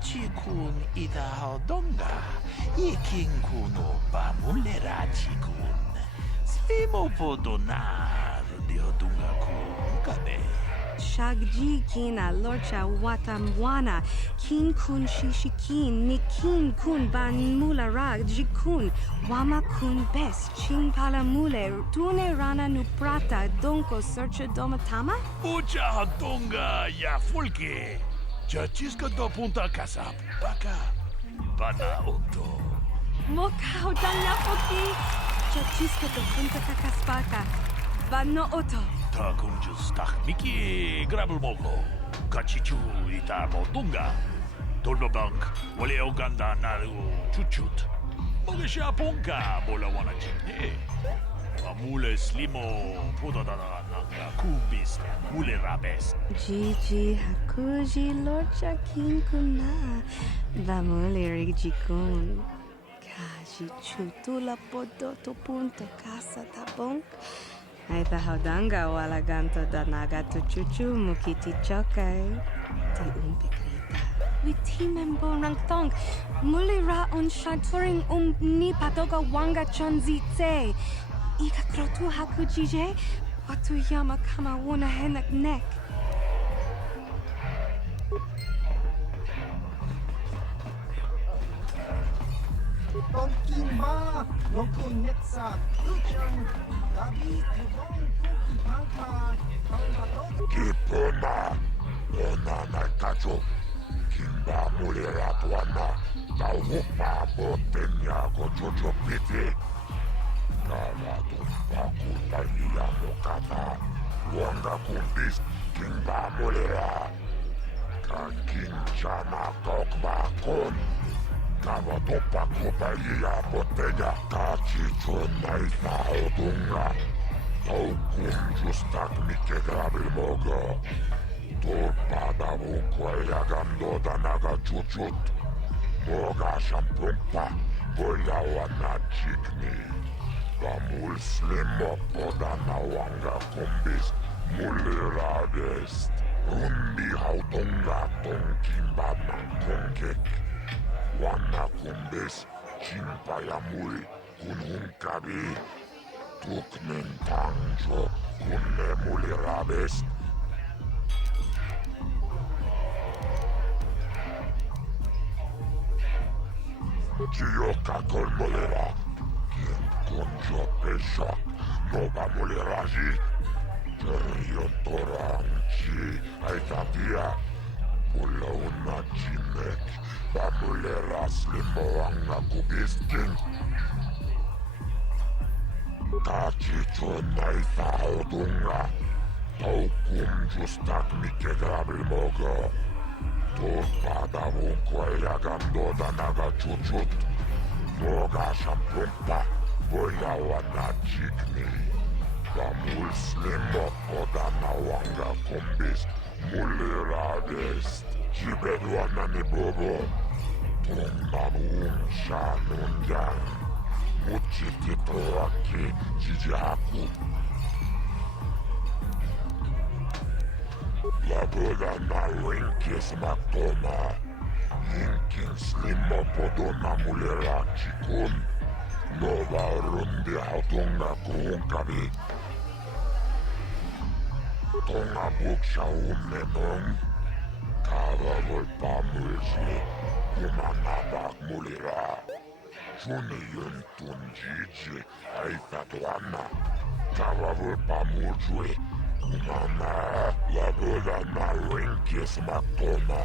Chikun ida hodonga, iking kuno pa mulera chikun. Slimo podonar di hodunga kun kabe. Shagji kina lorcha watamwana. Kin kun shishikin. Ni kin kun ban mulara jikun. Wama kun bes. Ching pala mule. Tune rana nuprata. Donko searcha domatama? Mucha hodonga ya fulke. Chachisca do punta casa. Baka. Bana auto. Moka hodanya foki. Chachisca do punta kakaspaka. Bano oto. Takum just tak miki grabul mogo. Kachichu ita modunga. Dolbabank wale oganda naru chuchut. Mogesha ponka bola wana chikne. Amule slimo podadada nanga kumbis mule rabes. Gigi hakuji lorcha kinkuna. Vamule rigikun. Kaji chutula podo to punto casa tabong. Aita hodanga wala ganto danaga to chuchu mukiti chokai. Ti umpikrita. Witimembo rangthong. Mulira on shaturing ni patoga wanga chonzi tse. Ika krotu hakujije. Watuyama kama wana henak nek. Tongkimba, Nokunetsa, Luchang, David, Yvonne, Kuki, Panka, Kipuna, Ona Nakacho, Kimba mulera tuana. Taupa botenyago jojo piti. Kala tumpa kutania mokata. Wanga kumbis kimba mulera. Kakin chama tokba kon. Kava topa kupaya botenya. Kachichun naisa odunga. Taukum justak mike grabil mogo. Torpada vukwaya gando danaga chuchut. Moga shampumpa. Goya wana chikni. Bamul slimo podana wanga kumbis. Mulirades. Rundi hautonga tonkimba nankongek. Wana kumbis. Chimpaya mul. Kunhunkabi. Tuknen tangjo. Kunne mulirades. Chioka colmolera. Quien conjo pesha. No va moleraji. Rio toranchi. Aitatia. Pula una chimek. Va molera slimoanga kubiskin. Kachicho naita odunga. Taukum justak mike grabil mogo. Torpada vukwaya gando danaga chuchut. Moga shampumpa. Boya wana chikni. Bamul slimo podana wanga kumbis. Mulirades. Chibedwana ni bobo. Tongamun shanunyan. Muchitito aki jijaku. La boda na winkis matoma. Yinkin slimo podona mulera chikun. Nova rundi hautunga kuhunkabi. Tonga buksha unmenong. Kava volpa mulsli. Kumanabak mulera. Juni yuntun jiji. Aitatuana. Kava volpa mujwe. Kumana. La boda na winkis matoma.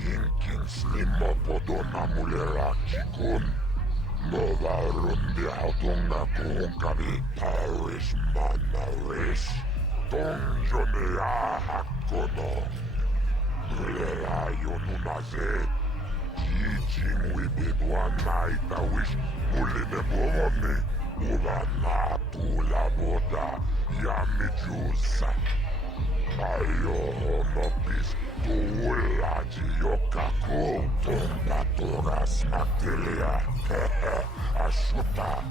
Yinkin slimo podona mulera chikun. Nova rundi hautunga kuhunkabi. Parish manarish. Tonjonea hakono. Mulera yonunaze. Jijin wibidwana itawish. Mulime bovoni. Uvana tula boda. Yamijusa. Ayo honopis. Tuulaji yokaku. Tonga toras materia. Ashuta.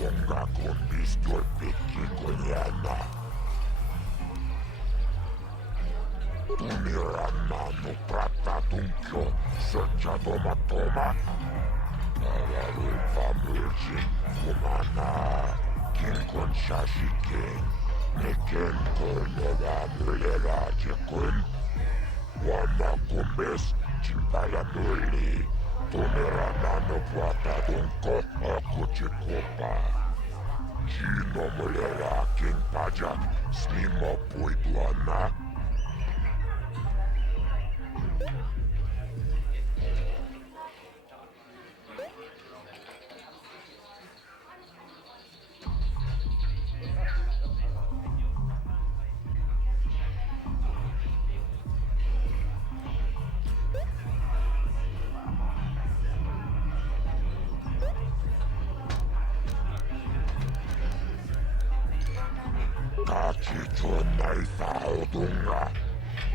Wonga kundis dolpiki konyana. Tumirana no prata tunkyo. Searcha toma toma. Kararu famurji. Kumana. Kinkon shashike. Neken kolnova mulera jekun. Wana kumbes. Chimpaya muli. Tumirana no prata tunko. Akuchikopa. Chino mulera king pajak. Slimo puiduana. Kachicho naisa odunga.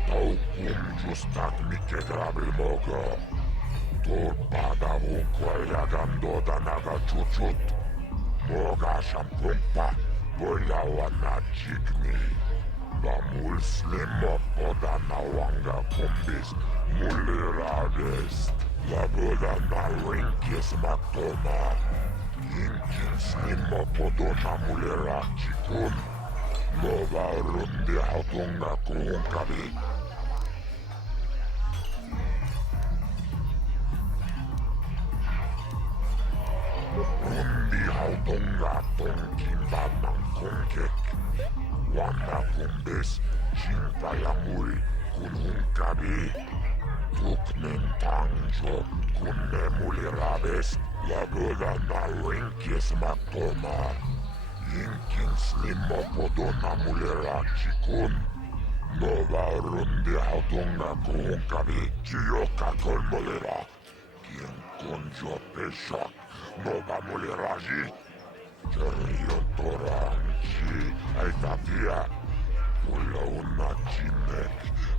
Taukum justak mike grabil mogo. Torpada vukwaya gando danaga chuchut. Moga shampumpa. Boya wana chikni. Bamul slimo podana wanga kumbis. Mulirades. La boda na winkis matoma. Yinkin slimo podona mulera chikun. Nova rundi hautunga kuhunkabi. Rundi hautunga tonkimba nankongek. Wana kumbis. Chimpaya mul kunhunkabi. Tuknen tangjo kunne mulirabes lagoda na winkis matoma. Inkin slimmo podona mulira chikun. Nova rundi hautunga kuunkavi chiyoka kolmolira. Kien kunjo pesha nova muliraji. Jerrion toranchi aitatia. Ulla unna chimek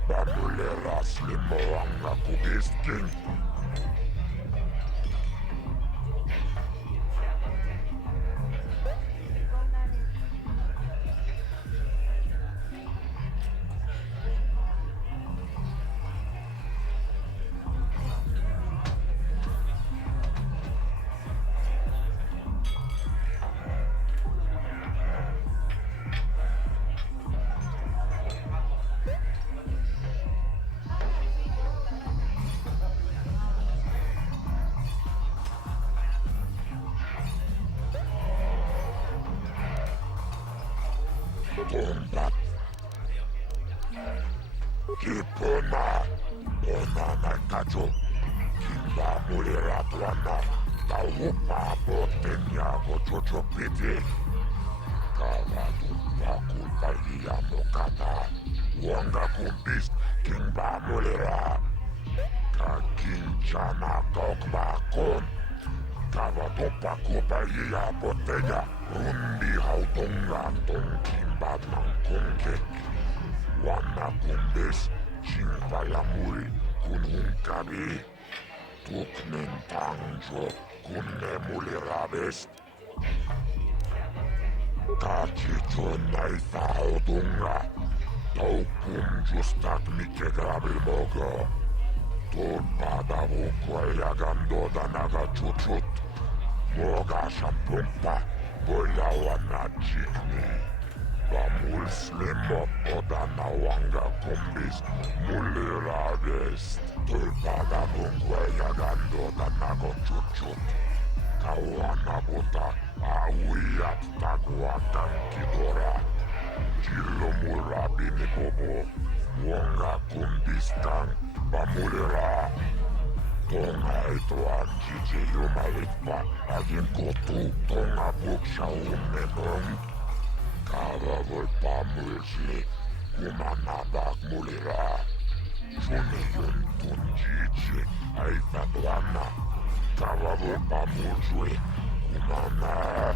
bamulera slimo anga kugiskin. Tumba. Kipuna. Ona naikajo. Kimba mulira tuana. Taupa botenya gojojo piti. Kawa tumba kulpa iya mokata. Wanga kumbis. Kimba mulira. Kakinchana tokba kon. Kawa tumpa kulpa iya botenya. Rundi hautunga tongkimba mangkongkek. Wana kumbis, chingpaya muri, kununkabi. Tuknen tangjo, kunne mulirabes. Kachicho naitha hautunga. Taukum justak mike grabil mogo. Tulpada vukwaya gandoda naga chuchut. Moga shampumpa. Boya wana chikni. Bamul slimo podana wanga kumbis. Mulirabes. Tulpada bungwaya gando danago chuchut. Kawana buta awiyat tagwa kankidora. Chilo murabini bobo. Wanga kumbis tang. Bamulira. Tonga itoan jiji yumalitpa agin kotu tonga buksha umenong. Kava volpa mulsi kumanabak mulira. Juni yun tun jiji aita tuana. Kava volpa mulsui kumana.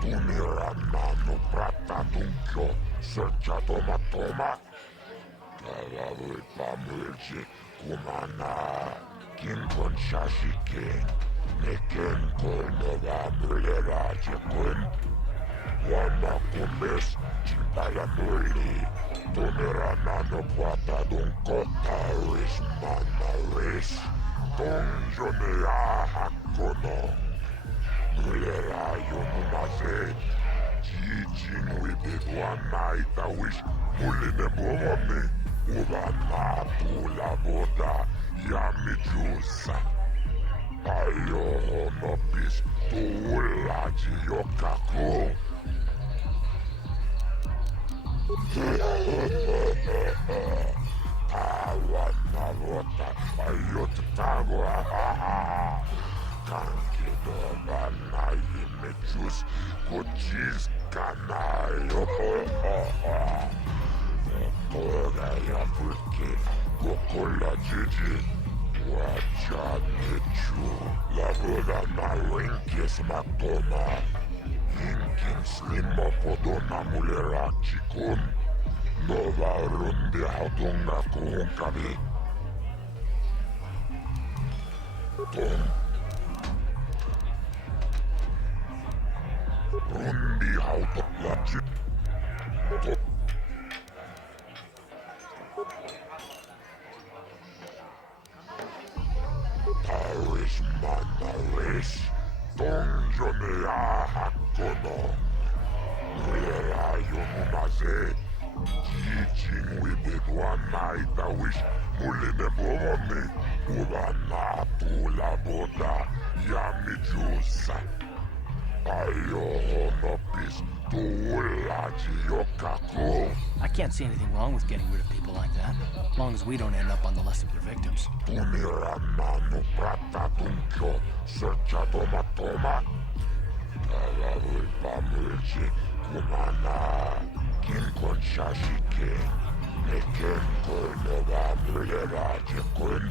Tumiranano prata dunkyo, sercha toma. Kala vulpa mulsi kumana. Kinkon shashiken, neken kolnova mulera jekun. Wama kumbes, chimpaya muli. Tumiranano prata dunko, taris manaris. Tongjonea hakono. Mulera yonumase. Jijin wibidwana itawish. Muline bomami. Ubana pula boda. Yami jusa. Ayo honopis. Tuulaji yokaku. Awana vota. Ayo tagwa. Kankidoba na imechus kuchis kanayo. Toga ya fulki gokola jiji. Wacha nechu lagoda na winkis matoma. Inkin slimo podona mulera chikun. Nova rundi hautunga kuunkabi. Tom. Rundi hautunga chikun. Taris manaris. Tongjonea hakono. Mulera yonumase. Jijing wibit wanai tawish mulime bomi. Ubana tula boda yami jusa. Ayo honopis tuulaji yokaku. I can't see anything wrong with getting rid of people like that, as long as we don't end up on the list of their victims. Tumirananu prata tunkyo searcha toma toma. Talavui pamulji kumana kinkon shashike. Neken koinova mulera jekun.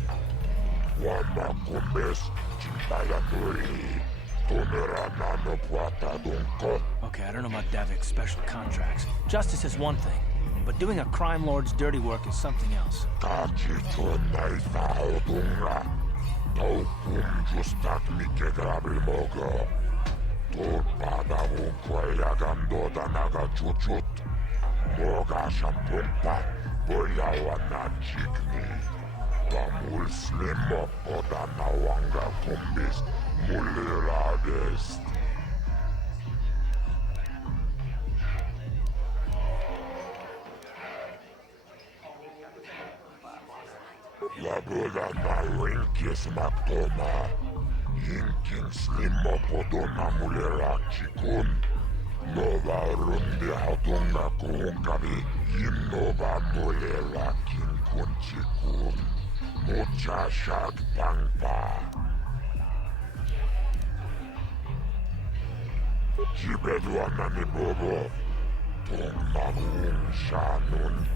Wama kumbes chimpalaturi. Tumirananu prata dunko. Okay, I don't know about Davik's special contracts. Justice is one thing, but doing a crime lord's dirty work is something else. La boda na rinkis matoma. Yinkin slimmo podona mulera chikun. Nova rundi hatunga kuunkavi. Yinnova mulera kinkun chikun. Mucha shak pangpa. Jibeduanani bobo. Tungmangun shanun.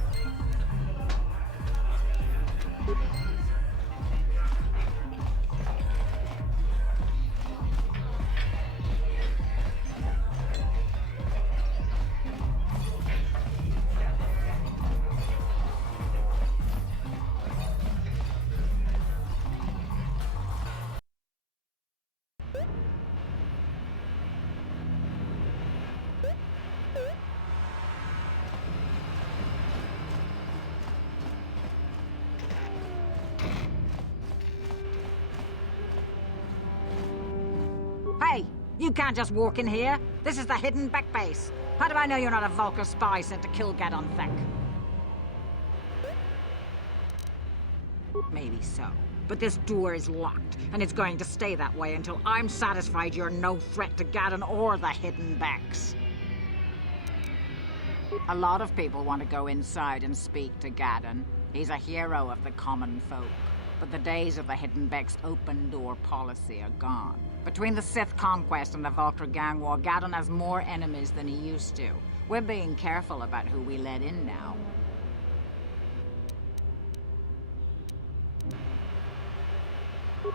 Hey, you can't just walk in here. This is the hidden back base. How do I know you're not a Vulcar spy sent to kill Gadon Thek? Maybe so. But this door is locked, and it's going to stay that way until I'm satisfied you're no threat to Gadon or the hidden backs. A lot of people want to go inside and speak to Gadon. He's a hero of the common folk. But the days of the hidden Beck's open door policy are gone. Between the Sith conquest and the Vulcar gang war, Gadon has more enemies than he used to. We're being careful about who we let in now.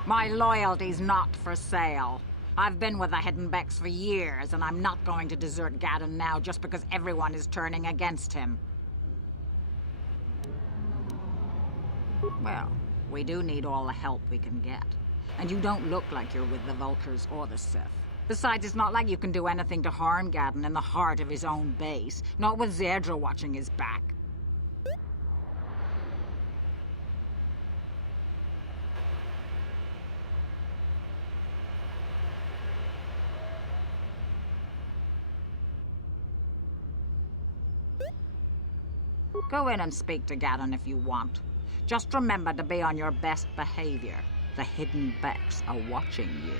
My loyalty's not for sale. I've been with the hidden Becks for years, and I'm not going to desert Gadon now just because everyone is turning against him. Well, we do need all the help we can get. And you don't look like you're with the Vulcars or the Sith. Besides, it's not like you can do anything to harm Gadon in the heart of his own base. Not with Zedra watching his back. Go in and speak to Gadon if you want. Just remember to be on your best behavior. The hidden Becks are watching you.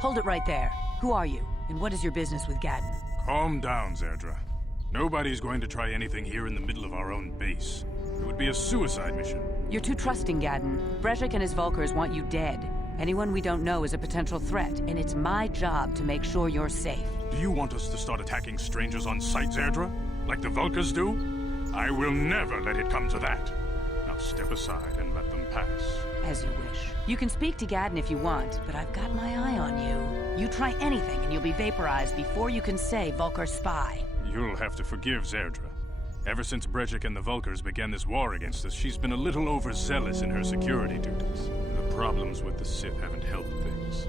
Hold it right there. Who are you, and what is your business with Gadon? Calm down, Zerdra. Nobody's going to try anything here in the middle of our own base. It would be a suicide mission. You're too trusting, Gadon. Brezhik and his Vulcars want you dead. Anyone we don't know is a potential threat, and it's my job to make sure you're safe. Do you want us to start attacking strangers on sight, Zerdra? Like the Vulcars do? I will never let it come to that. Now step aside and let them pass. As you wish. You can speak to Gadon if you want, but I've got my eye on you. You try anything and you'll be vaporized before you can say Vulcar spy. You'll have to forgive Zerdra. Ever since Brezhik and the Vulcars began this war against us, she's been a little overzealous in her security duties. The problems with the Sith haven't helped things.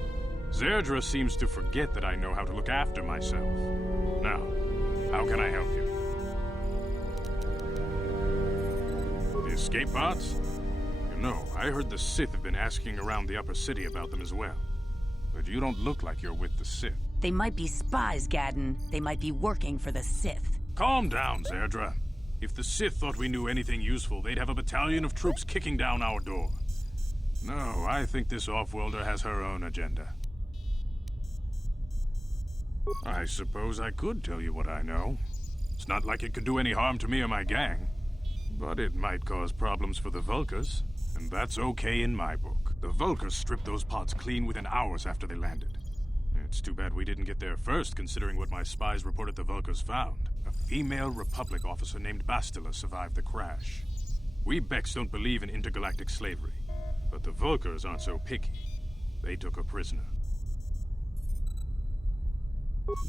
Zerdra seems to forget that I know how to look after myself. Now, how can I help you? The escape pods? You know, I heard the Sith have been asking around the upper city about them as well. But you don't look like you're with the Sith. They might be spies, Gadden. They might be working for the Sith. Calm down, Zerdra. If the Sith thought we knew anything useful, they'd have a battalion of troops kicking down our door. No, I think this off-worlder has her own agenda. I suppose I could tell you what I know. It's not like it could do any harm to me or my gang. But it might cause problems for the Vulkars, and that's okay in my book. The Vulkars stripped those pods clean within hours after they landed. It's too bad we didn't get there first, considering what my spies reported the Vulkars found. A female Republic officer named Bastila survived the crash. We Becks don't believe in intergalactic slavery, but the Vulkars aren't so picky. They took her prisoner.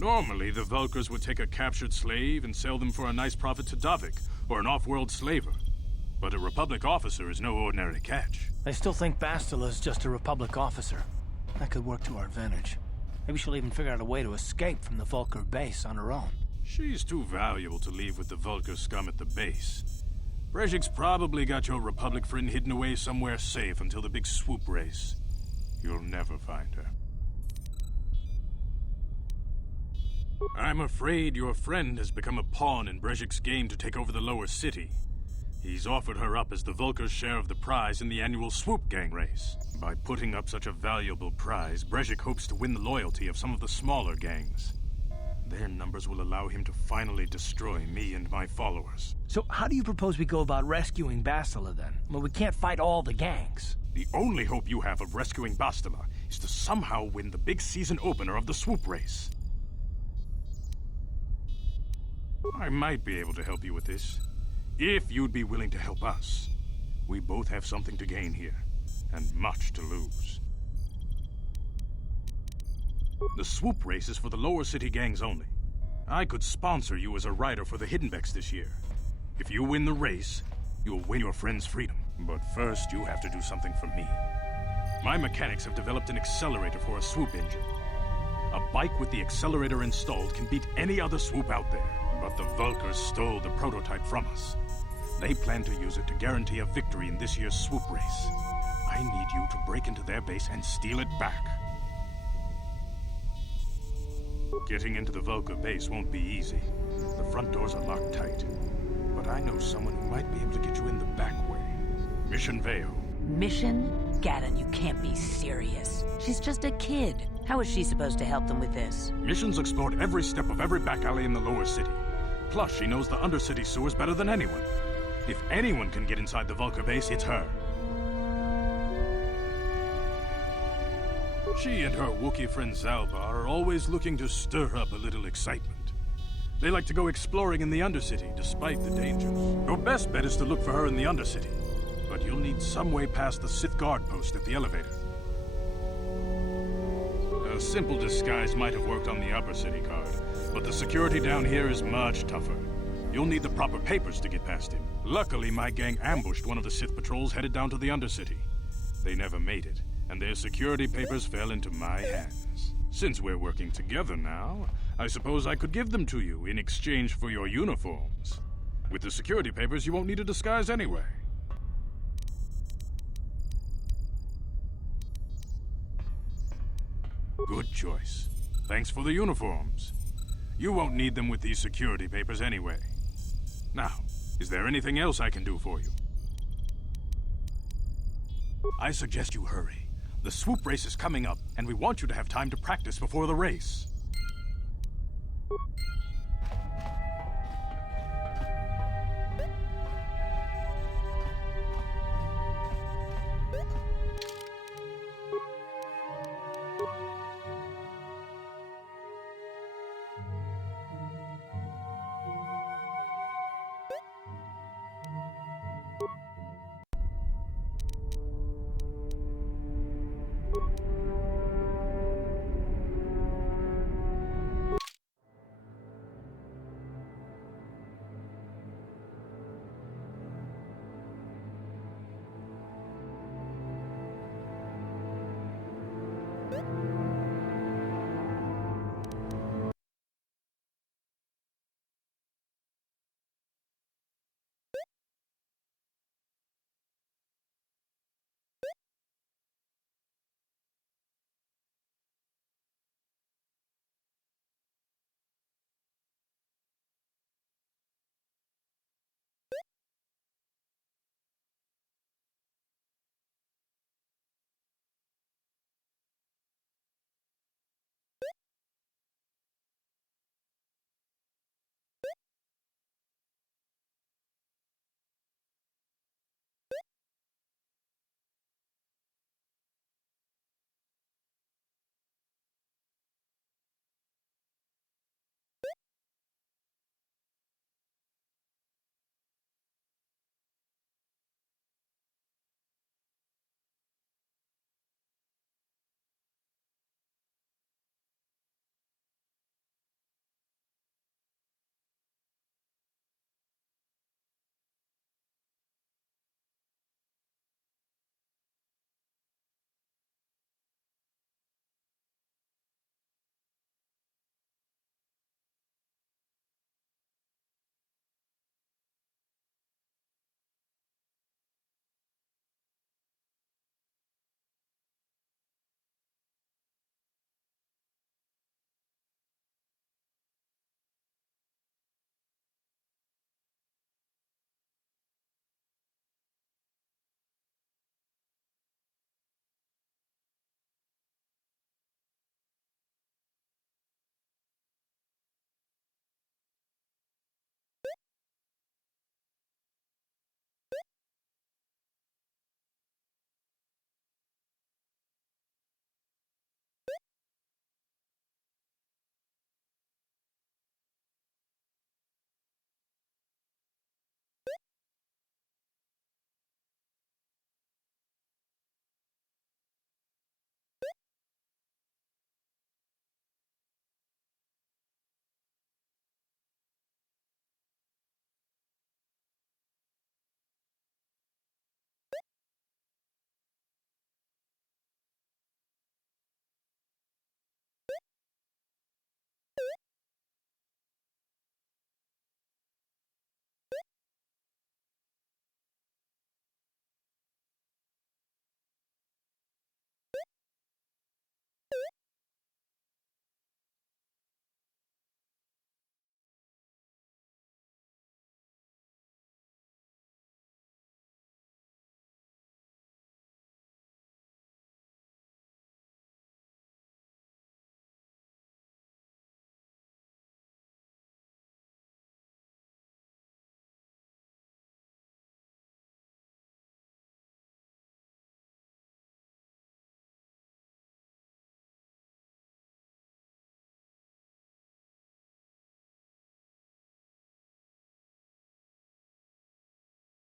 Normally, the Vulkars would take a captured slave and sell them for a nice profit to Davik, or an off-world slaver. But a Republic officer is no ordinary catch. I still think Bastila is just a Republic officer. That could work to our advantage. Maybe she'll even figure out a way to escape from the Vulkar base on her own. She's too valuable to leave with the Vulkar scum at the base. Brejik's probably got your Republic friend hidden away somewhere safe until the big swoop race. You'll never find her. I'm afraid your friend has become a pawn in Brejik's game to take over the lower city. He's offered her up as the Vulkar's share of the prize in the annual Swoop Gang race. By putting up such a valuable prize, Brejik hopes to win the loyalty of some of the smaller gangs. Their numbers will allow him to finally destroy me and my followers. So how do you propose we go about rescuing Bastila then? Well, we can't fight all the gangs. The only hope you have of rescuing Bastila is to somehow win the big season opener of the Swoop race. I might be able to help you with this, if you'd be willing to help us. We both have something to gain here, and much to lose. The swoop race is for the lower city gangs only. I could sponsor you as a rider for the Hiddenbecks this year. If you win the race, you'll win your friend's freedom. But first, you have to do something for me. My mechanics have developed an accelerator for a swoop engine. A bike with the accelerator installed can beat any other swoop out there. But the Vulkars stole the prototype from us. They plan to use it to guarantee a victory in this year's swoop race. I need you to break into their base and steal it back. Getting into the Vulkar base won't be easy. The front doors are locked tight. But I know someone who might be able to get you in the back way. Mission Veo. Mission? Gadden, you can't be serious. She's just a kid. How is she supposed to help them with this? Mission's explored every step of every back alley in the lower city. Plus, she knows the undercity sewers better than anyone. If anyone can get inside the Vulkar base, it's her. She and her Wookiee friend Zalbar are always looking to stir up a little excitement. They like to go exploring in the Undercity, despite the dangers. Your best bet is to look for her in the Undercity. But you'll need some way past the Sith guard post at the elevator. A simple disguise might have worked on the upper city card, but the security down here is much tougher. You'll need the proper papers to get past him. Luckily, my gang ambushed one of the Sith patrols headed down to the Undercity. They never made it, and their security papers fell into my hands. Since we're working together now, I suppose I could give them to you in exchange for your uniforms. With the security papers, you won't need a disguise anyway. Good choice. Thanks for the uniforms. You won't need them with these security papers anyway. Now, is there anything else I can do for you? I suggest you hurry. The swoop race is coming up, and we want you to have time to practice before the race.